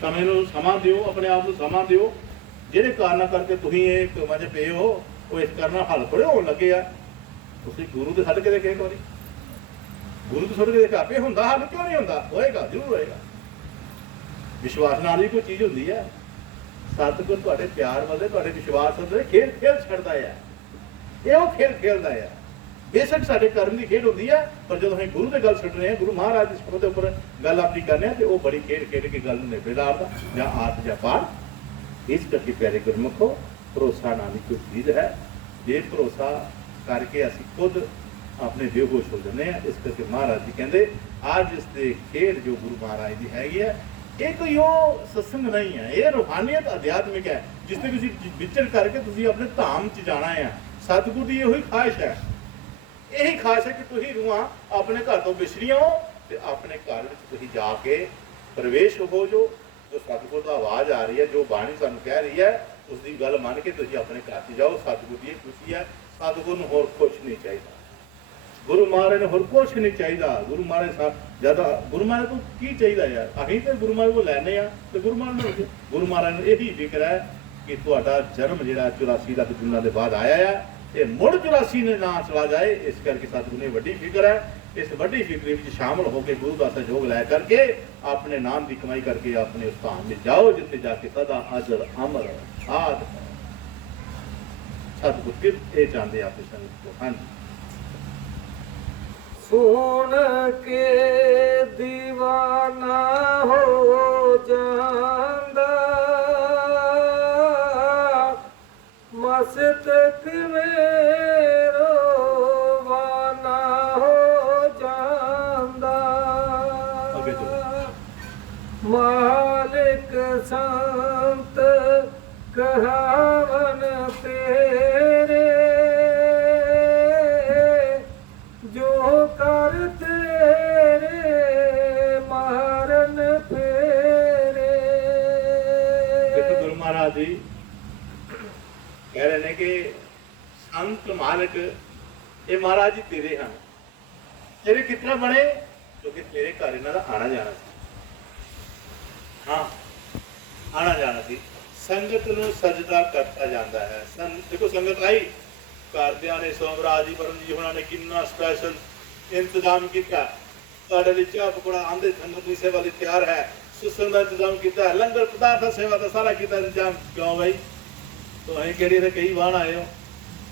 ਸਮੇਂ ਨੂੰ ਸਮਾਂ ਦਿਓ, ਆਪਣੇ ਆਪ ਨੂੰ ਸਮਾਂ ਦਿਓ। ਜਿਹੜੇ ਕਾਰਨਾਂ ਕਰਕੇ ਤੁਸੀਂ ਇਹ ਕੰਮਾਂ 'ਚ ਪਏ ਹੋ, ਉਹ ਇਸ ਕਾਰਨ ਹੱਲ ਥੋੜ੍ਹੇ ਹੋਣ ਲੱਗੇ ਆ। ਤੁਸੀਂ ਗੁਰੂ ਦੇ ਛੱਡ ਕੇ ਦੇਖੇ, ਇੱਕ ਵਾਰੀ ਗੁਰੂ ਦੇ ਛੱਡ ਕੇ ਦੇਖਿਆ ਆਪੇ ਹੁੰਦਾ ਹੱਲ, ਕਿਉਂ ਨਹੀਂ ਹੁੰਦਾ? ਹੋਏਗਾ, ਜ਼ਰੂਰ ਹੋਏਗਾ। ਵਿਸ਼ਵਾਸ ਨਾਲ ਹੀ ਕੋਈ ਚੀਜ਼ ਹੁੰਦੀ ਹੈ। ਸਤਿਗੁਰ ਤੁਹਾਡੇ ਪਿਆਰ ਵੱਲ, ਤੁਹਾਡੇ ਵਿਸ਼ਵਾਸ ਵੱਲ ਖੇਡ ਛੱਡਦਾ ਆ, ਇਹ ਉਹ ਖੇਡ ਖੇਡਦਾ ਆ। ਬੇਸ਼ੱਕ ਸਾਡੇ ਕਰਮ ਦੀ ਖੇਡ ਹੁੰਦੀ ਹੈ, ਪਰ ਜਦੋਂ ਅਸੀਂ ਗੁਰੂ ਦੇ ਗੱਲ ਛੱਡ ਰਹੇ ਹਾਂ, ਗੁਰੂ ਮਹਾਰਾਜ ਦੇ ਸ਼ਬਦ ਦੇ ਉੱਪਰ ਗੱਲ ਆਪਣੀ ਕਰਨੇ ਆ, ਤੇ ਉਹ ਬੜੀ ਖੇਡ ਕੇ ਗੱਲ ਨੂੰ ਨਿਬੇੜਦਾ ਦਾ ਜਾਂ ਆਤ ਜਾਂ ਪਾਰ। ਇਸ ਕਰਕੇ ਪਿਆਰੇ ਗੁਰਮੁਖੋ, ਭਰੋਸਾ ਨਾਮ ਦੀ ਕੋਈ ਚੀਜ਼ ਹੈ, ਜੇ ਭਰੋਸਾ ਕਰਕੇ ਅਸੀਂ ਖੁਦ ਆਪਣੇ ਬੇਹੋਸ਼ ਹੋ ਜਾਂਦੇ ਹਾਂ। ਇਸ ਕਰਕੇ ਮਹਾਰਾਜ ਜੀ ਕਹਿੰਦੇ ਅੱਜ ਇਸ ਦੇ ਖੇਡ ਜੋ ਗੁਰੂ ਮਹਾਰਾਜ ਦੀ ਹੈਗੀ ਹੈ, ਇਹ ਕੋਈ ਉਹ ਸਤਸੰਗ ਨਹੀਂ ਹੈ, ਇਹ ਰੂਹਾਨੀਅਤ ਅਧਿਆਤਮਿਕ ਹੈ, ਜਿਸ ਤੇ ਤੁਸੀਂ ਵਿਚਰ ਕਰਕੇ ਤੁਸੀਂ ਆਪਣੇ ਧਾਮ 'ਚ ਜਾਣਾ ਹੈ। ਸਤਿਗੁਰੂ ਦੀ ਇਹੋ ਹੀ ਖਾਹਿਸ਼ ਹੈ, ਇਹੀ ਖਾਹਿਸ਼ ਹੈ ਕਿ ਤੁਸੀਂ ਰੂਹਾਂ ਆਪਣੇ ਘਰ ਤੋਂ ਵਿਛੜੀਆਂ ਹੋ ਤੇ ਆਪਣੇ ਘਰ ਵਿੱਚ ਤੁਸੀਂ ਜਾ ਕੇ ਪ੍ਰਵੇਸ਼ ਹੋ ਜੋ ਸਤਿਗੁਰ ਦਾ ਆਵਾਜ਼ ਆ ਰਹੀ ਹੈ, ਜੋ ਬਾਣੀ ਸਾਨੂੰ ਕਹਿ ਰਹੀ ਹੈ, ਉਸ ਦੀ ਗੱਲ ਮੰਨ ਕੇ ਤੁਸੀਂ ਆਪਣੇ ਘਰ 'ਚ ਜਾਓ। ਸਤਿਗੁਰ ਦੀ ਇਹ ਖੁਸ਼ੀ ਹੈ। ਸਤਿਗੁਰ ਨੂੰ ਹੋਰ ਕੁਛ ਨਹੀਂ ਚਾਹੀਦਾ, ਗੁਰੂ ਮਹਾਰਾਜ ਨੂੰ ਹੋਰ ਕੁਛ ਨਹੀਂ ਚਾਹੀਦਾ। ਗੁਰੂ ਮਹਾਰਾਜ ਜਿਆਦਾ ਗੁਰੂ ਮਹਾਰਾਜ ਨੂੰ ਕੀ ਚਾਹੀਦਾ ਯਾਰ? ਅਸੀਂ ਤੇ ਗੁਰੂ ਮਹਾਰਾਜ ਕੋਲ ਲੈਣੇ ਆ ਤੇ ਗੁਰੂ ਮਹਾਰਾਜ ਨੂੰ ਇਹੀ ਫਿਕਰ ਹੈ ਕਿ ਤੁਹਾਡਾ ਜਨਮ ਜਿਹੜਾ 84 ਲੱਖ ਜੁਨਾਂ ਦੇ ਬਾਅਦ ਆਇਆ ਹੈ, ਇਹ ਮੁੜ 84 ਨੇ ਨਾ ਚਲਾ ਜਾਏ। ਇਸ ਕਰਕੇ ਸਤਿਗੁਰੂ ਨੇ ਵੱਡੀ ਫਿਕਰ ਹੈ। ਇਸ ਵੱਡੀ ਫਿਕਰ ਵਿੱਚ ਸ਼ਾਮਲ ਹੋ ਕੇ ਗੁਰੂ ਦਾ ਸਹਿਯੋਗ ਲੈ ਕਰਕੇ ਆਪਣੇ ਨਾਮ ਦੀ ਕਮਾਈ ਕਰਕੇ ਆਪਣੇ ਉਸ ਧਾਮ ਵਿੱਚ ਜਾਓ, ਜਿੱਥੇ ਜਾ ਕੇ ਸਦਾ ਅਜਰ ਅਮਰ ਆਦ ਸਤਿਗੁਰ ਕਿਰ ਇਹ ਚਾਹੁੰਦੇ ਆਪਣੀ ਸੰਗਤ ਤੋਂ। ਹਾਂਜੀ, सुन के दीवाना हो जांदा, मस्तक में रोवाना हो जांदा। मालिक संत कहावन तेरे, जो कर तेरे मारन फेरे। देखो गुरु महाराज जी कह रहे हैं कि संत मालिक ये महाराज जी तेरे हैं। तेरे कितना बने? क्योंकि तेरे घर इन्हों का आना जाना सी। हाँ, आना जाना सी। संगत नूं सजदा करता जाता है। देखो संगत आई घरदियां ने सोमराज जी परम जी होना ने कितना स्पैशल इंतजाम किया। साढ़े लिए चाह पकौड़ा आंदे संगत की सेवा लिए तैयार है। सुसन का इंतजाम किया है, लंगर पदार्थ सेवा का सारा किया इंतजाम। क्यों भाई? तो अं कि कई वाहन आए हो,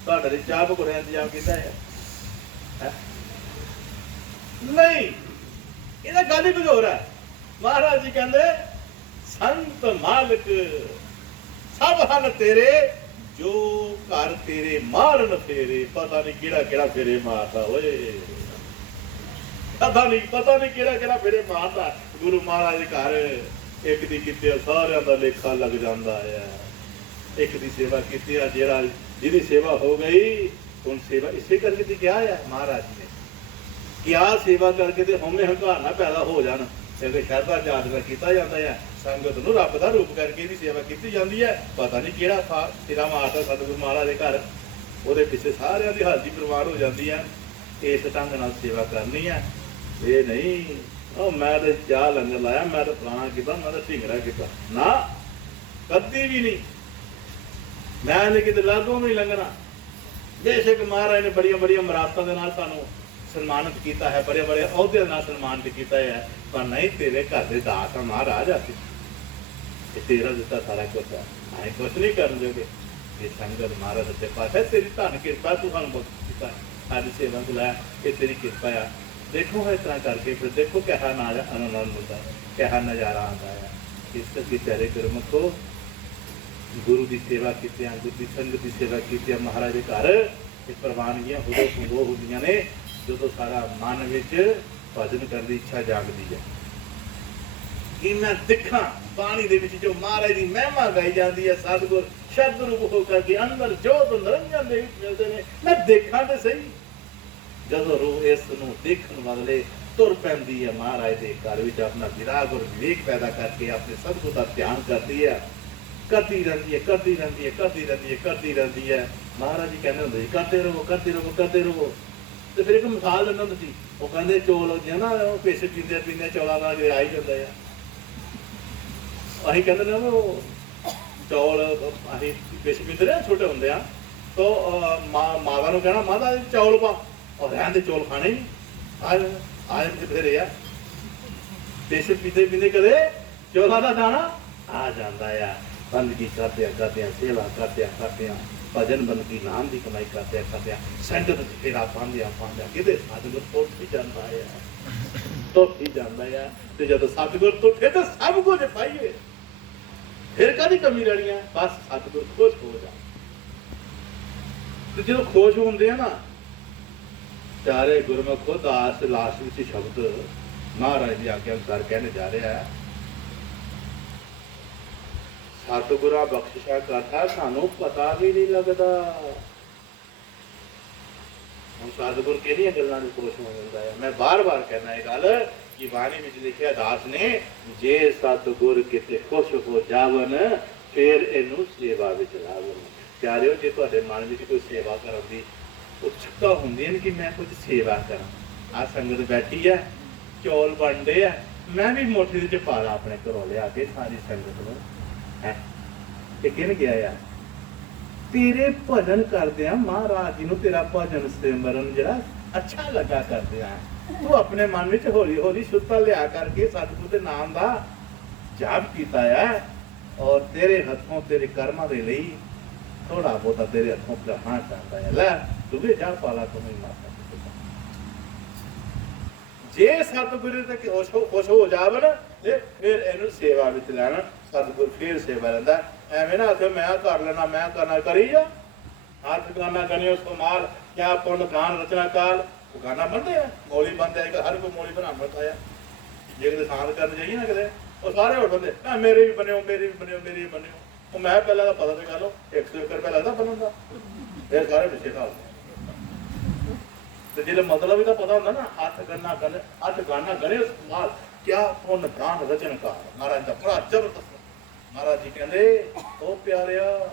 साढ़े लिए चाह पकौड़े इंतजाम किया है? नहीं, ये गल ही कुछ हो रहा है। महाराज जी कहते संत मालिक सब हल तेरे, जो घर तेरे मारन फेरे। पता नहीं केड़ा केड़ा फेरे मारता होए, पता नहीं केड़ा केड़ा फेरे मारता। गुरु महाराज घर एक दी किते सारियां दा लेखा लग जांदा है। एक दी सेवा कीती है, जेड़ा जिहदी सेवा हो गई उन सेवा इसे करके दी क्या है महाराज ने क्या सेवा करके ते होमे हंकार ना पैदा हो जान। क्योंकि शरधा जागना किया जाता है, संगत नूं रब दा रूप करके दी सेवा की जाती है। पता नहीं केड़ा सिरा मारता सतगुरु महाराज के घर, वो पिछे सारियां दी हाजरी प्रवान हो जाती है। इस ढंग नाल सेवा करनी है। ये नहीं मैं तो चाह लंगर लाया, मैं तो फलाना किया, मैं तो ढिंगरा किया ना, कदी भी नहीं। मैं किते लागों नहीं लंघना। बेशक महाराज ने बड़िया बड़िया मरादतां दे नाल सानूं सन्मानित किया है, बड़े बड़े अहुदे नाल सन्मानित किया है, पर नहीं तेरे घर के दास आ महाराज। असीं तेरा दिता सारा कुछ है, अं कुछ नहीं कर जोगे। ये संगत महाराज सच्चे पातशाह तेरी धन कृपा, तू सानूं बहुत किया, साडी सेवा को लाया, ये तेरी कृपा है। देखो है इस तरह करके फिर देखो क्या आनंद होता है, क्या नज़ारा आता है। इस करके प्यारे गुरमुखो गुरु की सेवा की, गुरु की संगत की सेवा की महाराज के घर ये प्रवानगियां उदों संभव होंदियां ने जो सारा मन विच भजन करने की इच्छा जागती है कि मैं दिखा पानी दे विच जो महाराज की महिमा गाई जाती है। सतगुर शब्द रूप होकर के अंदर जोत निरंजन दे विच मिलते हैं। मैं देखा तो सही, जदों रूह इस नूं देखण वाले तुर पैंदी है महाराज के घर विच अपना विराग और विवेक पैदा करके अपने सतगुर का ध्यान करती है, करती रहती है, करती रहती है, करती रहती है, करती रहती है। महाराज जी कहते होंगे करते रहो, करते रहो, करते रहो। तो फिर एक मिसाल देना तुसीं, वो कहते चौल जो ना पिछ पींदे पींदे चौलों का आ ही जाता है। असीं कहते ना वो चौल असीं पिछ पींदे ना छोटे होंदे आ, तो माता नूं कहना माता चौल पा, और रहन दे चौल खाने नहीं आ फिर यार पिछ पींदे पींदे कदे चौलों का दाना आ जाता है। बंदगी करते सेवा करते भजन बंदगी नाम की कमाई करते संगत फेरा पांदिया कि सतगुर टुट ही जाता है, टुट ही जाता है। तो जब सतगुर टुटे तो सब कुछ पाइए, फिर कभी कमी रहनी है। बस सतगुर खुश हो जा। तो जो खुश होंगे ना प्यारे गुरमुखो दास लास्ट में शब्द महाराज की आज्ञा अनुसार कहने जा रहा है ਸਤਿਗੁਰਾਂ ਬਖਸ਼ਿਸ਼ਾਂ ਕਰਦਾ ਸਾਨੂੰ ਪਤਾ ਵੀ ਨਹੀਂ ਲੱਗਦਾ। ਹੁਣ ਸਤਿਗੁਰ ਕਿਹੜੀਆਂ ਗੱਲਾਂ ਨੂੰ ਖੁਸ਼ ਹੋ ਜਾਂਦਾ ਹੈ। ਮੈਂ ਬਾਰ-ਬਾਰ ਕਹਿਣਾ ਇਹ ਗੱਲ ਕਿ ਬਾਣੀ ਵਿੱਚ ਲਿਖਿਆ ਦਾਸ ਨੇ, ਜੇ ਸਤਿਗੁਰ ਕਿਤੇ ਖੁਸ਼ ਹੋ ਜਾਵਨ ਫਿਰ ਇਹਨੂੰ ਸੇਵਾ ਵਿੱਚ ਲਾਵਨ। ਪਿਆਰਿਓ, ਜੇ ਤੁਹਾਡੇ ਮਨ ਵਿੱਚ ਕੋਈ ਸੇਵਾ ਕਰਨ ਦੀ ਉਤਸੁਕਤਾ ਹੁੰਦੀ ਹੈ ਕਿ ਮੈਂ ਕੁਝ ਸੇਵਾ ਕਰਾਂ, ਆ ਸੰਗਤ ਬੈਠੀ ਹੈ, ਚੌਲ ਬਣਦੇ ਆ, ਮੈਂ ਵੀ ਮੋਠੀ ਦੇ ਚ ਪਾ ਲਾ ਆਪਣੇ ਘਰੋਂ ਲਿਆ ਕੇ ਸਾਰੀ ਸੰਗਤ ਨੂੰ। ਹੈ ਇਹ ਕਿਹਨ ਗਿਆ ਯਾਰ, ਤੇਰੇ ਭਜਨ ਕਰਦਿਆਂ ਮਹਾਰਾਜ ਜੀ ਨੂੰ ਤੇਰਾ ਭਜਨ ਸਿਮਰਨ ਜਿਹੜਾ ਅੱਛਾ ਲੱਗਾ ਕਰਦਿਆਂ ਤੂੰ ਆਪਣੇ ਮਨ ਵਿੱਚ ਹੌਲੀ ਹੌਲੀ ਸੁੱਤਾ ਲਿਆ ਕਰਕੇ ਸਤਿਗੁਰ ਦੇ ਨਾਮ ਦਾ ਜਾਪ ਕੀਤਾ ਹੈ, ਔਰ ਤੇਰੇ ਹੱਥੋਂ ਤੇਰੇ ਕਰਮਾਂ ਦੇ ਲਈ ਥੋੜਾ ਬਹੁਤਾ ਤੇਰੇ ਹੱਥੋਂ ਗ੍ਰਹਿਣ ਕਰਦਾ ਹੈ। ਲੈ ਤੂੰ ਵੀ ਜਾ ਪਾਲਾ ਤੂੰ ਹੀ ਮਾਤਾ। ਜੇ ਸਤਿਗੁਰੂ ਤੇ ਖੁਸ਼ ਹੋ ਜਾਵਨ ਤੇ ਫਿਰ ਇਹਨੂੰ ਸੇਵਾ ਵਿੱਚ ਲੈਣਾ। ਸਤਿਗੁਰ ਫਿਰ ਸੇਵਾ ਲੈਂਦਾ। ਐਵੇਂ ਨਾ ਆਖੇ ਮੈਂ ਕਰ ਲੈਣਾ, ਮੈਂ ਕਰਨਾ, ਕਰੀ ਜਾ। ਹੱਥ ਗਾਨਾ ਗਣਿਓ ਸਮਾਲ ਕਿਆ ਪੁੰਨ ਗਾਨ ਰਚਨਾ ਕਾਲ। ਉਹ ਗਾਨਾ ਬਣਦੇ ਆ, ਮੌਲੀ ਬਣਦੇ ਆ, ਹਰ ਕੋਈ ਮੌਲੀ ਬਣਾ ਬਣਦਾ ਆ। ਜੇ ਕਿਤੇ ਸਾਧ ਕਰਨ ਜਾਈਏ ਨਾ ਕਿਤੇ, ਉਹ ਸਾਰੇ ਹੋ ਬੰਦੇ ਮੇਰੇ ਵੀ ਬਣਿਓ, ਮੇਰੇ ਵੀ ਬਣਿਓ, ਮੇਰੇ ਵੀ ਬਣਿਓ। ਉਹ ਮੈਂ ਪਹਿਲਾਂ ਦਾ ਪਤਾ ਤੇ ਕਰ ਲਓ, 100 ਰੁਪਏ ਲੱਗਦਾ ਬਣਨ ਦਾ, ਇਹ ਸਾਰੇ ਪਿੱਛੇ ਘਾਲ ਤੇ ਜਿਹੜੇ ਮਤਲਬ ਵੀ ਤਾਂ ਪਤਾ ਹੁੰਦਾ ਨਾ, ਹੱਥ ਗਾਨਾ ਗਣੇ ਸਮਾਲ ਕਿਆ ਪੁੰਨ ਗਾਨ ਰਚਨ ਕਾਲ। ਮਹਾਰਾਜ ਦਾ ਬੜਾ ਜ਼ਬਰਦਸਤ। ਮਹਾਰਾਜ ਜੀ ਕਹਿੰਦੇ, ਉਹ ਪਿਆਰਿਆ,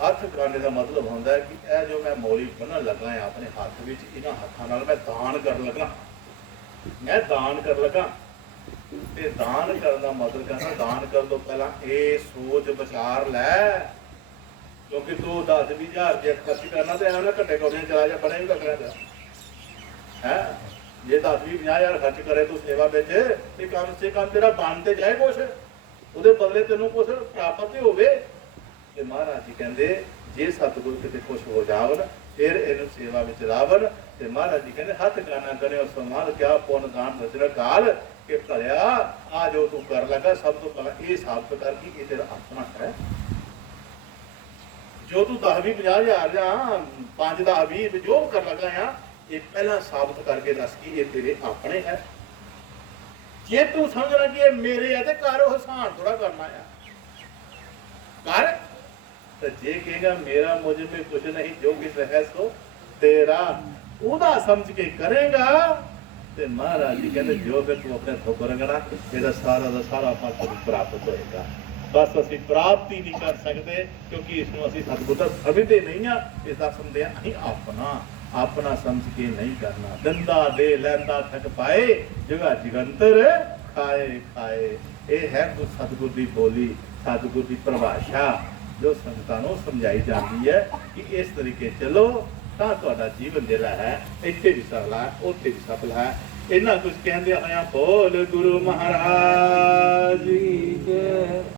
ਹੱਥ ਗਾਣੇ ਦਾ ਮਤਲਬ ਹੁੰਦਾ ਹੈ ਕਿ ਇਹ ਜੋ ਮੈਂ ਮੌਲੀ ਬੰਨਣ ਲੱਗਾ ਹਾਂ ਆਪਣੇ ਹੱਥ ਵਿੱਚ, ਇਹਨਾਂ ਹੱਥਾਂ ਨਾਲ ਮੈਂ ਦਾਨ ਕਰਨ ਲੱਗਾ, ਮੈਂ ਦਾਨ ਕਰਨ ਲੱਗਾ। ਤੇ ਦਾਨ ਕਰਨ ਦਾ ਮਤਲਬ ਕਹਿੰਦਾ, ਦਾਨ ਕਰਨ ਤੋਂ ਪਹਿਲਾਂ ਇਹ ਸੋਚ ਵਿਚਾਰ ਲੈ, ਕਿਉਂਕਿ ਤੂੰ 10-20 ਹਜ਼ਾਰ ਜੇ ਖਰਚ ਕਰਨਾ ਤੇ ਐਵੇਂ ਨਾ ਘੱਟੇ ਕੋਨੇ ਚਲਾ ਜਾ, ਬਣੇ ਵੀ ਲੱਗਣਾ ਹੈ। ਜੇ 10-20-50 ਹਜ਼ਾਰ ਖਰਚ ਕਰੇ ਤੂੰ ਸੇਵਾ ਵਿੱਚ, ਤੇ ਕਮ ਸੇ ਕਮ ਤੇਰਾ ਬਣ ਤੇ ਜਾਏ ਕੁਛ, ਉਹਦੇ ਬਦਲੇ ਤੈਨੂੰ ਕੁਛ ਪ੍ਰਾਪਤ ਤੇ ਹੋਵੇ। ਤੇ ਮਹਾਰਾਜ ਜੀ ਕਹਿੰਦੇ, ਜੇ ਸਤਿਗੁਰ ਕਿਤੇ ਖੁਸ਼ ਹੋ ਜਾਵਨ ਫਿਰ ਇਹਨੂੰ ਸੇਵਾ ਵਿੱਚ ਲਾਵਨ। ਤੇ ਮਹਾਰਾਜ ਜੀ ਕਹਿੰਦੇ, ਹੱਥ ਗਾਨਾ ਕਰਿਓ ਸਮਾਲ ਕਿਆ ਪੁੰਨ ਗਾਨ ਰਚਨਾ ਕਾਲ। ਕਿ ਭਲਿਆ ਆ ਜੋ ਤੂੰ ਕਰ ਲੱਗਾ, ਸਭ ਤੋਂ ਪਹਿਲਾਂ ਇਹ ਸਾਬਤ ਕਰ ਕਿ ਇਹ ਤੇਰਾ ਆਪਣਾ ਹੈ। ਜੋ ਤੂੰ 10-20-50 ਹਜ਼ਾਰ ਜਾਂ 5-10-20 ਜੋ ਕਰ ਲੱਗਾ ਆ, ਇਹ ਪਹਿਲਾਂ ਸਾਬਤ ਕਰਕੇ ਦੱਸ ਕਿ ਇਹ ਤੇਰੇ ਆਪਣੇ ਹੈ। ਜੇ ਤੂੰ ਸਮਝਣਾ ਕਿ ਇਹ ਮੇਰੇ ਆ ਤੇ ਕਰ, ਉਹ ਹਸਾਨ ਥੋੜਾ ਕਰਨਾ ਆ ਕਰ। ਤੇ ਜੇ ਕਹੇਗਾ ਮੇਰਾ ਮੁਝ में कुछ नहीं जो किस है सो तेरा, ਉਹਦਾ ਸਮਝ ਕੇ ਕਰੇਗਾ ਤੇ ਮਹਾਰਾਜ ਜੀ ਕਹਿੰਦੇ ਜੋ ਫਿਰ ਤੂੰ ਆਪਣੇ ਹੱਥੋਂ ਕਰੇਗਾ ਇਹਦਾ ਸਾਰਾ ਦਾ ਸਾਰਾ ਫਲ ਤੈਨੂੰ ਪ੍ਰਾਪਤ ਹੋਏਗਾ। ਬਸ ਅਸੀਂ ਪ੍ਰਾਪਤੀ ਨਹੀਂ ਕਰ ਸਕਦੇ ਕਿਉਂਕਿ ਇਸ ਨੂੰ ਅਸੀਂ ਸਤਿਗੁਰ ਦਾ ਸਮਝਦੇ ਨਹੀਂ ਆ, ਇਸ ਦਾ ਸਮਝਦੇ ਆ ਅਸੀਂ ਆਪਣਾ ਸਮਝ ਕੇ ਨਹੀਂ ਕਰਨਾ। ਦੰਦਾ ਦੇ ਲੈਂਦਾ ਥਕ ਪਾਏ ਜਗਾ ਜਗੰਤਰ ਖਾਏ ਖਾਏ। ਇਹ ਹੈ ਸਤਿਗੁਰ ਦੀ ਬੋਲੀ, ਸਤਿਗੁਰ ਦੀ ਪਰਿਭਾਸ਼ਾ ਜੋ ਸੰਗਤਾਂ ਨੂੰ ਸਮਝਾਈ ਜਾਂਦੀ ਹੈ ਕਿ ਇਸ ਤਰੀਕੇ ਚੱਲੋ ਤਾਂ ਤੁਹਾਡਾ ਜੀਵਨ ਜਿਹੜਾ ਹੈ ਇੱਥੇ ਵੀ ਸਫਲ ਹੈ, ਉੱਥੇ ਵੀ ਸਫਲ ਹੈ। ਇਹਨਾਂ ਕੁਝ ਕਹਿੰਦੇ ਹੋਇਆ ਬੋਲ ਗੁਰੂ ਮਹਾਰਾਜ